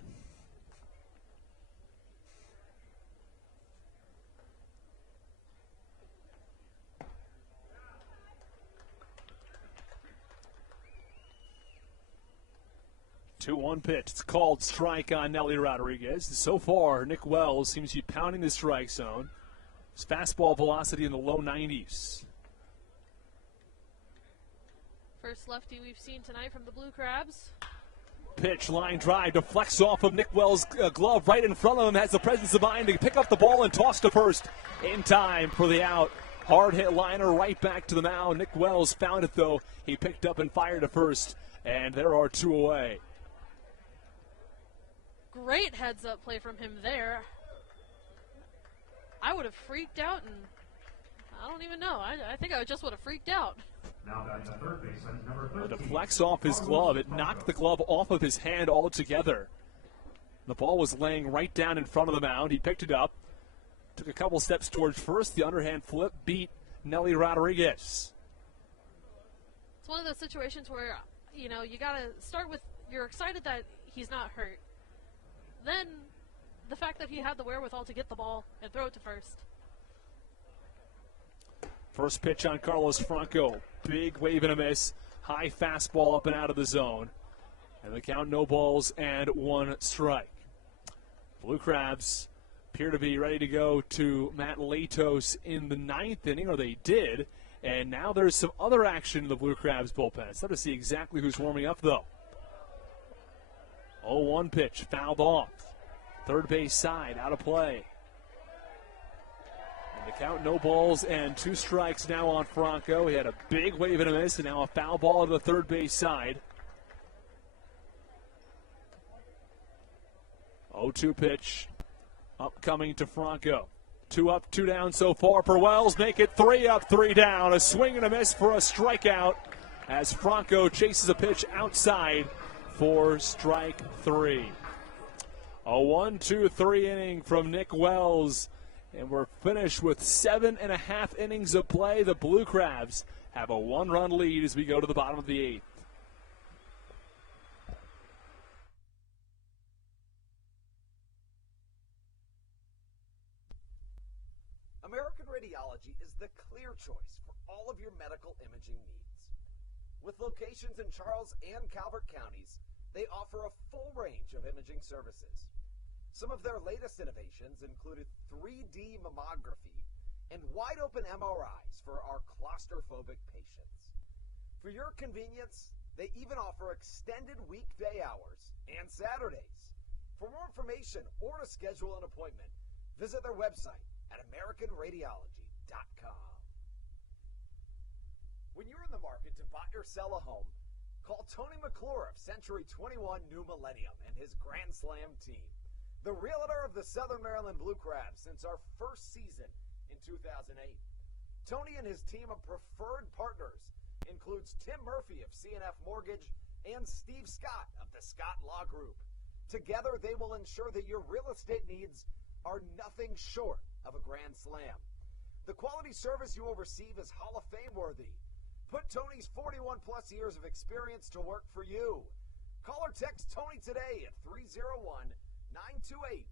Two-one pitch. It's called strike on Nelly Rodriguez. So far, Nick Wells seems to be pounding the strike zone. His fastball velocity in the low 90s. First lefty we've seen tonight from the Blue Crabs. Pitch, line drive, deflects off of Nick Wells' glove right in front of him. Has the presence of mind to pick up the ball and toss to first in time for the out. Hard hit liner right back to the mound. Nick Wells found it though. He picked up and fired to first, and there are 2 away. Great heads-up play from him there. I would have freaked out, and I don't even know. I think I just would have freaked out. Now batting the third baseman, number 13. Deflects off his glove. It knocked the glove off of his hand altogether. The ball was laying right down in front of the mound. He picked it up, took a couple steps towards first. The underhand flip beat Nelly Rodriguez. It's one of those situations where, you got to start with you're excited that he's not hurt. Then the fact that he had the wherewithal to get the ball and throw it to first. First pitch on Carlos Franco. Big wave and a miss. High fastball up and out of the zone. And the count, no balls and 1 strike. Blue Crabs appear to be ready to go to Matt Latos in the 9th inning, or they did. And now there's some other action in the Blue Crabs bullpen. It's tough to see exactly who's warming up, though. 0-1 pitch, fouled off. Third base side, out of play. And the count, no balls and 2 strikes now on Franco. He had a big wave and a miss, and now a foul ball to the third base side. 0-2 pitch, upcoming to Franco. 2 up, 2 down so far for Wells. Make it 3 up, 3 down. A swing and a miss for a strikeout as Franco chases a pitch outside for strike 3. A 1-2-3 inning from Nick Wells, and we're finished with 7.5 innings of play. The Blue Crabs have a 1-run lead as we go to the bottom of the 8th. American Radiology is the clear choice for all of your medical imaging needs. With locations in Charles and Calvert counties, they offer a full range of imaging services. Some of their latest innovations included 3D mammography and wide-open MRIs for our claustrophobic patients. For your convenience, they even offer extended weekday hours and Saturdays. For more information or to schedule an appointment, visit their website at AmericanRadiology.com. When you're in the market to buy or sell a home, call Tony McClure of Century 21 New Millennium and his Grand Slam team. The realtor of the Southern Maryland Blue Crabs since our first season in 2008. Tony and his team of preferred partners includes Tim Murphy of CNF Mortgage and Steve Scott of the Scott Law Group. Together, they will ensure that your real estate needs are nothing short of a grand slam. The quality service you will receive is Hall of Fame worthy. Put Tony's 41-plus years of experience to work for you. Call or text Tony today at 301-928-1280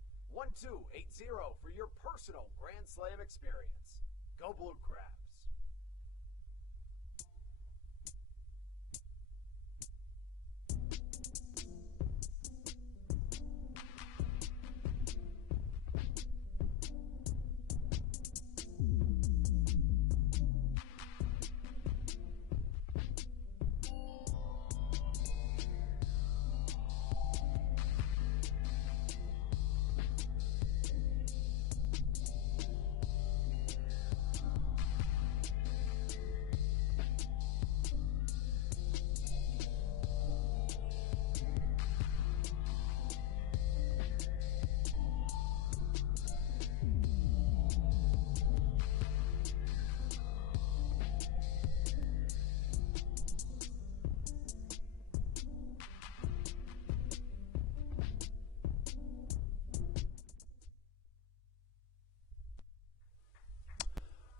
for your personal Grand Slam experience. Go Blue Crabs.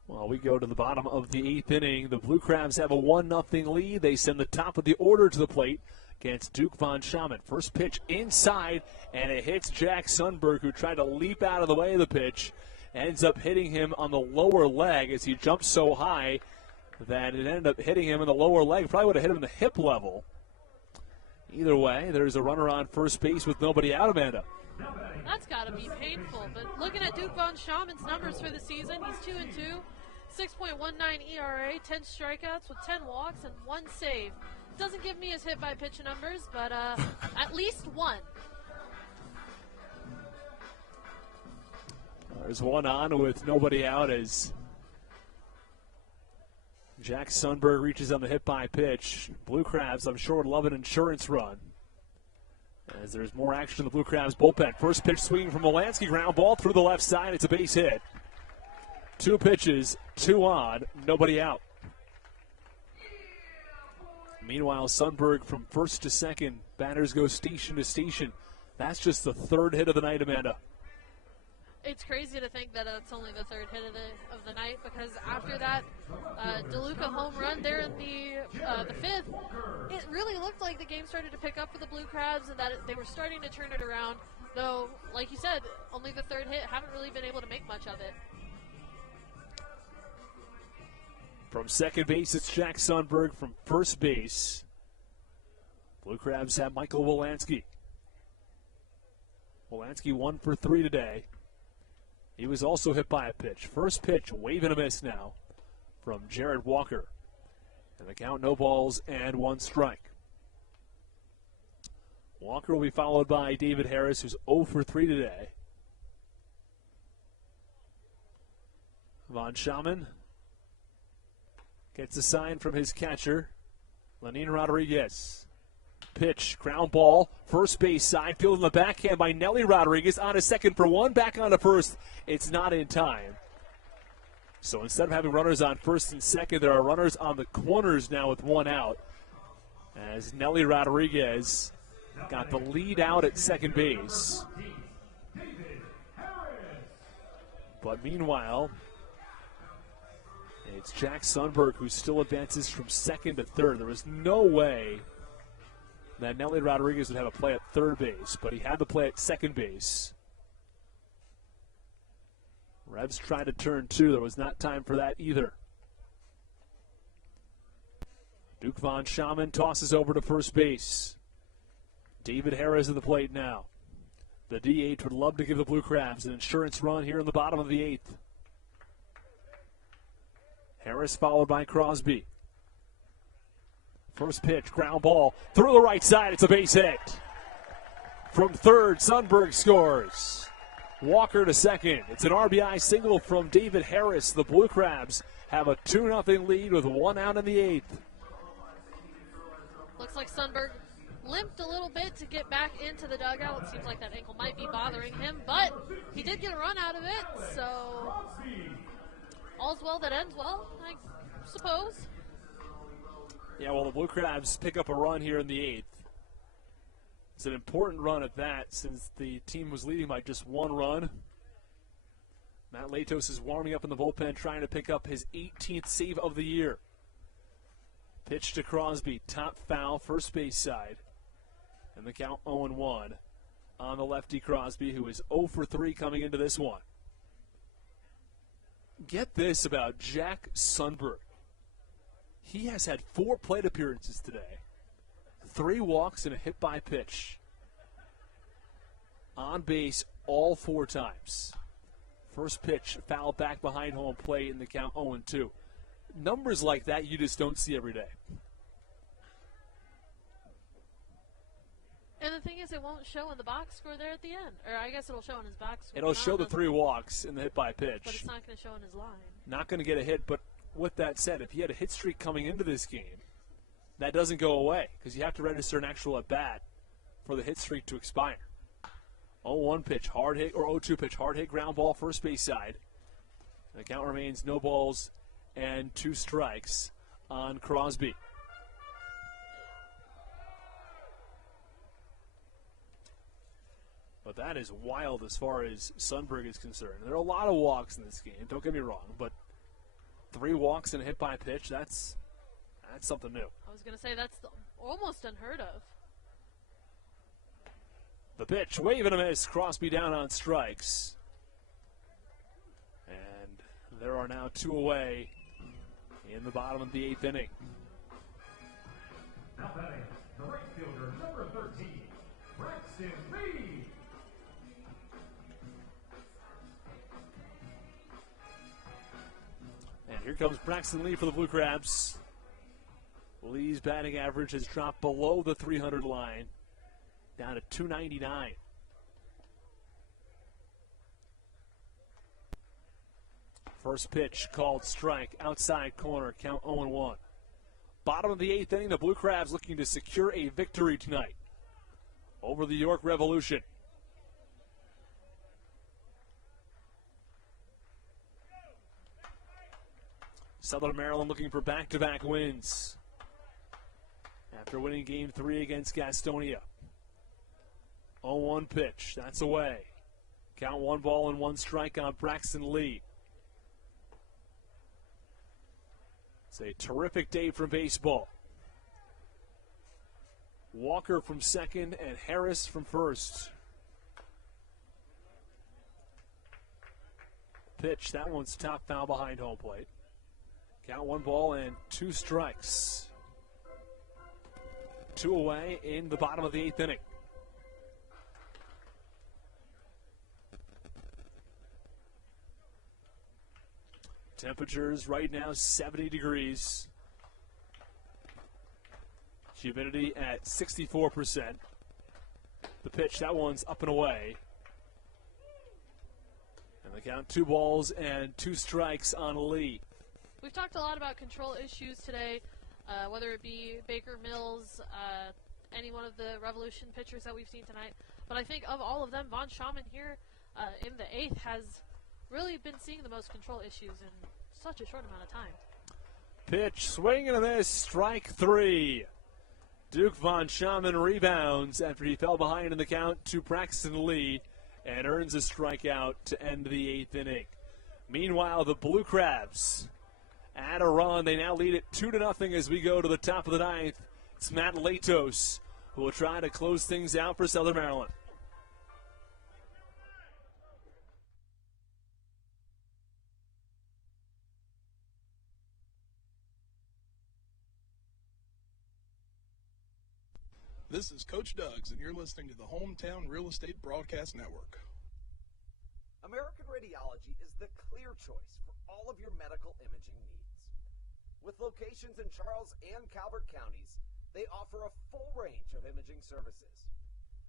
Well, we go to the bottom of the 8th inning. The Blue Crabs have a 1-0 lead. They send the top of the order to the plate against Duke Von Schaman. First pitch inside, and it hits Jack Sundberg, who tried to leap out of the way of the pitch. Ends up hitting him on the lower leg as he jumped so high that it ended up hitting him in the lower leg. Probably would have hit him in the hip level. Either way, there's a runner on first base with nobody out, Amanda. That's got to be painful. But looking at Duke Von Schaman's numbers for the season, he's 2-2, 6.19 ERA, 10 strikeouts with 10 walks and 1 save. Doesn't give me his hit by pitch numbers, but at least one. There's one on with nobody out as Jack Sundberg reaches on the hit by pitch. Blue Crabs, I'm sure, would love an insurance run, as there's more action in the Blue Crabs bullpen. First pitch swinging from Molansky, ground ball through the left side. It's a base hit. 2 pitches, 2 on, nobody out. Meanwhile, Sundberg from first to second. Batters go station to station. That's just the 3rd hit of the night, Amanda. It's crazy to think that it's only the 3rd hit of the night, because after that DeLuca home run there in the 5th, it really looked like the game started to pick up for the Blue Crabs and that they were starting to turn it around. Though, like you said, only the 3rd hit, haven't really been able to make much of it. From second base, it's Jack Sundberg. From first base, Blue Crabs have Michael Molansky. Molansky 1 for 3 today. He was also hit by a pitch. First pitch, wave and a miss now from Jared Walker. And the count, no balls and 1 strike. Walker will be followed by David Harris, who's 0 for 3 today. Von Schaman gets a sign from his catcher, Lenin Rodriguez. Pitch, ground ball, first base side, field in the backhand by Nelly Rodriguez on a second for 1, back on to first. It's not in time. So instead of having runners on first and second, there are runners on the corners now with 1 out, as Nelly Rodriguez got the lead out at second base. But meanwhile, it's Jack Sundberg who still advances from second to third. There was no way that Nelly Rodriguez would have a play at third base, but he had the play at second base. Revs tried to turn 2. There was not time for that either. Duke Von Schaman tosses over to first base. David Harris at the plate now. The DH would love to give the Blue Crabs an insurance run here in the bottom of the 8th. Harris followed by Crosby. First pitch, ground ball through the right side. It's a base hit. From third, Sundberg scores. Walker to second. It's an RBI single from David Harris. The Blue Crabs have a 2-0 lead with 1 out in the 8th. Looks like Sundberg limped a little bit to get back into the dugout. It seems like that ankle might be bothering him, but he did get a run out of it, so all's well that ends well, I suppose. Yeah, well, the Blue Crabs pick up a run here in the 8th. It's an important run at that since the team was leading by just 1 run. Matt Latos is warming up in the bullpen trying to pick up his 18th save of the year. Pitch to Crosby, top foul, first base side. And the count 0-1 on the lefty Crosby, who is 0 for 3 coming into this one. Get this about Jack Sundberg. He has had 4 plate appearances today. 3 walks and a hit by pitch. On base all 4 times. First pitch, foul back behind home plate in the count 0-2. Numbers like that you just don't see every day. And the thing is, it won't show in the box score there at the end. Or I guess it'll show in his box score. It'll show the 3 walks in the hit by pitch. But it's not going to show in his line. Not going to get a hit, but with that said, if he had a hit streak coming into this game, that doesn't go away because you have to register an actual at-bat for the hit streak to expire. 0-1 pitch, hard hit, or 0-2 pitch, hard hit, ground ball, first base side. The count remains no balls and 2 strikes on Crosby. But that is wild as far as Sundberg is concerned. There are a lot of walks in this game, don't get me wrong, but 3 walks and a hit by pitch, that's something new. I was going to say that's almost unheard of. The pitch, wave and a miss, Crosby down on strikes. And there are now 2 away in the bottom of the 8th inning. Now batting, the right fielder, number 13, Braxton Lee. And here comes Braxton Lee for the Blue Crabs. Lee's batting average has dropped below the 300 line, down to 299. First pitch called strike, outside corner, count 0-1. Bottom of the 8th inning, the Blue Crabs looking to secure a victory tonight over the York Revolution. Southern Maryland looking for back-to-back wins after winning Game 3 against Gastonia. 0-1 pitch, that's away. Count 1 ball and 1 strike on Braxton Lee. It's a terrific day for baseball. Walker from second and Harris from first. Pitch, that one's top foul behind home plate. Count 1 ball and 2 strikes. 2 away in the bottom of the 8th inning. Temperatures right now 70 degrees. Humidity at 64%. The pitch, that one's up and away. And the count 2 balls and 2 strikes on Lee. We've talked a lot about control issues today, whether it be Baker Mills, any one of the Revolution pitchers that we've seen tonight. But I think of all of them, Von Schaman here in the 8th has really been seeing the most control issues in such a short amount of time. Pitch, swing and a miss, strike 3. Duke Von Schaman rebounds after he fell behind in the count to Braxton Lee and earns a strikeout to end the 8th inning. Meanwhile, the Blue Crabs add a run. They now lead it 2-0 as we go to the top of the 9th. It's Matt Latos who will try to close things out for Southern Maryland. This is Coach Doug's, and you're listening to the Hometown Real Estate Broadcast Network. American Radiology is the clear choice for all of your medical imaging needs. With locations in Charles and Calvert counties, they offer a full range of imaging services.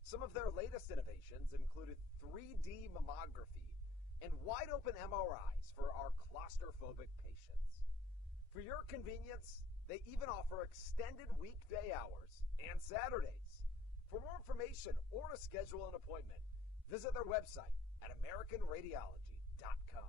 Some of their latest innovations included 3D mammography and wide-open MRIs for our claustrophobic patients. For your convenience, they even offer extended weekday hours and Saturdays. For more information or to schedule an appointment, visit their website at AmericanRadiology.com.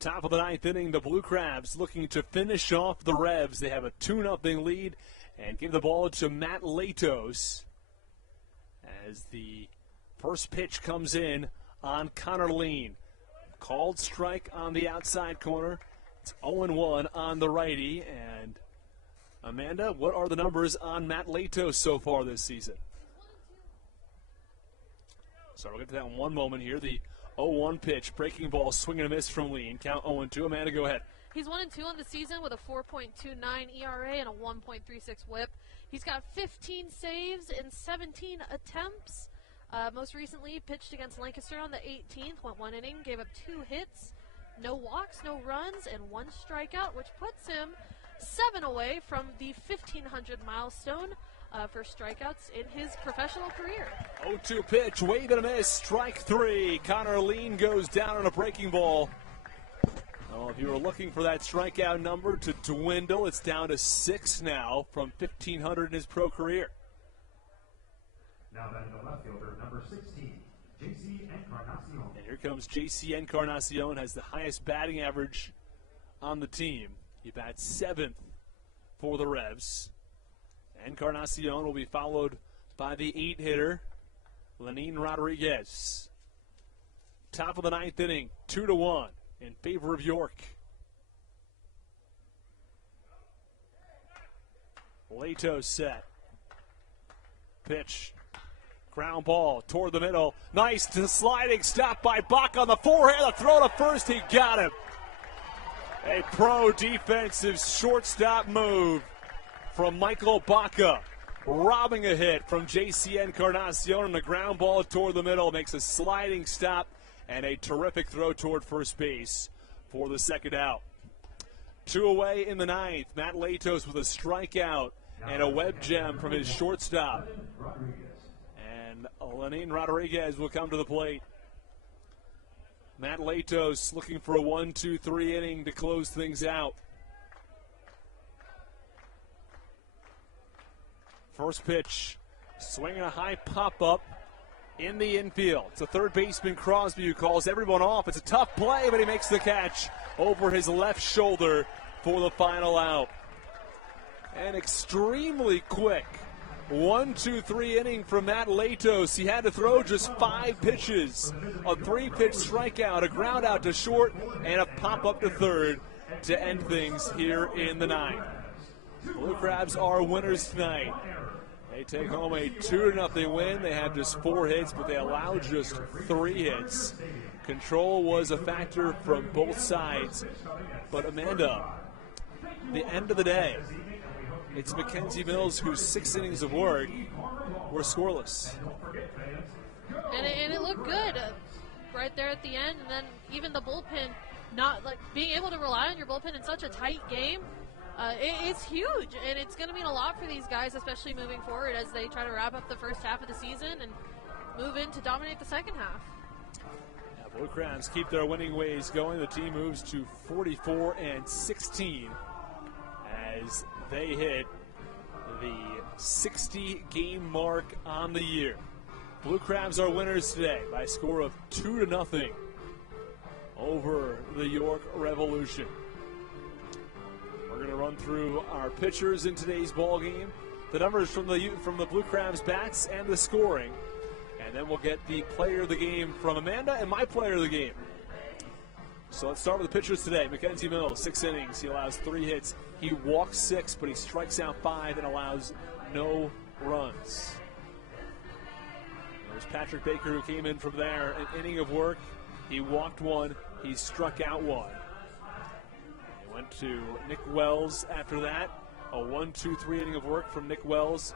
Top of the ninth inning, the Blue Crabs looking to finish off the Revs. They have a 2-0 lead and give the ball to Matt Latos as the first pitch comes in on Connor Lean. Called strike on the outside corner. It's 0-1 on the righty. And Amanda, what are the numbers on Matt Latos so far this season? So we'll get to that in one moment here. The 0-1 pitch, breaking ball, swing and a miss from Lean. Count 0-2. Amanda, go ahead. He's 1-2 on the season with a 4.29 ERA and a 1.36 WHIP. He's got 15 saves in 17 attempts. Most recently, he pitched against Lancaster on the 18th, went 1 inning, gave up 2 hits, no walks, no runs, and 1 strikeout, which puts him 7 away from the 1,500 milestone for strikeouts in his professional career. 0-2 pitch, wave and a miss, strike 3. Connor Lean goes down on a breaking ball. Well, if you were looking for that strikeout number to dwindle, it's down to 6 now from 1,500 in his pro career. Now batting the left fielder, number 16, J.C. Encarnacion. And here comes J.C. Encarnacion, has the highest batting average on the team. He bats 7th for the Revs. Encarnacion will be followed by the 8-hitter, Lenin Rodriguez. Top of the ninth inning, 2-1 in favor of York. Latos set. Pitch. Ground ball toward the middle. Nice sliding stop by Bach on the forehand. The throw to first. He got him. A pro defensive shortstop move from Michael Baca, robbing a hit from J.C. Encarnacion, and a ground ball toward the middle makes a sliding stop and a terrific throw toward first base for the second out. 2 away in the ninth. Matt Latos with a strikeout and a web gem from his shortstop. And Lenin Rodriguez will come to the plate. Matt Latos looking for a 1-2-3 inning to close things out. First pitch, swinging a high pop-up in the infield. It's a third baseman, Crosby, who calls everyone off. It's a tough play, but he makes the catch over his left shoulder for the final out. And extremely quick 1-2-3 inning from Matt Latos. He had to throw just 5 pitches. A 3-pitch strikeout, a ground out to short, and a pop-up to third to end things here in the ninth. Blue Crabs are winners tonight. They take home a 2-0 win. They had just 4 hits, but they allowed just 3 hits. Control was a factor from both sides. But Amanda, the end of the day, it's Mackenzie Mills whose 6 innings of work were scoreless. And it looked good right there at the end. And then even the bullpen, not like being able to rely on your bullpen in such a tight game, it's huge. And it's going to mean a lot for these guys, especially moving forward as they try to wrap up the first half of the season and move in to dominate the second half. Blue Crabs keep their winning ways going. The team moves to 44-16 as they hit the 60-game mark on the year. Blue Crabs are winners today by a score of 2-0 over the York Revolution. We're going to run through our pitchers in today's ball game, the numbers from the Blue Crabs bats, and the scoring. And then we'll get the player of the game from Amanda and my player of the game. So let's start with the pitchers today. Mackenzie Mills, 6 innings. He allows 3 hits. He walks 6, but he strikes out 5 and allows no runs. There's Patrick Baker, who came in from there. An inning of work. He walked 1. He struck out 1. He went to Nick Wells after that. A 1-2-3 inning of work from Nick Wells.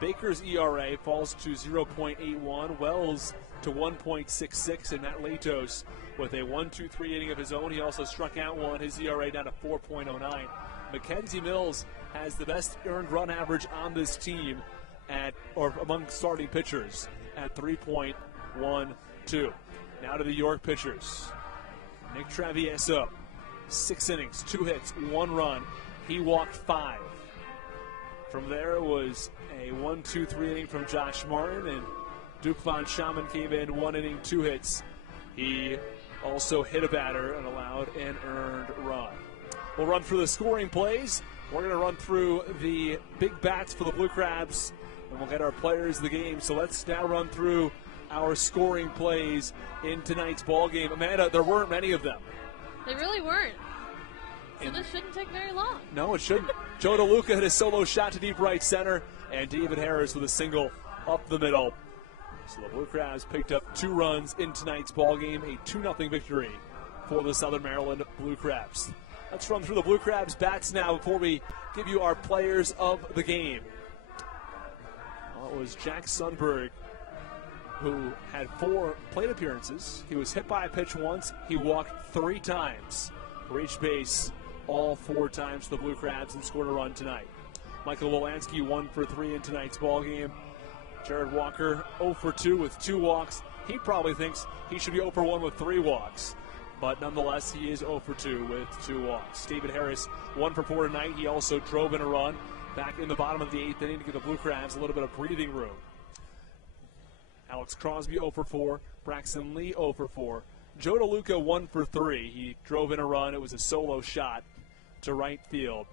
Baker's ERA falls to 0.81, Wells to 1.66, and Matt Latos with a 1-2-3 inning of his own. He also struck out 1, his ERA down to 4.09. Mackenzie Mills has the best earned run average on this team among starting pitchers at 3.12. Now to the York pitchers. Nick Travieso, 6 innings, 2 hits, 1 run. He walked 5. From there was a 1-2-3 inning from Josh Martin, and Duke Von Schaman came in 1 inning, 2 hits. He also hit a batter and allowed an earned run. We'll run through the scoring plays. We're going to run through the big bats for the Blue Crabs, and we'll get our players of the game. So let's now run through our scoring plays in tonight's ball game. Amanda, there weren't many of them. They really weren't. So this shouldn't take very long. No, it shouldn't. Joe DeLuca hit a solo shot to deep right center, and David Harris with a single up the middle. So the Blue Crabs picked up 2 runs in tonight's ball game, a 2-0 victory for the Southern Maryland Blue Crabs. Let's run through the Blue Crabs bats now before we give you our players of the game. Well, it was Jack Sundberg, who had 4 plate appearances. He was hit by a pitch once. He walked 3 times, reached base all 4 times for the Blue Crabs, and scored a run tonight. Michael Wolanski 1 for 3 in tonight's ball game. Jared Walker 0 for 2 with 2 walks. He probably thinks he should be 0 for 1 with 3 walks, but nonetheless he is 0 for 2 with 2 walks. David Harris 1 for 4 tonight. He also drove in a run back in the bottom of the 8th inning to give the Blue Crabs a little bit of breathing room. Alex Crosby 0 for 4. Braxton Lee 0 for 4. Joe DeLuca 1 for 3. He drove in a run. It was a solo shot to right field.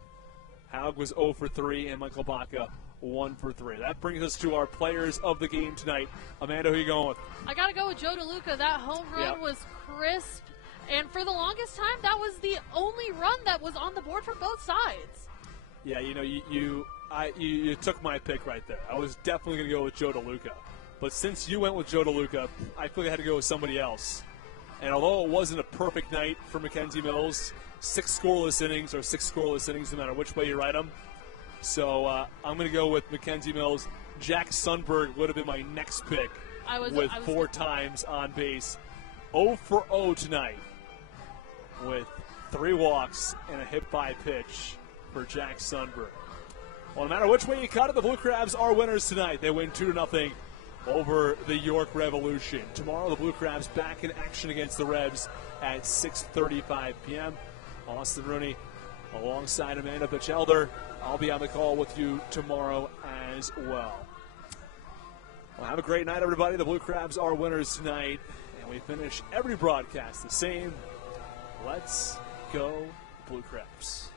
Haug was 0 for 3, and Michael Baca 1 for 3. That brings us to our players of the game tonight. Amanda, who are you going with? I got to go with Joe DeLuca. That home run was crisp, and for the longest time, that was the only run that was on the board for both sides. Yeah, you know, you took my pick right there. I was definitely going to go with Joe DeLuca. But since you went with Joe DeLuca, I feel like I had to go with somebody else. And although it wasn't a perfect night for Mackenzie Mills, 6 scoreless innings, no matter which way you write them. So I'm going to go with Mackenzie Mills. Jack Sundberg would have been my next pick with 4 times on base. 0 for 0 tonight with 3 walks and a hit by pitch for Jack Sundberg. Well, no matter which way you cut it, the Blue Crabs are winners tonight. They win 2-0 over the York Revolution. Tomorrow, the Blue Crabs back in action against the Revs at 6:35 p.m. Austin Rooney alongside Amanda Batchelder. I'll be on the call with you tomorrow as well. Well, have a great night, everybody. The Blue Crabs are winners tonight, and we finish every broadcast the same. Let's go, Blue Crabs.